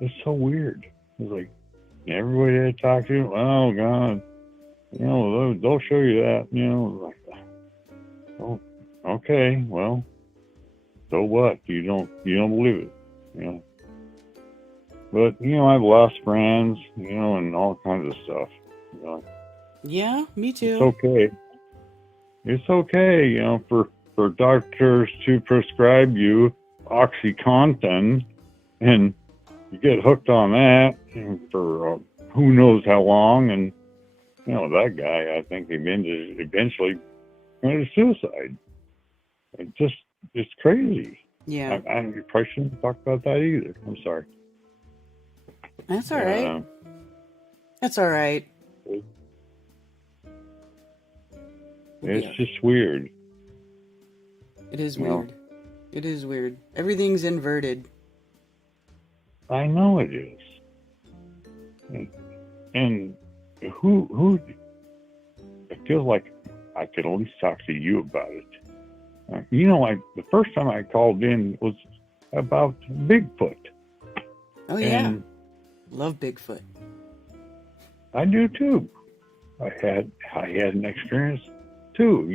it's so weird. It's like everybody I talk to, oh God, they'll show you that. Like, oh, okay, well, so what? You don't believe it, But I've lost friends, and all kinds of stuff. Yeah, me too. It's okay. It's okay, for doctors to prescribe you OxyContin, and you get hooked on that for who knows how long, and that guy, I think, eventually committed suicide. It's crazy. Yeah, I probably shouldn't talk about that either. I'm sorry. That's all right. That's all right. It's just weird. It is weird. It is weird. Everything's inverted. I know it is. And who? It feels like I could at least talk to you about it. The first time I called in was about Bigfoot. Oh yeah, love Bigfoot. I do too. I had an experience too.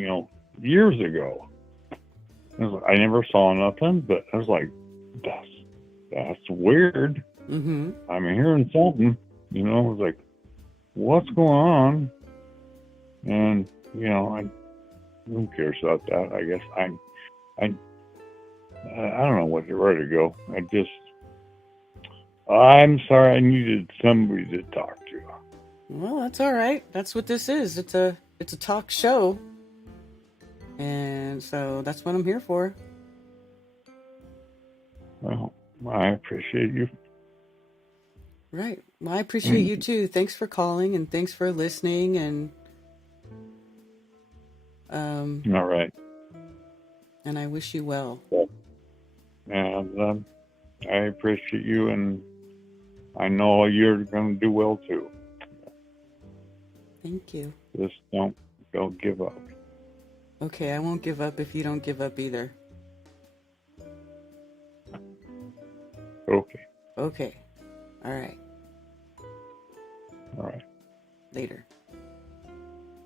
Years ago. I never saw nothing, but I was like, that's weird. Mm-hmm. I'm hearing something, it's like, what's going on? And, I who cares about that? I guess I don't know where to go. I'm sorry, I needed somebody to talk to. Well, that's all right. That's what this is. It's a talk show. And so that's what I'm here for. Well, I appreciate you. Right. Well, I appreciate you too. Thanks for calling and thanks for listening and All right. And I wish you well. And I appreciate you, and I know you're going to do well too. Thank you. Just don't give up. Okay, I won't give up if you don't give up either. Okay. Okay. All right. All right. Later.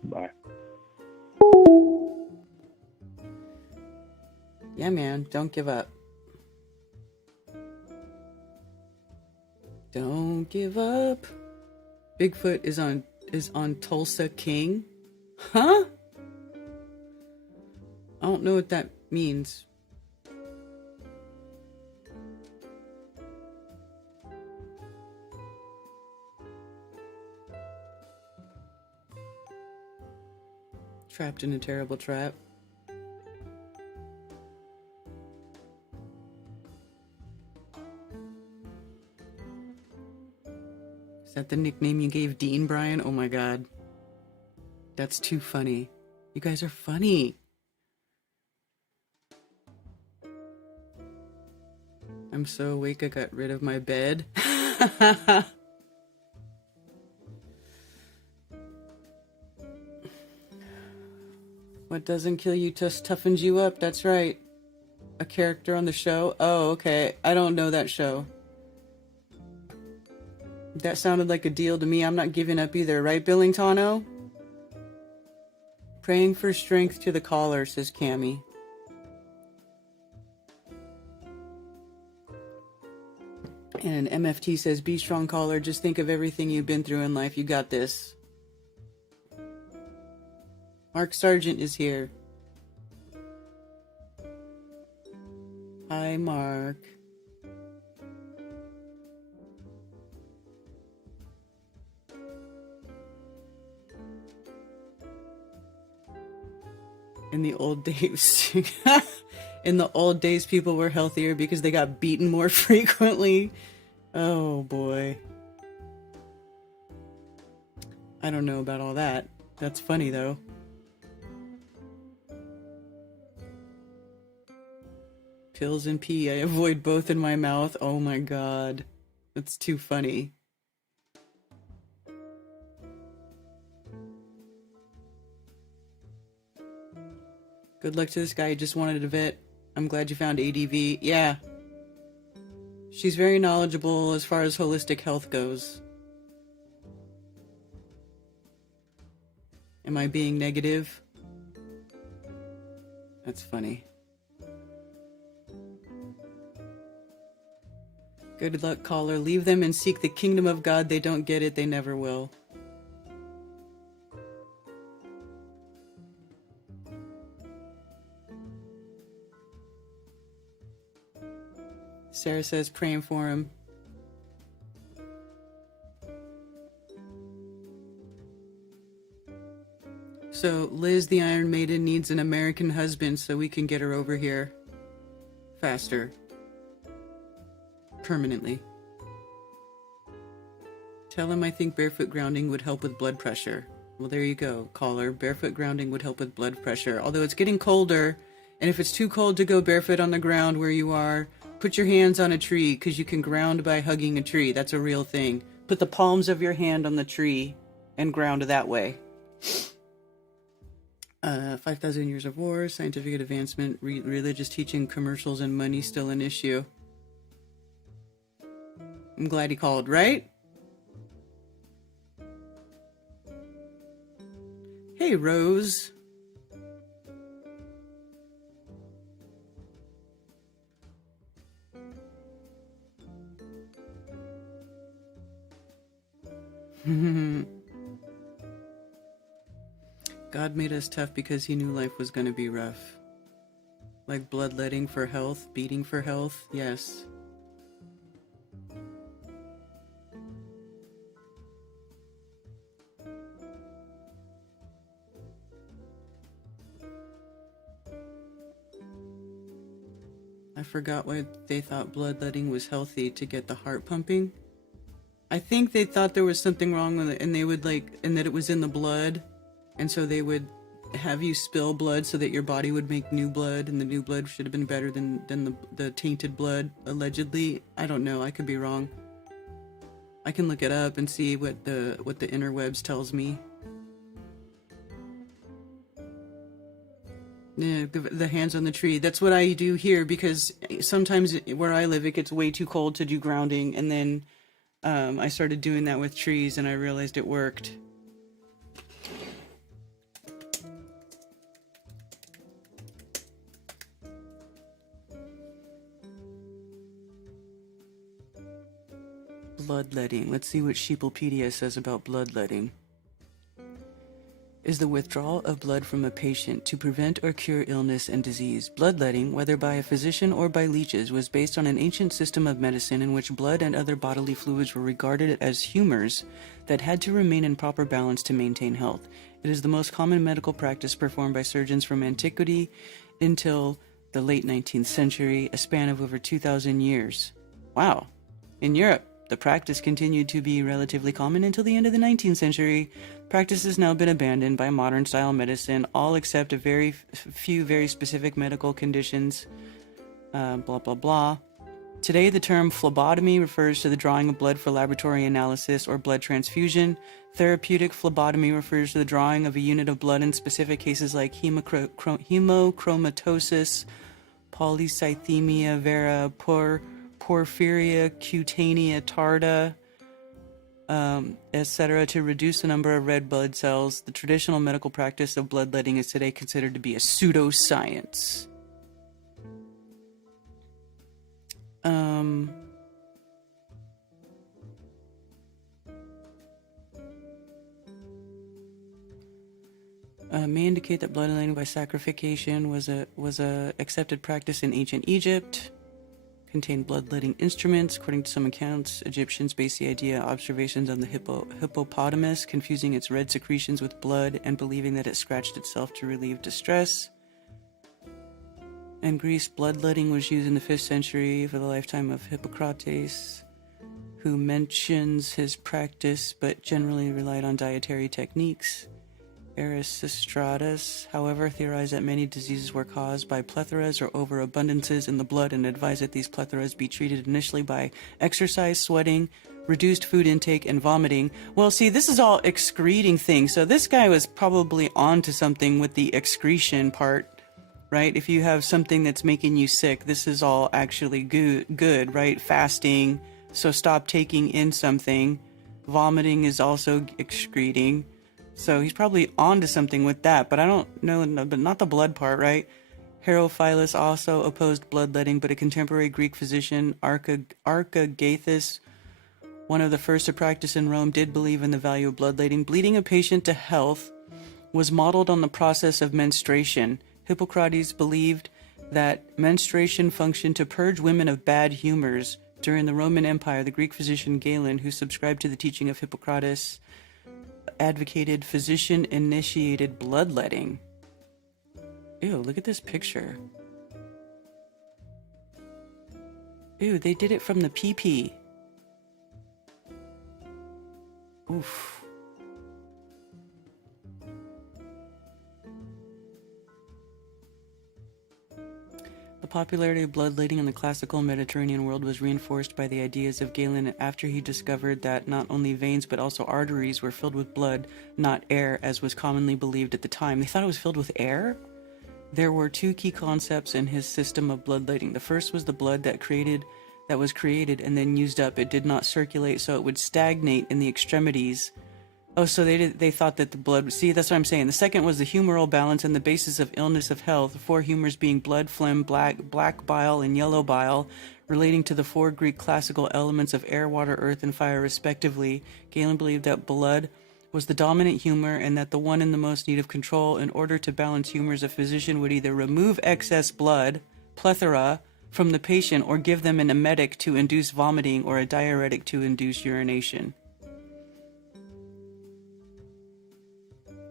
Bye. Yeah, man, don't give up. Don't give up. Bigfoot is on Tulsa King. Huh? I don't know what that means. Trapped in a terrible trap. Is that the nickname you gave Dean, Brian? Oh my god. That's too funny. You guys are funny. I'm so awake I got rid of my bed. What doesn't kill you just toughens you up. That's right. A character on the show? Oh, okay. I don't know that show. That sounded like a deal to me. I'm not giving up either. Right, Billingtano? Praying for strength to the caller, says Cammy. And MFT says, be strong, caller. Just think of everything you've been through in life. You got this. Mark Sargent is here. Hi, Mark. In the old days, people were healthier because they got beaten more frequently. Oh boy. I don't know about all that. That's funny though. Pills and pee. I avoid both in my mouth. Oh my god. That's too funny. Good luck to this guy who just wanted a vet. I'm glad you found ADV. Yeah. She's very knowledgeable as far as holistic health goes. Am I being negative? That's funny. Good luck, caller. Leave them and seek the kingdom of God. They don't get it. They never will. Sarah says, praying for him. So, Liz, the Iron Maiden, needs an American husband so we can get her over here faster. Permanently. Tell him I think barefoot grounding would help with blood pressure. Well, there you go, caller. Barefoot grounding would help with blood pressure. Although it's getting colder, and if it's too cold to go barefoot on the ground where you are, put your hands on a tree, because you can ground by hugging a tree. That's a real thing. Put the palms of your hand on the tree and ground that way. 5,000 years of war, scientific advancement, religious teaching, commercials, and money still an issue. I'm glad he called, right? Hey, Rose. God made us tough because he knew life was going to be rough. Like bloodletting for health, beating for health, yes. I forgot why they thought bloodletting was healthy, to get the heart pumping. I think they thought there was something wrong with it, and they would and that it was in the blood, and so they would have you spill blood so that your body would make new blood, and the new blood should have been better than the tainted blood, allegedly. I don't know, I could be wrong. I can look it up and see what the interwebs tells me. Yeah, the hands on the tree. That's what I do here, because sometimes where I live it gets way too cold to do grounding, and then I started doing that with trees and I realized it worked. Bloodletting. Let's see what Sheeplepedia says about bloodletting. Is the withdrawal of blood from a patient to prevent or cure illness and disease. Bloodletting, whether by a physician or by leeches, was based on an ancient system of medicine in which blood and other bodily fluids were regarded as humors that had to remain in proper balance to maintain health. It is the most common medical practice performed by surgeons from antiquity until the late 19th century, a span of over 2,000 years. Wow. In Europe, the practice continued to be relatively common until the end of the 19th century. Practice has now been abandoned by modern-style medicine, all except a very few very specific medical conditions. Blah, blah, blah. Today, the term phlebotomy refers to the drawing of blood for laboratory analysis or blood transfusion. Therapeutic phlebotomy refers to the drawing of a unit of blood in specific cases like hemochromatosis, polycythemia vera, porphyria cutanea tarda, etc., to reduce the number of red blood cells. The traditional medical practice of bloodletting is today considered to be a pseudoscience. May indicate that bloodletting by sacrification was a accepted practice in ancient Egypt. Contained bloodletting instruments. According to some accounts, Egyptians based the idea on observations on the hippopotamus, confusing its red secretions with blood and believing that it scratched itself to relieve distress. In Greece, bloodletting was used in the 5th century for the lifetime of Hippocrates, who mentions his practice but generally relied on dietary techniques. Erasistratus, however, theorized that many diseases were caused by plethoras or overabundances in the blood and advised that these plethoras be treated initially by exercise, sweating, reduced food intake, and vomiting. Well, see, this is all excreting things, so this guy was probably onto something with the excretion part, right? If you have something that's making you sick, this is all actually good, right? Fasting, so stop taking in something. Vomiting is also excreting. So he's probably onto something with that, but I don't know, but not the blood part, right? Herophilus also opposed bloodletting, but a contemporary Greek physician, Archagathus, one of the first to practice in Rome, did believe in the value of bloodletting. Bleeding a patient to health was modeled on the process of menstruation. Hippocrates believed that menstruation functioned to purge women of bad humors. During the Roman Empire, the Greek physician Galen, who subscribed to the teaching of Hippocrates, advocated physician-initiated bloodletting. Ew, look at this picture. Ew, they did it from the pee-pee. Oof. The popularity of bloodletting in the classical Mediterranean world was reinforced by the ideas of Galen after he discovered that not only veins but also arteries were filled with blood, not air, as was commonly believed at the time. They thought it was filled with air? There were two key concepts in his system of bloodletting. The first was the blood that was created and then used up. It did not circulate, so it would stagnate in the extremities. Oh, so they thought that the blood... See, that's what I'm saying. The second was the humoral balance and the basis of illness of health, the four humors being blood, phlegm, black bile, and yellow bile, Relating to the four Greek classical elements of air, water, earth, and fire, respectively, Galen believed that blood was the dominant humor and that the one in the most need of control. In order to balance humors, a physician would either remove excess blood, plethora, from the patient or give them an emetic to induce vomiting or a diuretic to induce urination.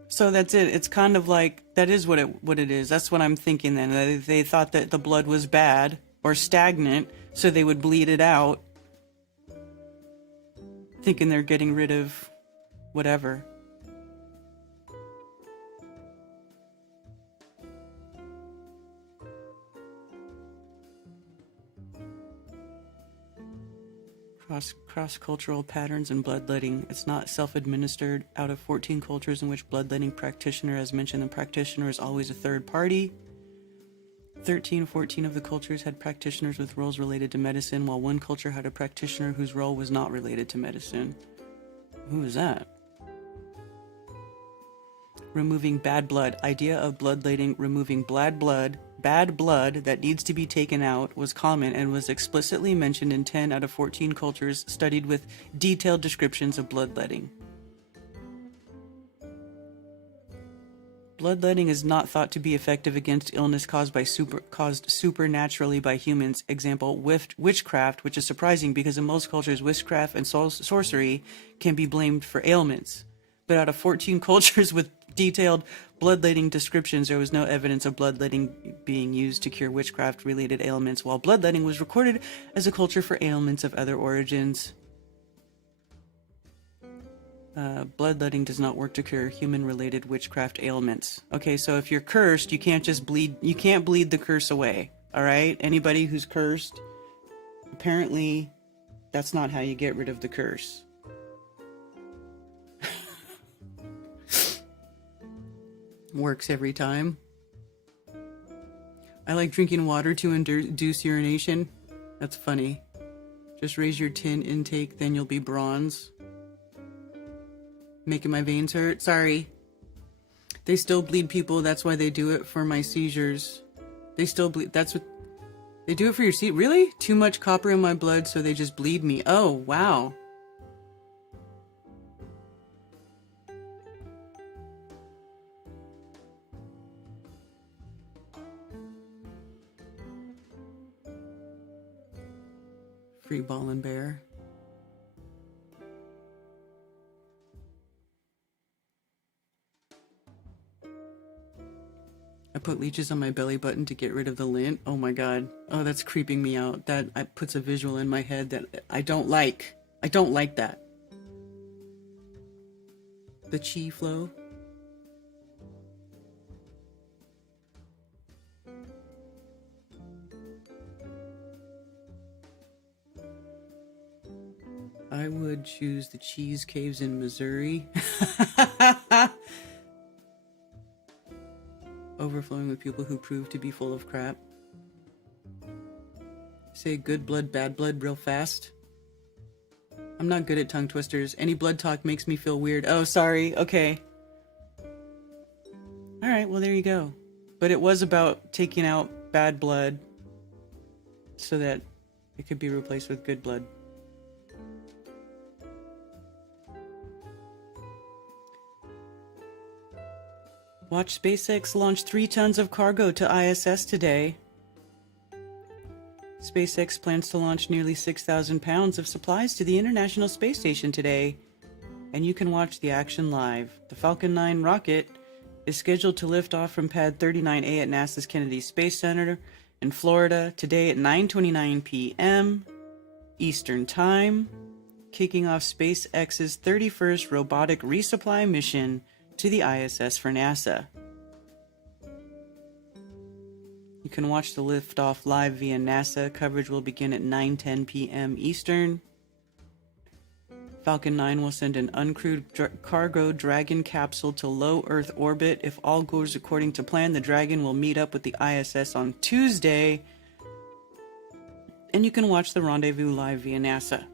So that's it. It's kind of like, that is what it is. That's what I'm thinking then. They thought that the blood was bad or stagnant, so they would bleed it out, thinking they're getting rid of whatever. Cross-cultural patterns in bloodletting. It's not self-administered. Out of 14 cultures in which bloodletting practitioner, as mentioned, the practitioner is always a third party. 14 of the cultures had practitioners with roles related to medicine, while one culture had a practitioner whose role was not related to medicine. Who is that? Removing bad blood. Idea of bloodletting, removing bad blood that needs to be taken out, was common and was explicitly mentioned in 10 out of 14 cultures studied with detailed descriptions of bloodletting. Bloodletting is not thought to be effective against illness caused supernaturally by humans. Example, witchcraft, which is surprising because in most cultures, witchcraft and sorcery can be blamed for ailments. But out of 14 cultures with detailed bloodletting descriptions, there was no evidence of bloodletting being used to cure witchcraft-related ailments, while bloodletting was recorded as a culture for ailments of other origins. Bloodletting does not work to cure human-related witchcraft ailments. Okay, so if you're cursed, you can't just bleed. You can't bleed the curse away. All right, anybody who's cursed, apparently, that's not how you get rid of the curse. Works every time. I like drinking water to induce urination. That's funny. Just raise your tin intake, then you'll be bronze. Making my veins hurt. Sorry. They still bleed people. That's why they do it for my seizures. They still bleed. That's what they do it for your seizure. Really? Too much copper in my blood, so they just bleed me. Oh, wow. Free ball and bear. I put leeches on my belly button to get rid of the lint. Oh my god. Oh, that's creeping me out. That puts a visual in my head that I don't like. I don't like that. The chi flow. I would choose the cheese caves in Missouri. Overflowing with people who prove to be full of crap. Say good blood, bad blood real fast. I'm not good at tongue twisters. Any blood talk makes me feel weird. Oh, sorry. Okay. Alright, well there you go. But it was about taking out bad blood so that it could be replaced with good blood. Watch SpaceX launch 3 tons of cargo to ISS today. SpaceX plans to launch nearly 6,000 pounds of supplies to the International Space Station today. And you can watch the action live. The Falcon 9 rocket is scheduled to lift off from Pad 39A at NASA's Kennedy Space Center in Florida today at 9:29 p.m. Eastern Time, kicking off SpaceX's 31st robotic resupply mission to the ISS for NASA. You can watch the liftoff live via NASA. Coverage will begin at 9:10 p.m. Eastern. Falcon 9 will send an uncrewed cargo Dragon capsule to low Earth orbit. If all goes according to plan, the Dragon will meet up with the ISS on Tuesday. And you can watch the rendezvous live via NASA.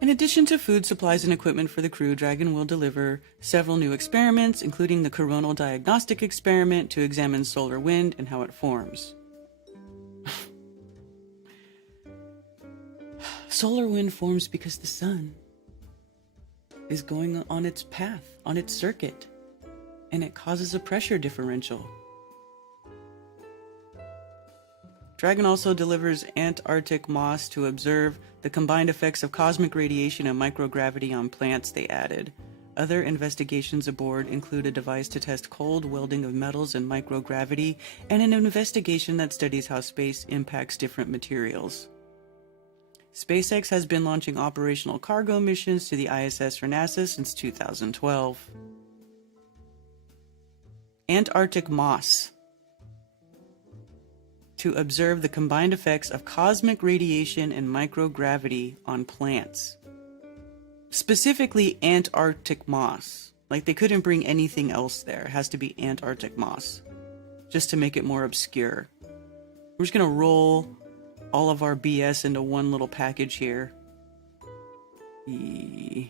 In addition to food, supplies, and equipment for the crew, Dragon will deliver several new experiments, including the coronal diagnostic experiment to examine solar wind and how it forms. Solar wind forms because the sun is going on its path, on its circuit, and it causes a pressure differential. Dragon also delivers Antarctic moss to observe the combined effects of cosmic radiation and microgravity on plants, they added. Other investigations aboard include a device to test cold welding of metals and microgravity, and an investigation that studies how space impacts different materials. SpaceX has been launching operational cargo missions to the ISS for NASA since 2012. Antarctic moss to observe the combined effects of cosmic radiation and microgravity on plants. Specifically Antarctic moss. Like, they couldn't bring anything else there. It has to be Antarctic moss, just to make it more obscure. We're just gonna roll all of our BS into one little package here. And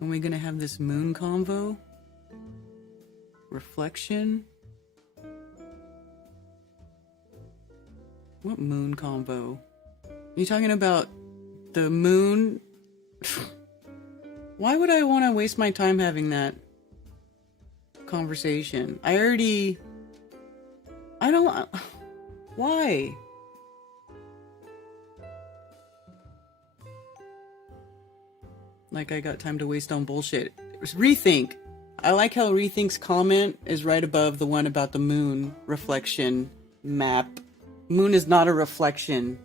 we're gonna have this moon convo. Reflection. What moon convo? Are you talking about the moon? Why would I want to waste my time having that conversation? I don't... Why? Like I got time to waste on bullshit. It was Rethink. I like how Rethink's comment is right above the one about the moon reflection map. Moon is not a reflection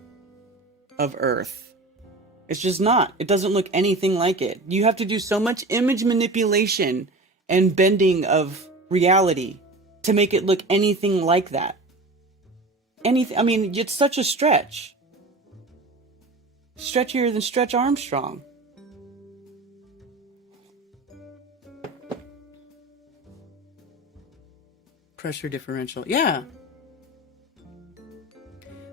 of Earth. It's just not. It doesn't look anything like it. You have to do so much image manipulation and bending of reality to make it look anything like that. Anything. I mean, it's such a stretch. Stretchier than Stretch Armstrong. Pressure differential. Yeah.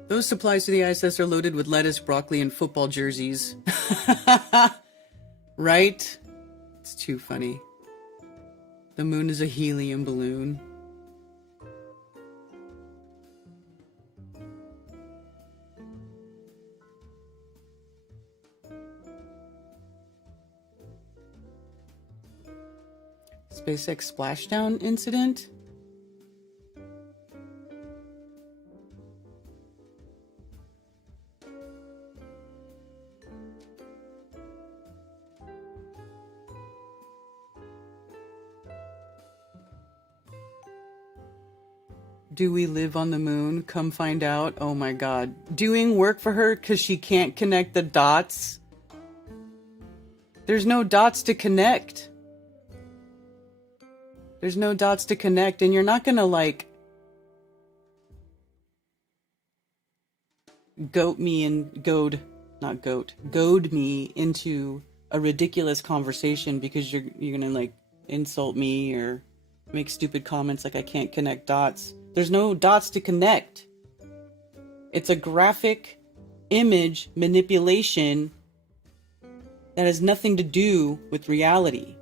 Those supplies to the ISS are loaded with lettuce, broccoli, and football jerseys. Right? It's too funny. The moon is a helium balloon. SpaceX splashdown incident? Do we live on the moon? Come find out. Oh my god. Doing work for her because she can't connect the dots? There's no dots to connect. There's no dots to connect, and you're not gonna, like, goad me into a ridiculous conversation because you're gonna, like, insult me or make stupid comments like I can't connect dots. There's no dots to connect. It's a graphic image manipulation that has nothing to do with reality.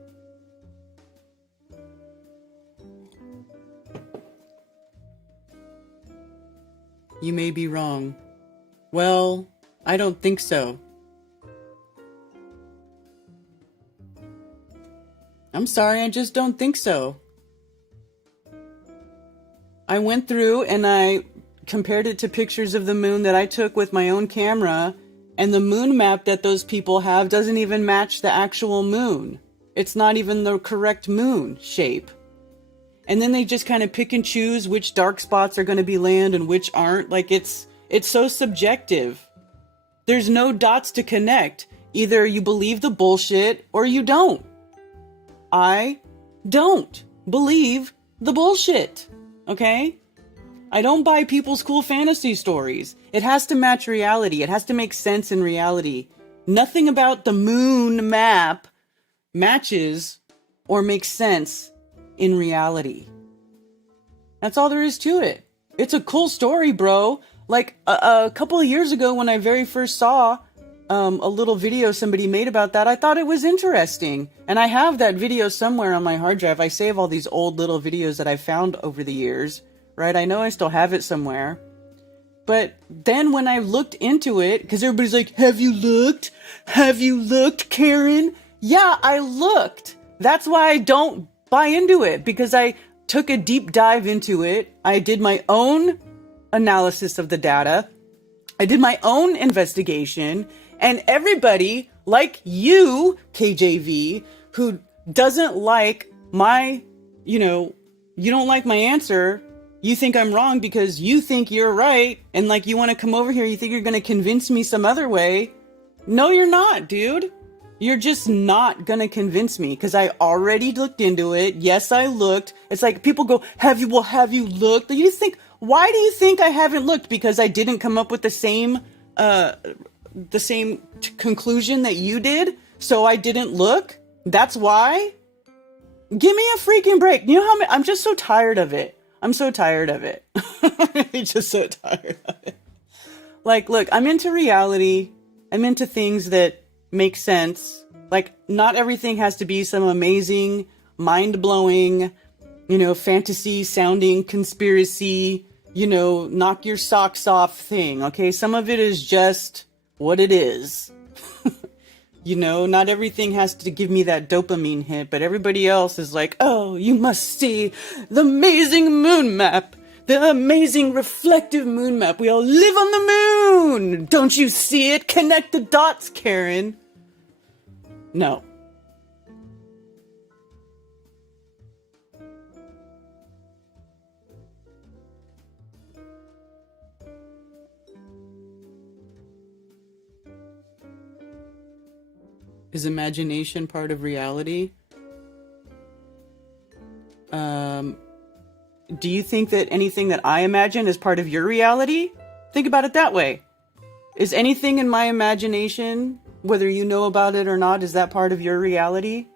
You may be wrong. Well, I don't think so. I'm sorry, I just don't think so. I went through and I compared it to pictures of the moon that I took with my own camera, and the moon map that those people have doesn't even match the actual moon. It's not even the correct moon shape. And then they just kind of pick and choose which dark spots are going to be land and which aren't. Like, it's so subjective. There's no dots to connect. Either you believe the bullshit or you don't. I don't believe the bullshit. Okay? I don't buy people's cool fantasy stories. It has to match reality. It has to make sense in reality. Nothing about the moon map matches or makes sense in reality. That's all there is to it. It's a cool story, bro. Like a couple of years ago when I very first saw a little video somebody made about that, I thought it was interesting. And I have that video somewhere on my hard drive. I save all these old little videos that I found over the years, right? I know I still have it somewhere. But then when I looked into it, because everybody's like, have you looked? Have you looked, Karen? Yeah, I looked. That's why I don't buy into it, because I took a deep dive into it. I did my own analysis of the data. I did my own investigation. And everybody, like you, KJV, who doesn't like my, you don't like my answer. You think I'm wrong because you think you're right. And like, you want to come over here. You think you're going to convince me some other way. No, you're not, dude. You're just not going to convince me because I already looked into it. Yes, I looked. It's like people go, have you looked? You think, why do you think I haven't looked? Because I didn't come up with the same conclusion that you did. So I didn't look. That's why. Give me a freaking break. You know how I'm just so tired of it. I'm so tired of it. I'm just so tired of it. Like, look, I'm into reality. I'm into things that make sense. Like, not everything has to be some amazing, mind-blowing, fantasy sounding conspiracy, knock your socks off thing. Okay. Some of it is just what it is. Not everything has to give me that dopamine hit, but everybody else is like, oh, you must see the amazing moon map, the amazing reflective moon map. We all live on the moon. Don't you see it? Connect the dots, Karen. No. Is imagination part of reality? Do you think that anything that I imagine is part of your reality? Think about it that way. Is anything in my imagination, whether you know about it or not, is that part of your reality?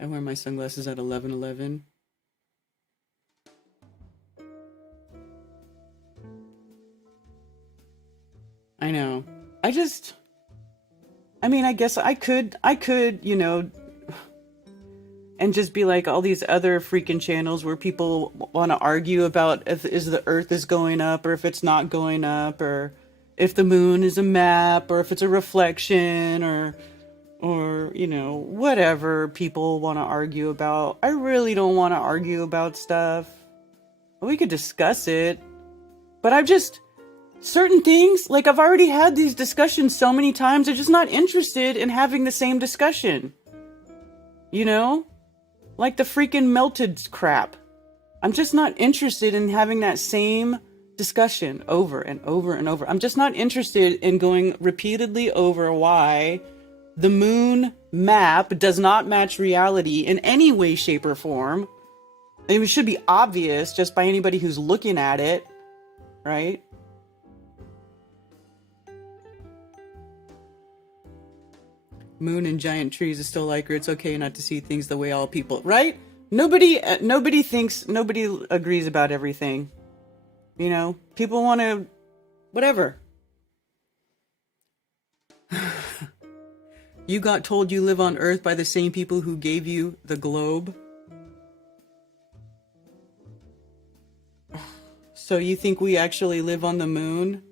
I wear my sunglasses at 11:11. I know. I guess I could, and just be like all these other freaking channels where people want to argue about if the earth is going up or if it's not going up, or if the moon is a map or if it's a reflection, or whatever people want to argue about. I really don't want to argue about stuff. We could discuss it, but certain things, like I've already had these discussions so many times, I'm just not interested in having the same discussion. Like the freaking melted crap. I'm just not interested in having that same discussion over and over and over. I'm just not interested in going repeatedly over why the moon map does not match reality in any way, shape, or form. It should be obvious just by anybody who's looking at it, right? Moon and giant trees is still like her. It's okay not to see things the way all people, right? Nobody agrees about everything. People want to, whatever. You got told you live on Earth by the same people who gave you the globe. So you think we actually live on the moon?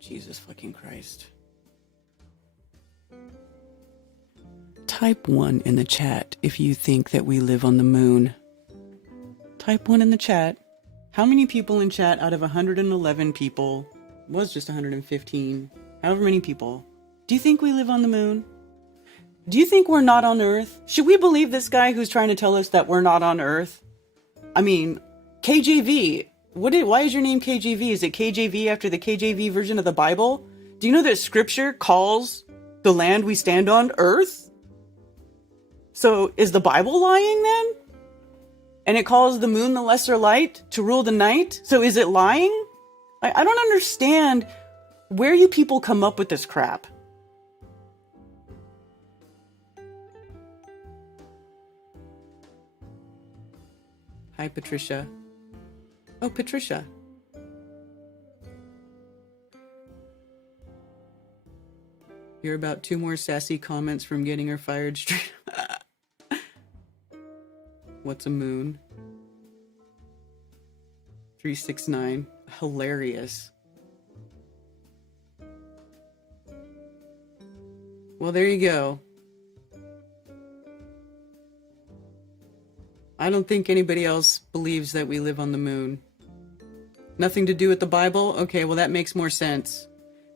Jesus fucking Christ. Type 1 in the chat if you think that we live on the moon. Type 1 in the chat. How many people in chat out of 111 people? It was just 115. However many people. Do you think we live on the moon? Do you think we're not on Earth? Should we believe this guy who's trying to tell us that we're not on Earth? I mean, KJV. Why is your name KJV? Is it KJV after the KJV version of the Bible? Do you know that scripture calls the land we stand on Earth? So is the Bible lying then? And it calls the moon the lesser light to rule the night? So is it lying? I don't understand where you people come up with this crap. Hi, Patricia. Oh, Patricia. You're about 2 more sassy comments from getting her fired straight. What's a moon? 369. Hilarious. Well, there you go. I don't think anybody else believes that we live on the moon. Nothing to do with the Bible? Okay, well that makes more sense.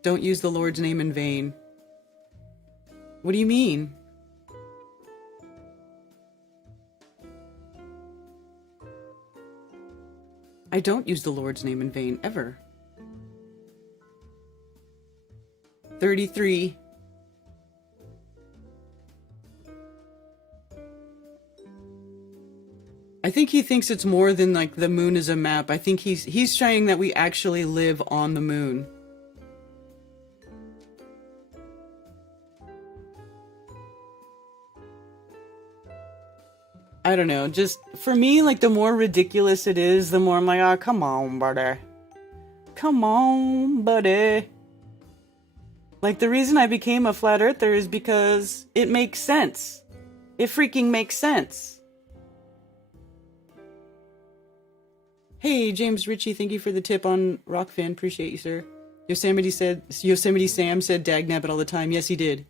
Don't use the Lord's name in vain. What do you mean? I don't use the Lord's name in vain, ever. 33. I think he thinks it's more than like the moon is a map. I think he's saying that we actually live on the moon. I don't know, just for me, like the more ridiculous it is, the more I'm like, oh, come on, buddy. Come on, buddy. Like the reason I became a flat earther is because it makes sense. It freaking makes sense. Hey, James Ritchie, thank you for the tip on Rockfin. Appreciate you, sir. Yosemite Sam said Dagnabbit all the time. Yes, he did.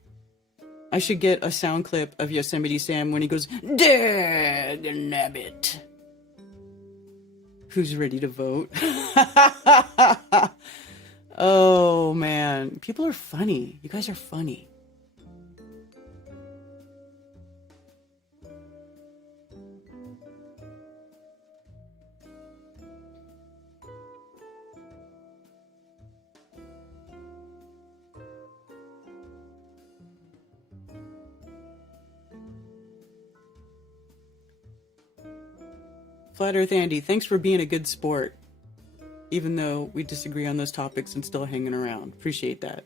I should get a sound clip of Yosemite Sam when he goes, Dagnabbit. Who's ready to vote? Oh, man. People are funny. You guys are funny. Flat Earth Andy, thanks for being a good sport. Even though we disagree on those topics and still hanging around. Appreciate that.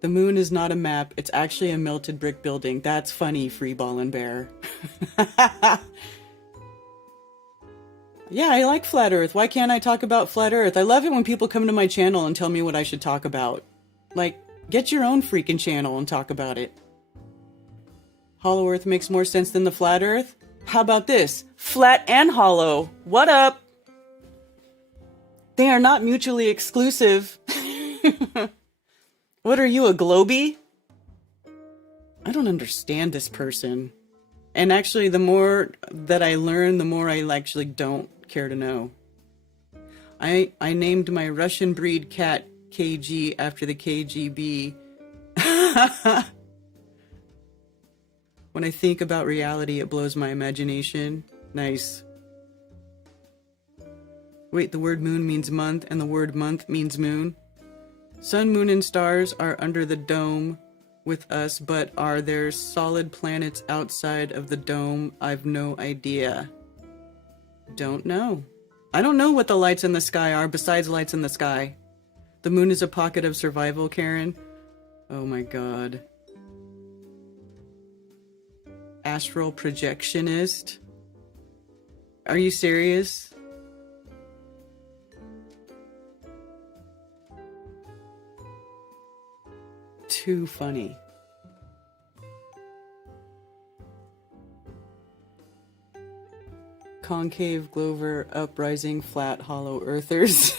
The moon is not a map. It's actually a melted brick building. That's funny, Free Ball and Bear. Yeah, I like Flat Earth. Why can't I talk about Flat Earth? I love it when people come to my channel and tell me what I should talk about. Like, get your own freaking channel and talk about it. Hollow Earth makes more sense than the Flat Earth? How about this? Flat and hollow. What up? They are not mutually exclusive. What are you, a Globie? I don't understand this person. And actually, the more that I learn, the more I actually don't care to know. I named my Russian breed cat KG after the KGB. When I think about reality, it blows my imagination. Nice. Wait, the word moon means month, and the word month means moon? Sun, moon, and stars are under the dome with us, but are there solid planets outside of the dome? I've no idea. Don't know. I don't know what the lights in the sky are besides lights in the sky. The moon is a pocket of survival, Karen. Oh my god. Astral projectionist? Are you serious? Too funny. Concave, Glover, uprising, flat, hollow earthers.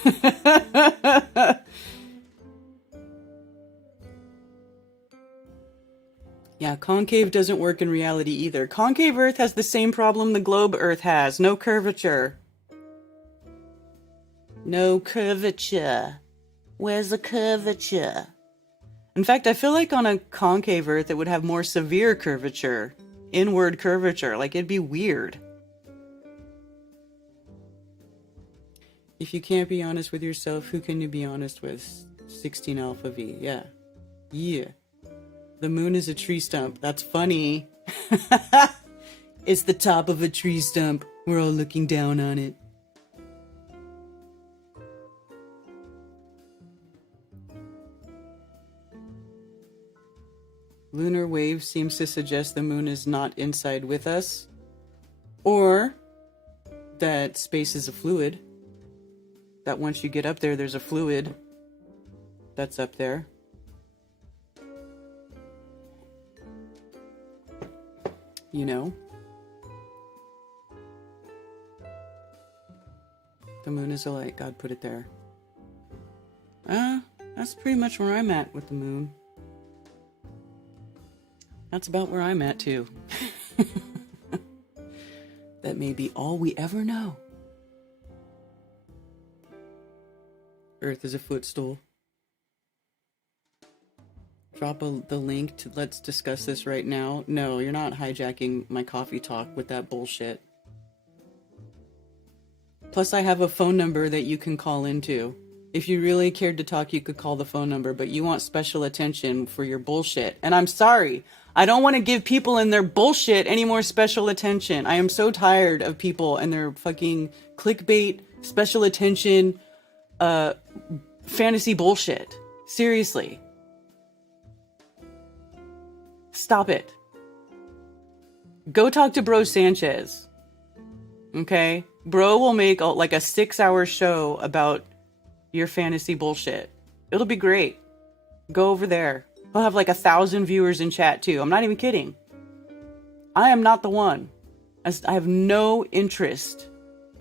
Yeah, concave doesn't work in reality either. Concave Earth has the same problem the globe Earth has. No curvature. No curvature. Where's the curvature? In fact, I feel like on a concave Earth, it would have more severe curvature. Inward curvature. Like, it'd be weird. If you can't be honest with yourself, who can you be honest with? 16 Alpha V. Yeah. Yeah. The moon is a tree stump. That's funny. It's the top of a tree stump. We're all looking down on it. Lunar wave seems to suggest the moon is not inside with us. Or that space is a fluid. That once you get up there, there's a fluid. that's up there. You know? The moon is a light. God put it there. That's pretty much where I'm at with the moon. That's about where I'm at, too. That may be all we ever know. Earth is a footstool. Drop the link to let's discuss this right now. No, you're not hijacking my coffee talk with that bullshit. Plus, I have a phone number that you can call into. If you really cared to talk, you could call the phone number, but you want special attention for your bullshit. And I'm sorry. I don't want to give people and their bullshit any more special attention. I am so tired of people and their fucking clickbait, special attention, fantasy bullshit. Seriously. Stop it. Go talk to Bro Sanchez. Okay? Bro will make like a 6-hour show about your fantasy bullshit. It'll be great. Go over there. He'll have like 1,000 viewers in chat too. I'm not even kidding. I am not the one. I have no interest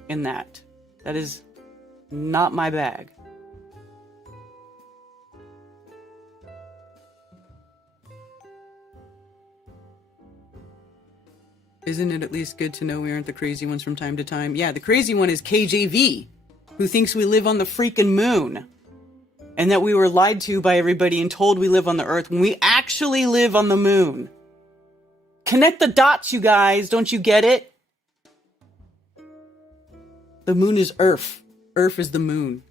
in that. That is not my bag. Isn't it at least good to know we aren't the crazy ones from time to time? Yeah, the crazy one is KJV, who thinks we live on the freaking moon. And that we were lied to by everybody and told we live on the earth when we actually live on the moon. Connect the dots, you guys. Don't you get it? The moon is Earth. Earth is the moon.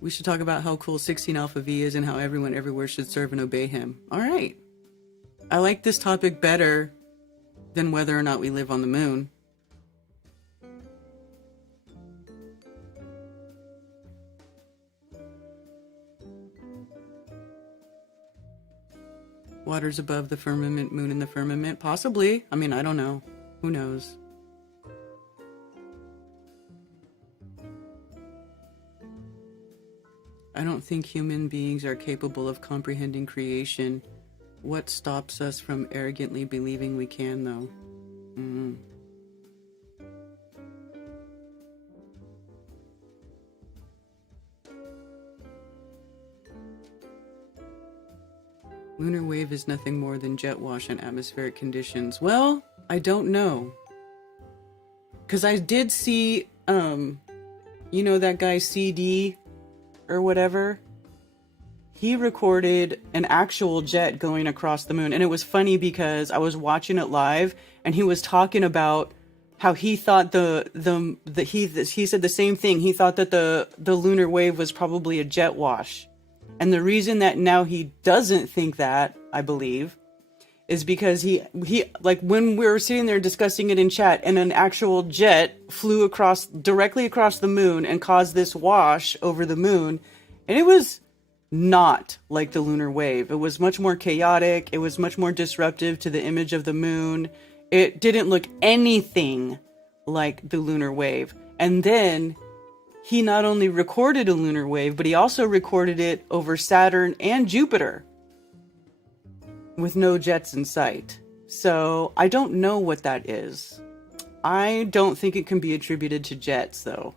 We should talk about how cool 16 Alpha V is and how everyone everywhere should serve and obey him. All right. I like this topic better than whether or not we live on the moon. Waters above the firmament, moon in the firmament? Possibly. I mean, I don't know. Who knows? I don't think human beings are capable of comprehending creation. What stops us from arrogantly believing we can, though? Lunar wave is nothing more than jet wash and atmospheric conditions. Well, I don't know. Because I did see, you know that guy CD or whatever? He recorded an actual jet going across the moon. And it was funny because I was watching it live and he was talking about how he thought he said the same thing. He thought that the lunar wave was probably a jet wash. And the reason that now he doesn't think that, I believe, is because he like when we were sitting there discussing it in chat and an actual jet flew directly across the moon and caused this wash over the moon. And it was not like the lunar wave. It was much more chaotic. It was much more disruptive to the image of the moon. It didn't look anything like the lunar wave. And then he not only recorded a lunar wave, but he also recorded it over Saturn and Jupiter with no jets in sight. So I don't know what that is. I don't think it can be attributed to jets, though.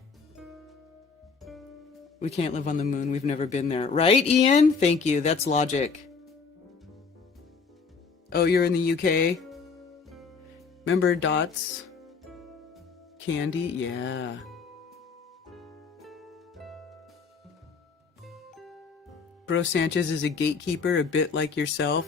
We can't live on the moon. We've never been there. Right, Ian? Thank you. That's logic. Oh, you're in the UK? Remember Dots? Candy? Yeah. Bro Sanchez is a gatekeeper, a bit like yourself.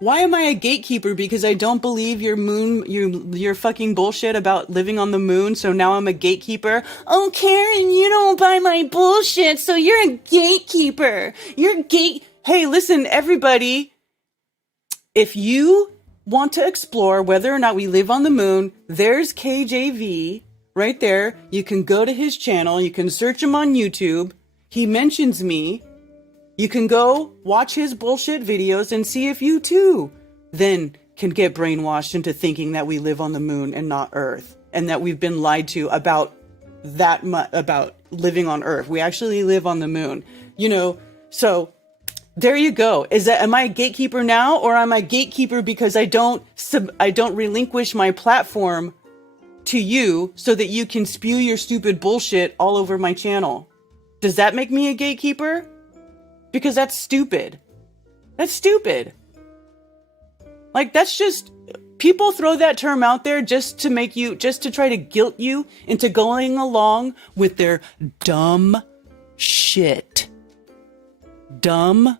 Why am I a gatekeeper? Because I don't believe your fucking bullshit about living on the moon, so now I'm a gatekeeper? Oh, Karen, you don't buy my bullshit, so you're a gatekeeper. Hey, listen, everybody. If you want to explore whether or not we live on the moon, there's KJV right there. You can go to his channel. You can search him on YouTube. He mentions me. You can go watch his bullshit videos and see if you too then can get brainwashed into thinking that we live on the moon and not Earth, and that we've been lied to about living on Earth. We actually live on the moon, you know. So there you go. Am I a gatekeeper now, or am I gatekeeper because I don't relinquish my platform to you so that you can spew your stupid bullshit all over my channel? Does that make me a gatekeeper? Because that's stupid. That's stupid. Like, that's just, people throw that term out there just to try to guilt you into going along with their dumb shit. Dumb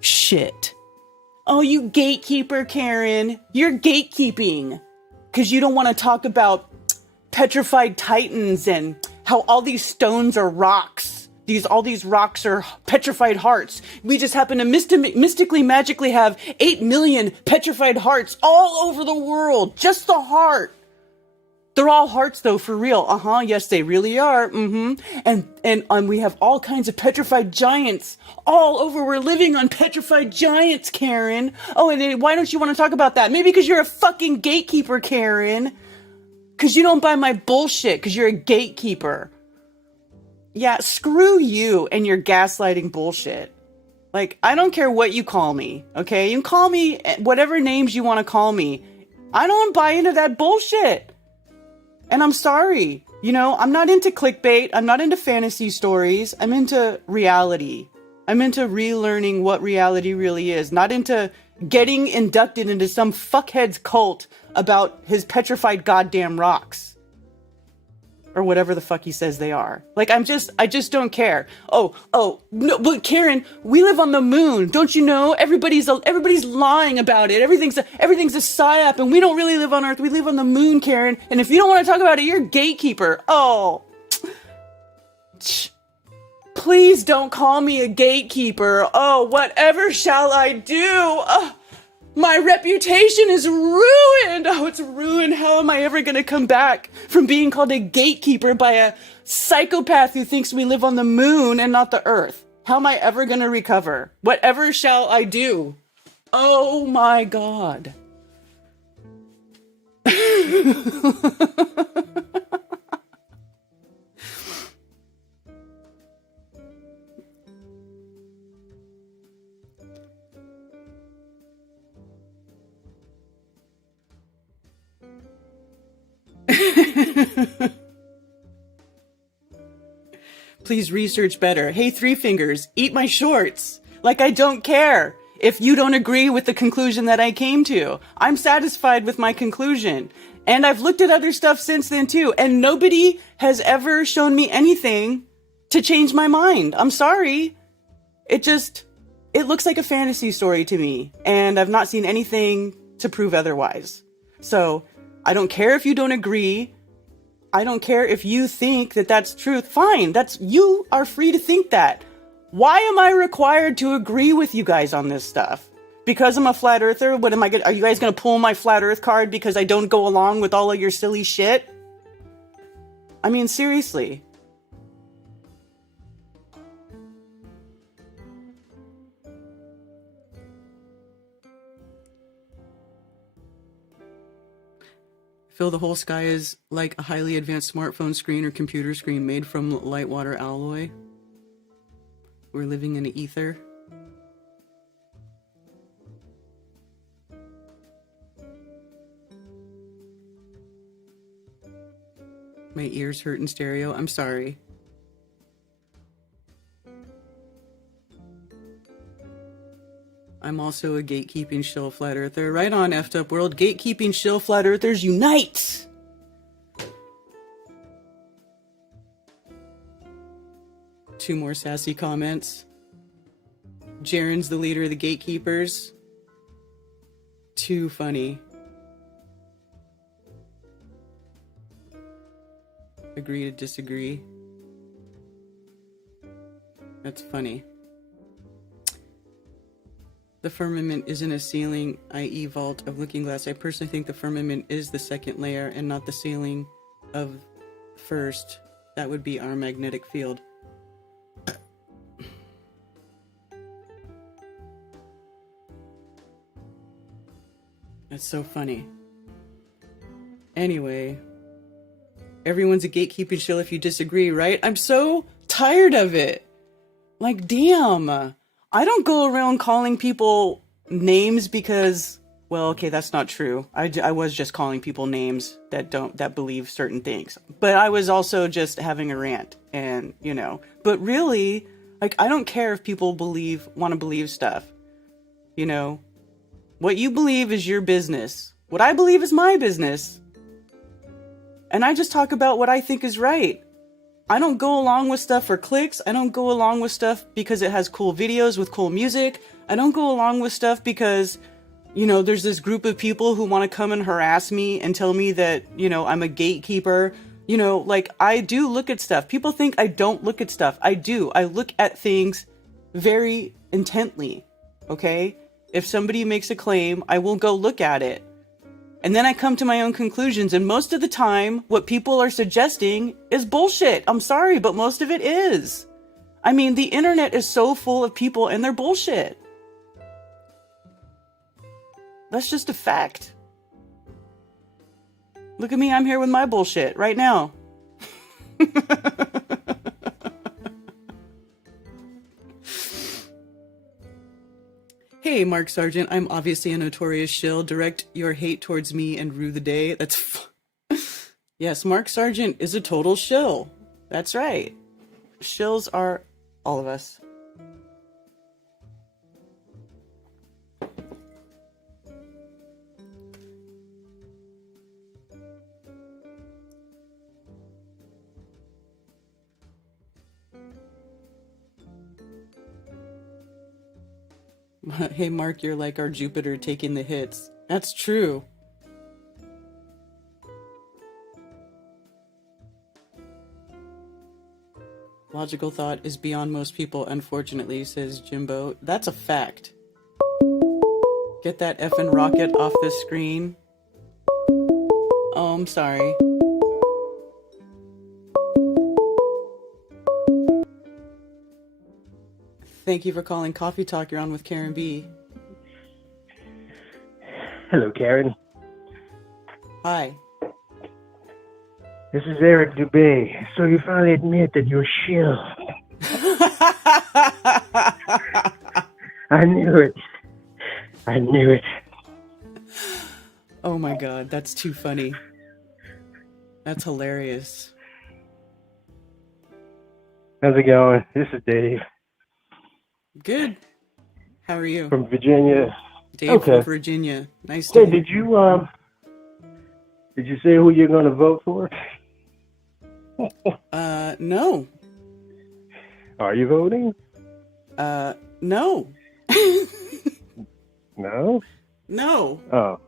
shit. Oh, you gatekeeper, Karen. You're gatekeeping because you don't want to talk about petrified titans and how all these stones are rocks. All these rocks are petrified hearts. We just happen to mystically, magically have 8 million petrified hearts all over the world. Just the heart. They're all hearts though, for real. Yes, they really are. And we have all kinds of petrified giants all over. We're living on petrified giants, Karen. Oh, and then why don't you want to talk about that? Maybe because you're a fucking gatekeeper, Karen. Because you don't buy my bullshit, because you're a gatekeeper. Yeah, screw you and your gaslighting bullshit. Like, I don't care what you call me, okay? You can call me whatever names you want to call me. I don't buy into that bullshit. And I'm sorry. You know, I'm not into clickbait. I'm not into fantasy stories. I'm into reality. I'm into relearning what reality really is. Not into getting inducted into some fuckhead's cult about his petrified goddamn rocks. Or whatever the fuck he says they are. Like, I just don't care. Oh, no, but Karen, we live on the moon. Don't you know? Everybody's lying about it. Everything's a psyop, and we don't really live on Earth. We live on the moon, Karen. And if you don't want to talk about it, you're a gatekeeper. Oh. Please don't call me a gatekeeper. Oh, whatever shall I do? My reputation is ruined. Oh, it's ruined. How am I ever going to come back from being called a gatekeeper by a psychopath who thinks we live on the moon and not the Earth? How am I ever going to recover? Whatever shall I do? Oh my God. Please research better. Hey, Three Fingers, eat my shorts. Like, I don't care if you don't agree with the conclusion that I came to. I'm satisfied with my conclusion. And I've looked at other stuff since then too, and nobody has ever shown me anything to change my mind. I'm sorry. It looks like a fantasy story to me, and I've not seen anything to prove otherwise. So, I don't care if you don't agree. I don't care if you think that that's truth. Fine, you are free to think that. Why am I required to agree with you guys on this stuff? Because I'm a flat earther? Are you guys going to pull my flat earth card because I don't go along with all of your silly shit? I mean, seriously. Feel the whole sky is like a highly advanced smartphone screen or computer screen made from light water alloy. We're living in the ether. My ears hurt in stereo. I'm sorry. I'm also a gatekeeping shill flat earther. Right on, effed up world. Gatekeeping shill flat earthers unite! Two more sassy comments. Jaren's the leader of the gatekeepers. Too funny. Agree to disagree. That's funny. The firmament isn't a ceiling, i.e. vault of looking glass. I personally think the firmament is the second layer and not the ceiling of first. That would be our magnetic field. That's so funny. Anyway, everyone's a gatekeeping shill if you disagree, right? I'm so tired of it. Like, damn. I don't go around calling people names because, well, okay, that's not true. I was just calling people names that believe certain things. But I was also just having a rant and, but really, like, I don't care if people want to believe stuff. What you believe is your business. What I believe is my business. And I just talk about what I think is right. I don't go along with stuff for clicks. I don't go along with stuff because it has cool videos with cool music. I don't go along with stuff because, there's this group of people who want to come and harass me and tell me that, I'm a gatekeeper. Like, I do look at stuff. People think I don't look at stuff. I do. I look at things very intently. Okay? If somebody makes a claim, I will go look at it. And then I come to my own conclusions. And most of the time, what people are suggesting is bullshit. I'm sorry, but most of it is. I mean, the internet is so full of people and they're bullshit. That's just a fact. Look at me, I'm here with my bullshit right now. Hey, Mark Sargent, I'm obviously a notorious shill. Direct your hate towards me and rue the day. Yes, Mark Sargent is a total shill. That's right. Shills are all of us. Hey, Mark, you're like our Jupiter taking the hits. That's true. Logical thought is beyond most people, unfortunately, says Jimbo. That's a fact. Get that effing rocket off the screen. Oh, I'm sorry. Thank you for calling Coffee Talk. You're on with Karen B. Hello, Karen. Hi. This is Eric Dubé. So you finally admit that you're shill. I knew it. I knew it. Oh my God, that's too funny. That's hilarious. How's it going? This is Dave. Good. How are you? From Virginia. Dave from Virginia. Nice to Hey, did you say who you're gonna vote for? No. Are you voting? No. No? No. Oh.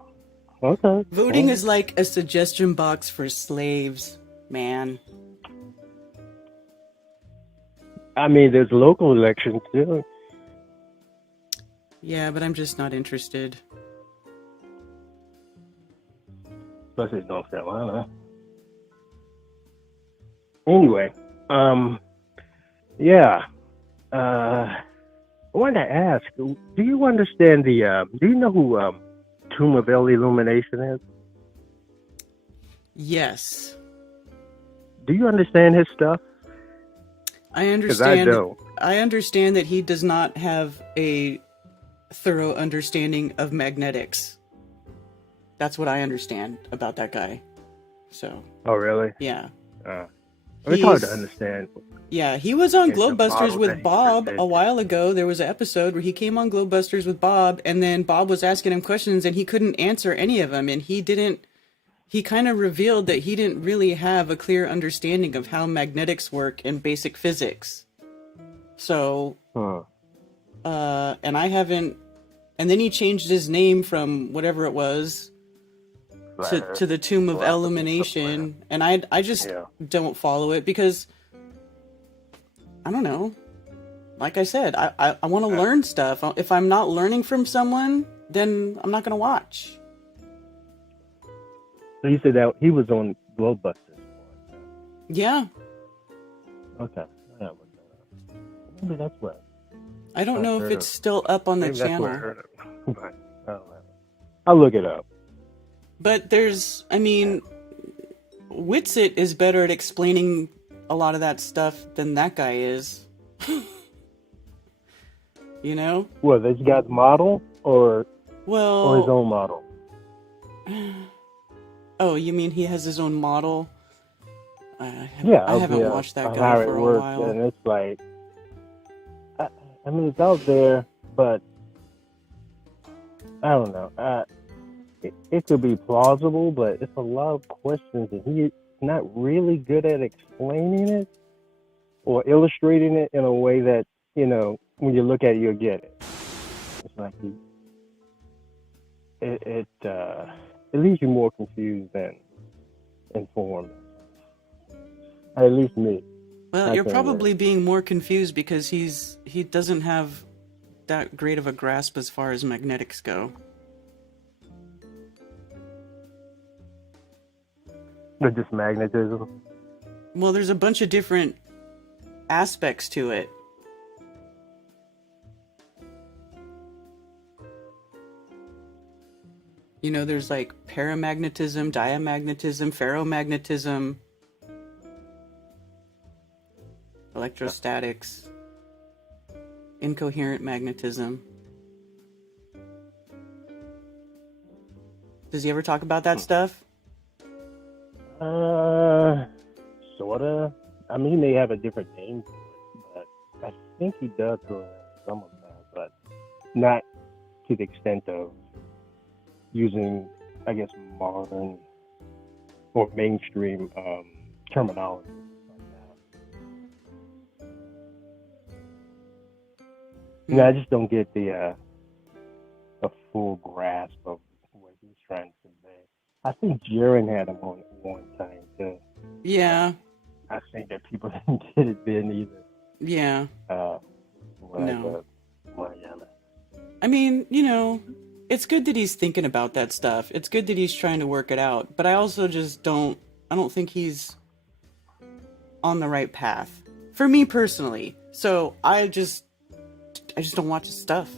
Okay. Voting is like a suggestion box for slaves, man. I mean, there's local elections too. Yeah, but I'm just not interested. Especially in North Carolina. Anyway, yeah. I wanted to ask, do you understand do you know who Tomb of Illumination is? Yes. Do you understand his stuff? I understand. 'Cause I don't. I understand that he does not have a thorough understanding of magnetics. That's what I understand about that guy. So. Oh, really? Yeah. It's hard to understand. Yeah, he was on It's the Globebusters model with that he Bob presented. a while ago. There was an episode where he came on Globebusters with Bob, and then Bob was asking him questions, and he couldn't answer any of them, and he kind of revealed that he didn't really have a clear understanding of how magnetics work in basic physics. So, and I haven't, and then he changed his name from whatever it was to the Tomb of Illumination, and I just don't follow it because, I don't know. Like I said, I want to learn stuff. If I'm not learning from someone, then I'm not going to watch. So you said that he was on Globebusters. Yeah. Okay. Maybe that's what. I don't know if it's still up on the channel. I'll look it up. But there's, I mean, Witsit is better at explaining a lot of that stuff than that guy is. You know? Well, this guy's model or his Well, own model? oh, you mean he has his own model? Yeah, I haven't watched that guy how it for a works, while. and it's like, I mean, it's out there, but I don't know. It could be plausible, but it's a lot of questions, and he's not really good at explaining it or illustrating it in a way that, when you look at it, you'll get it. It's like it leaves you more confused than informed. At least me. Well, you're probably being more confused because he doesn't have that great of a grasp as far as magnetics go. Or just magnetism. Well, there's a bunch of different aspects to it. You know, there's like paramagnetism, diamagnetism, ferromagnetism, electrostatics, incoherent magnetism. Does he ever talk about that stuff? Sorta. I mean, he may have a different name for it, but I think he does go into some of that, but not to the extent of using, I guess, modern or mainstream terminology like that. I just don't get the full grasp of what he's trying to convey. I think Jaron had him on one time too. Yeah. I think that people didn't get it then either. Yeah. No. I mean, it's good that he's thinking about that stuff. It's good that he's trying to work it out. But I also just I don't think he's on the right path. For me personally. So I just don't watch his stuff.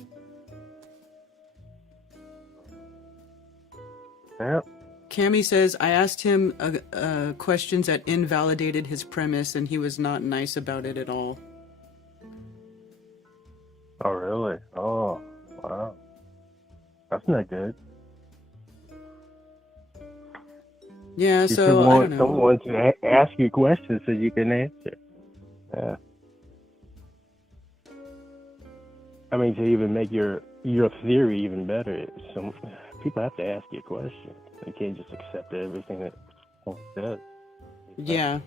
Yeah. Cammy says, I asked him questions that invalidated his premise, and he was not nice about it at all. Oh, really? Oh, wow. That's not good. Yeah, you so should I want don't know. someone to ask you questions so you can answer. Yeah. I mean, to even make your theory even better, some people have to ask you questions. They can't just accept everything that someone says. Yeah.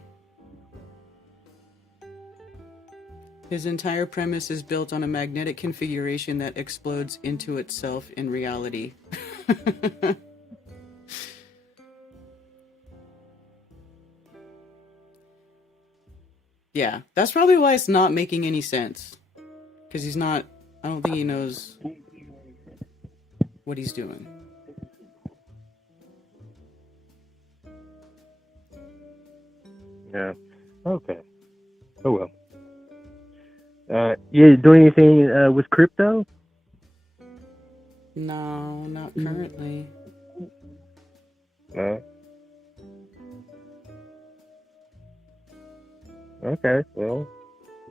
His entire premise is built on a magnetic configuration that explodes into itself in reality. Yeah, that's probably why it's not making any sense. Because I don't think he knows what he's doing. Yeah. Okay. Oh well. You doing anything with crypto? No, not currently. No. Okay. Well,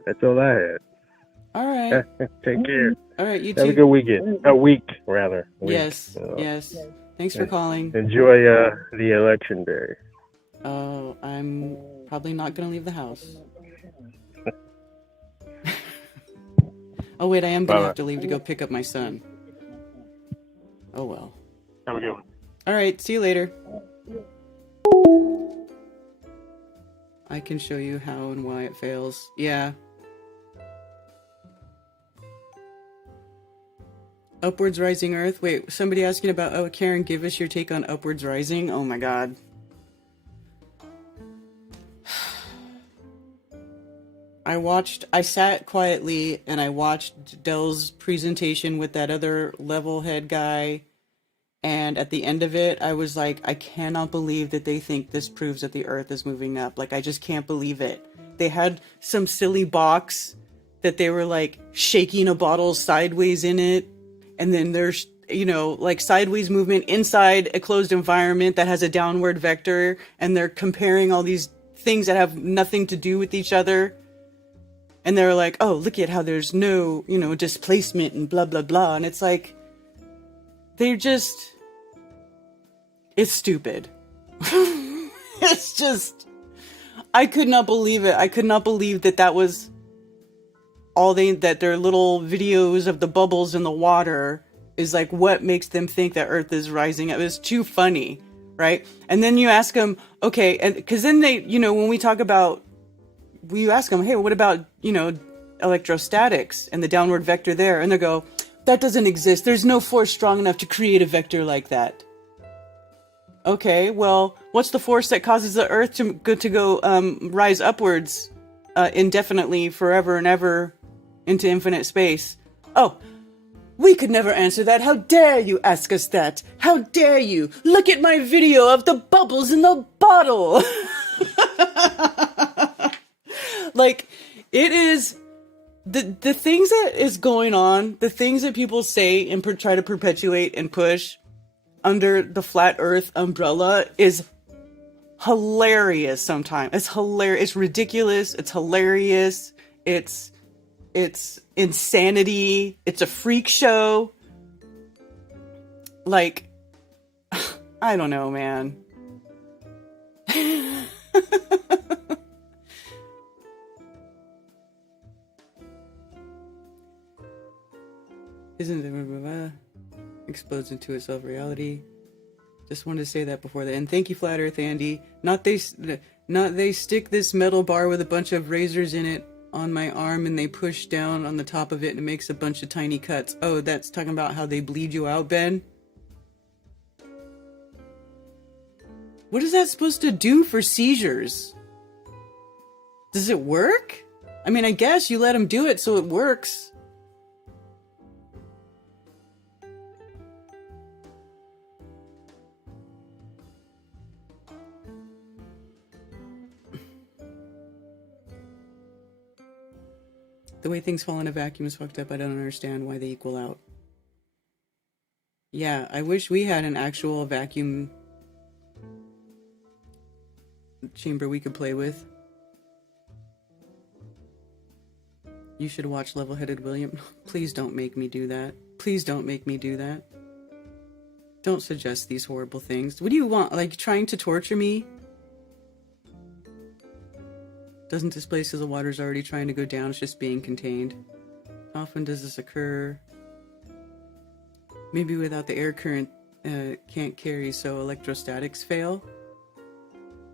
that's all I had. All right. Take care. All right, you too. Have a good weekend. A week, rather. Yes. Thanks for calling. Enjoy the election day. Oh, I'm probably not going to leave the house. Oh, wait, I am going to have to leave to go pick up my son. Oh, well. Have a good one. All right, see you later. I can show you how and why it fails. Yeah. Upwards Rising Earth. Wait, somebody asking about, Karen, give us your take on Upwards Rising. Oh my god. I sat quietly and I watched Dell's presentation with that other level head guy. And at the end of it, I was like, I cannot believe that they think this proves that the Earth is moving up. Like, I just can't believe it. They had some silly box that they were like shaking a bottle sideways in it. And then like sideways movement inside a closed environment that has a downward vector, and they're comparing all these things that have nothing to do with each other. And they're like, oh, look at how there's no, displacement and blah, blah, blah. And it's like, it's stupid. It's just, I could not believe it. I could not believe that was that their little videos of the bubbles in the water is like what makes them think that Earth is rising up. It's too funny, right? And then you ask them, okay, and because then they, when we talk about, you ask them, hey, what about, electrostatics and the downward vector there? And they go, that doesn't exist. There's no force strong enough to create a vector like that. Okay, well, what's the force that causes the Earth to go rise upwards indefinitely, forever and ever, into infinite space? Oh, we could never answer that. How dare you ask us that? How dare you? Look at my video of the bubbles in the bottle. Like, it is the things that is going on, the things that people say and try to perpetuate and push under the flat Earth umbrella is hilarious. Sometimes it's hilarious. It's ridiculous. It's hilarious. It's insanity. It's a freak show. Like, I don't know, man. Isn't it explodes into itself reality? Just wanted to say that before that. And thank you, Flat Earth Andy. Not they stick this metal bar with a bunch of razors in it on my arm, and they push down on the top of it and it makes a bunch of tiny cuts. Oh, that's talking about how they bleed you out, Ben? What is that supposed to do for seizures? Does it work? I mean, I guess you let them do it so it works. The way things fall in a vacuum is fucked up. I don't understand why they equal out. Yeah, I wish we had an actual vacuum chamber we could play with. You should watch Level-Headed William. Please don't make me do that. Please don't make me do that. Don't suggest these horrible things. What do you want? Like, trying to torture me? Doesn't displace because the water's already trying to go down. It's just being contained. How often does this occur? Maybe without the air current can't carry, so electrostatics fail?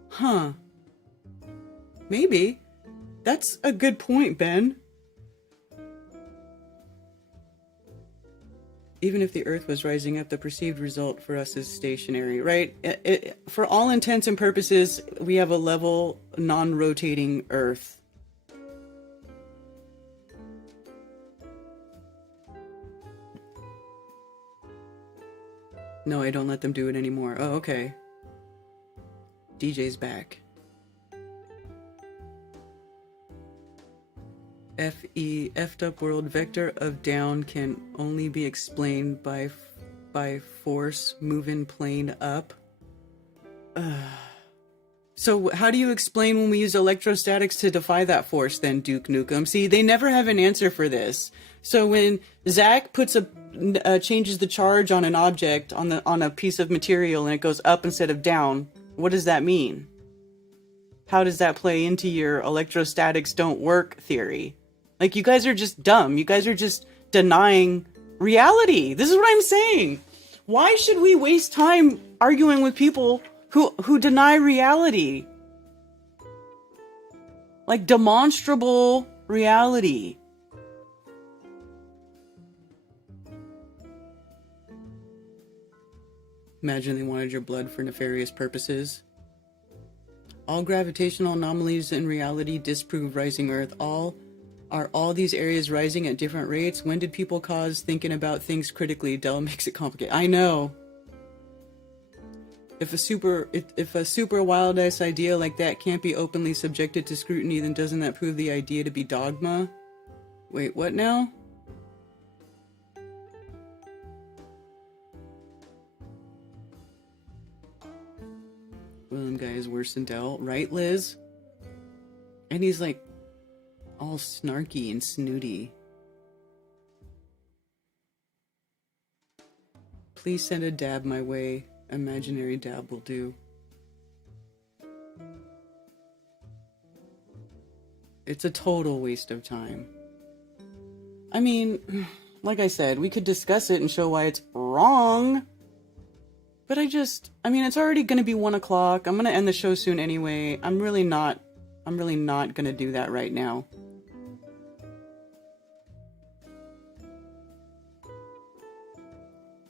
Huh. Maybe. That's a good point, Ben. Even if the Earth was rising up, the perceived result for us is stationary, right? For all intents and purposes, we have a level, non-rotating Earth. No, I don't let them do it anymore. Oh, okay. DJ's back. F'd up world vector of down can only be explained by force moving plane up. So how do you explain when we use electrostatics to defy that force then, Duke Nukem? See, they never have an answer for this. So when Zach puts changes the charge on an object on a piece of material and it goes up instead of down, what does that mean? How does that play into your electrostatics don't work theory? Like, you guys are just dumb. You guys are just denying reality. This is what I'm saying. Why should we waste time arguing with people who deny reality? Like, demonstrable reality. Imagine they wanted your blood for nefarious purposes. All gravitational anomalies in reality disprove rising Earth. Are all these areas rising at different rates? When did people cause thinking about things critically? Dell makes it complicated. I know. If a super wild-ass idea like that can't be openly subjected to scrutiny, then doesn't that prove the idea to be dogma? Wait, what now? One of them guys worse than Dell, right, Liz? And he's like all snarky and snooty. Please send a dab my way. Imaginary dab will do. It's a total waste of time. I mean, like I said, we could discuss it and show why it's wrong. But I mean, it's already going to be 1 o'clock. I'm going to end the show soon anyway. I'm really not going to do that right now.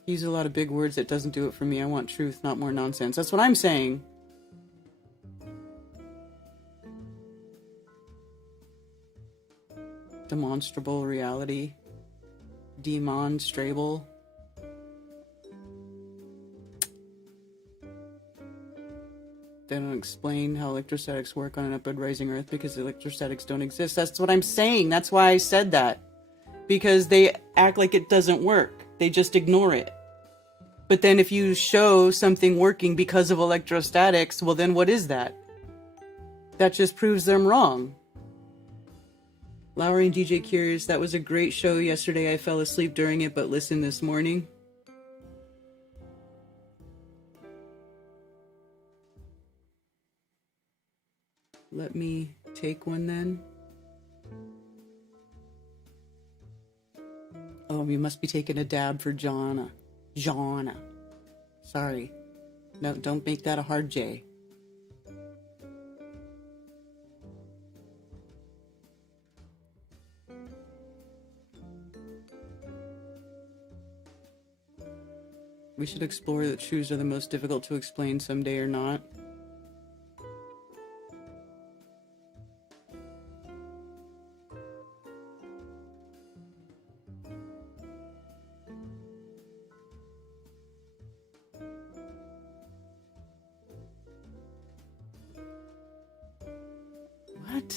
Use a lot of big words. That doesn't do it for me. I want truth, not more nonsense. That's what I'm saying. Demonstrable reality. Demonstrable. They don't explain how electrostatics work on an upward rising Earth because electrostatics don't exist. That's what I'm saying. That's why I said that. Because they act like it doesn't work. They just ignore it. But then if you show something working because of electrostatics, well then what is that? That just proves them wrong. Lowry and DJ Curious, that was a great show yesterday. I fell asleep during it, but listened this morning. Let me take one then. Oh, you must be taking a dab for Jonna. Jonna. Sorry. No, don't make that a hard J. We should explore that shoes are the most difficult to explain someday or not. What?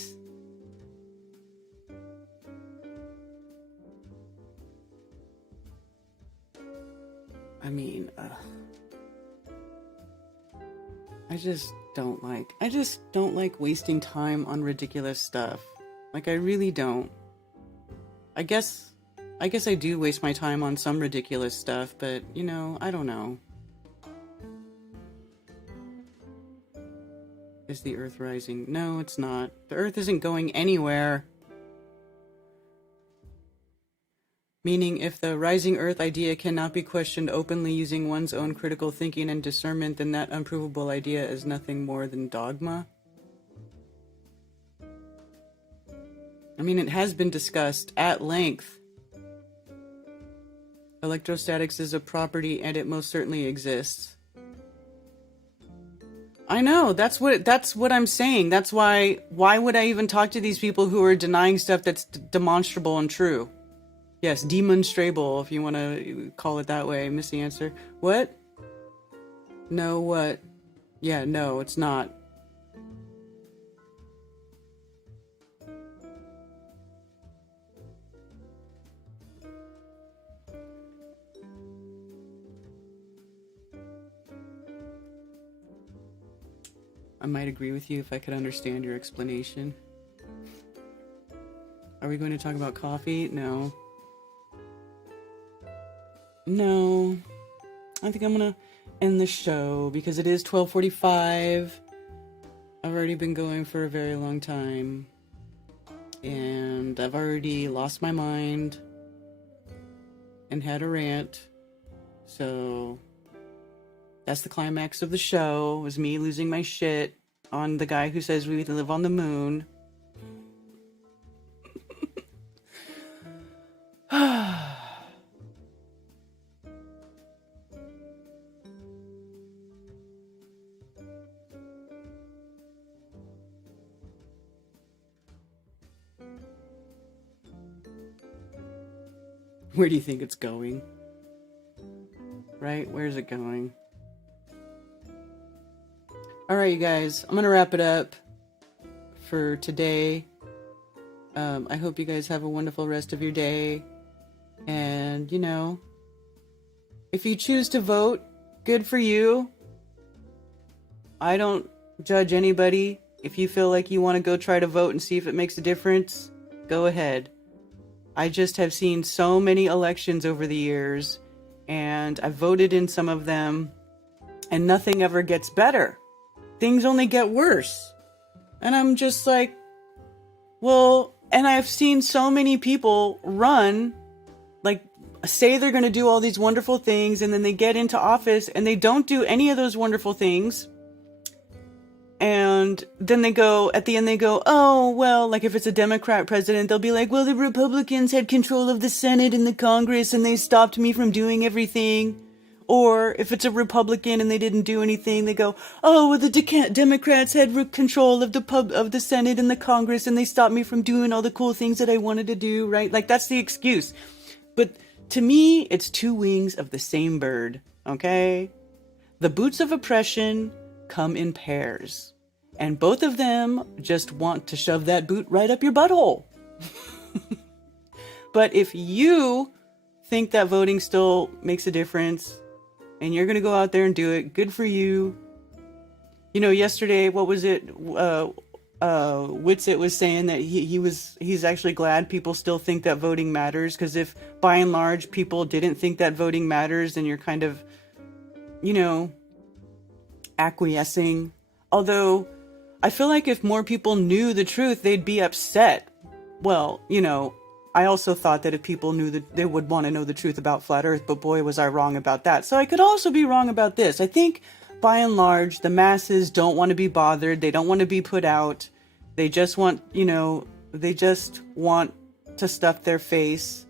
I mean, I just don't like wasting time on ridiculous stuff. Like, I really don't. I guess I do waste my time on some ridiculous stuff, but, you know, I don't know. Is the Earth rising? No, it's not. The Earth isn't going anywhere. Meaning, if the rising Earth idea cannot be questioned openly using one's own critical thinking and discernment, then that unprovable idea is nothing more than dogma. I mean, it has been discussed at length. Electrostatics is a property, and it most certainly exists. I know, that's what I'm saying. That's why would I even talk to these people who are denying stuff that's demonstrable and true? Yes, demonstrable, if you want to call it that way. I missed the answer. What? No, what? Yeah, no, it's not. I might agree with you if I could understand your explanation. Are we going to talk about coffee? No. No. I think I'm going to end the show because it is 12:45. I've already been going for a very long time. And I've already lost my mind and had a rant. So that's the climax of the show, was me losing my shit on the guy who says we live on the moon. Where do you think it's going? Right? Where's it going? Alright, you guys. I'm gonna wrap it up for today. I hope you guys have a wonderful rest of your day. And, you know, if you choose to vote, good for you. I don't judge anybody. If you feel like you want to go try to vote and see if it makes a difference, go ahead. I just have seen so many elections over the years, and I've voted in some of them, and nothing ever gets better. Things only get worse. And I'm just like, well, and I've seen so many people run, like, say they're going to do all these wonderful things, and then they get into office and they don't do any of those wonderful things. And then they go, at the end they go, oh, well, like if it's a Democrat president, they'll be like, well, the Republicans had control of the Senate and the Congress and they stopped me from doing everything. Or if it's a Republican and they didn't do anything, they go, oh, well, the Democrats had control of the Senate and the Congress and they stopped me from doing all the cool things that I wanted to do, right? Like, that's the excuse. But to me, it's two wings of the same bird, okay? The boots of oppression come in pairs. And both of them just want to shove that boot right up your butthole. But if you think that voting still makes a difference, and you're going to go out there and do it, good for you. You know, yesterday, what was it? Whitsitt was saying that he's actually glad people still think that voting matters, because if by and large people didn't think that voting matters, then you're kind of, you know, acquiescing. Although I feel like if more people knew the truth, they'd be upset. Well, you know, I also thought that if people knew that, they would want to know the truth about flat earth, but boy, was I wrong about that. So I could also be wrong about this. I think by and large, the masses don't want to be bothered. They don't want to be put out. They just want, you know, they just want to stuff their face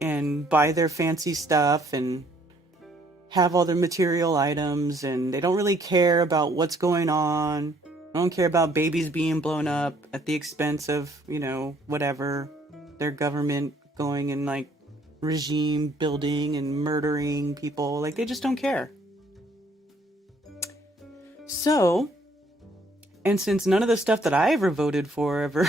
and buy their fancy stuff and have all their material items, and they don't really care about what's going on. They don't care about babies being blown up at the expense of, you know, whatever, their government going and like regime building and murdering people. Like, they just don't care. So, and since none of the stuff that I ever voted for ever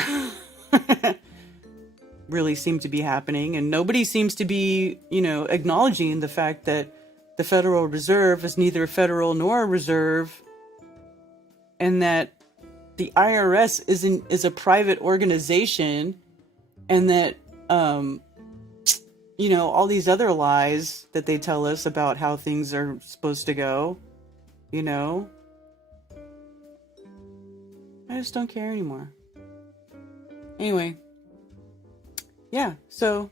really seemed to be happening, and nobody seems to be, you know, acknowledging the fact that the Federal Reserve is neither federal nor a reserve, and that the IRS is a private organization, and that, you know, all these other lies that they tell us about how things are supposed to go, you know, I just don't care anymore. Anyway, yeah, so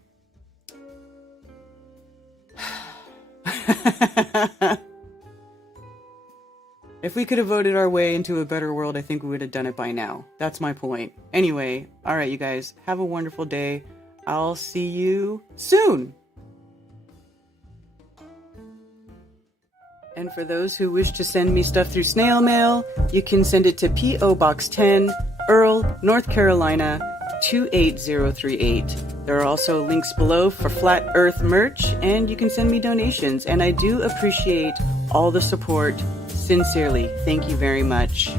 if we could have voted our way into a better world, I think we would have done it by now. That's my point. Anyway, all right, you guys, have a wonderful day. I'll see you soon. And for those who wish to send me stuff through snail mail, you can send it to P.O. Box 10, Earl, North Carolina, 28038. There are also links below for Flat Earth merch, and you can send me donations. And I do appreciate all the support. Sincerely, thank you very much.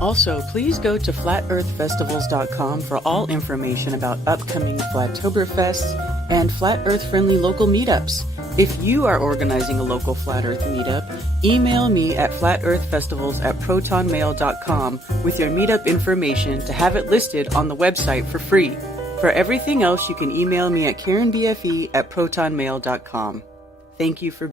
Also, please go to flatearthfestivals.com for all information about upcoming Flattoberfests and Flat Earth-friendly local meetups. If you are organizing a local Flat Earth meetup, email me at flatearthfestivals@protonmail.com with your meetup information to have it listed on the website for free. For everything else, you can email me at karenbfe@protonmail.com. Thank you for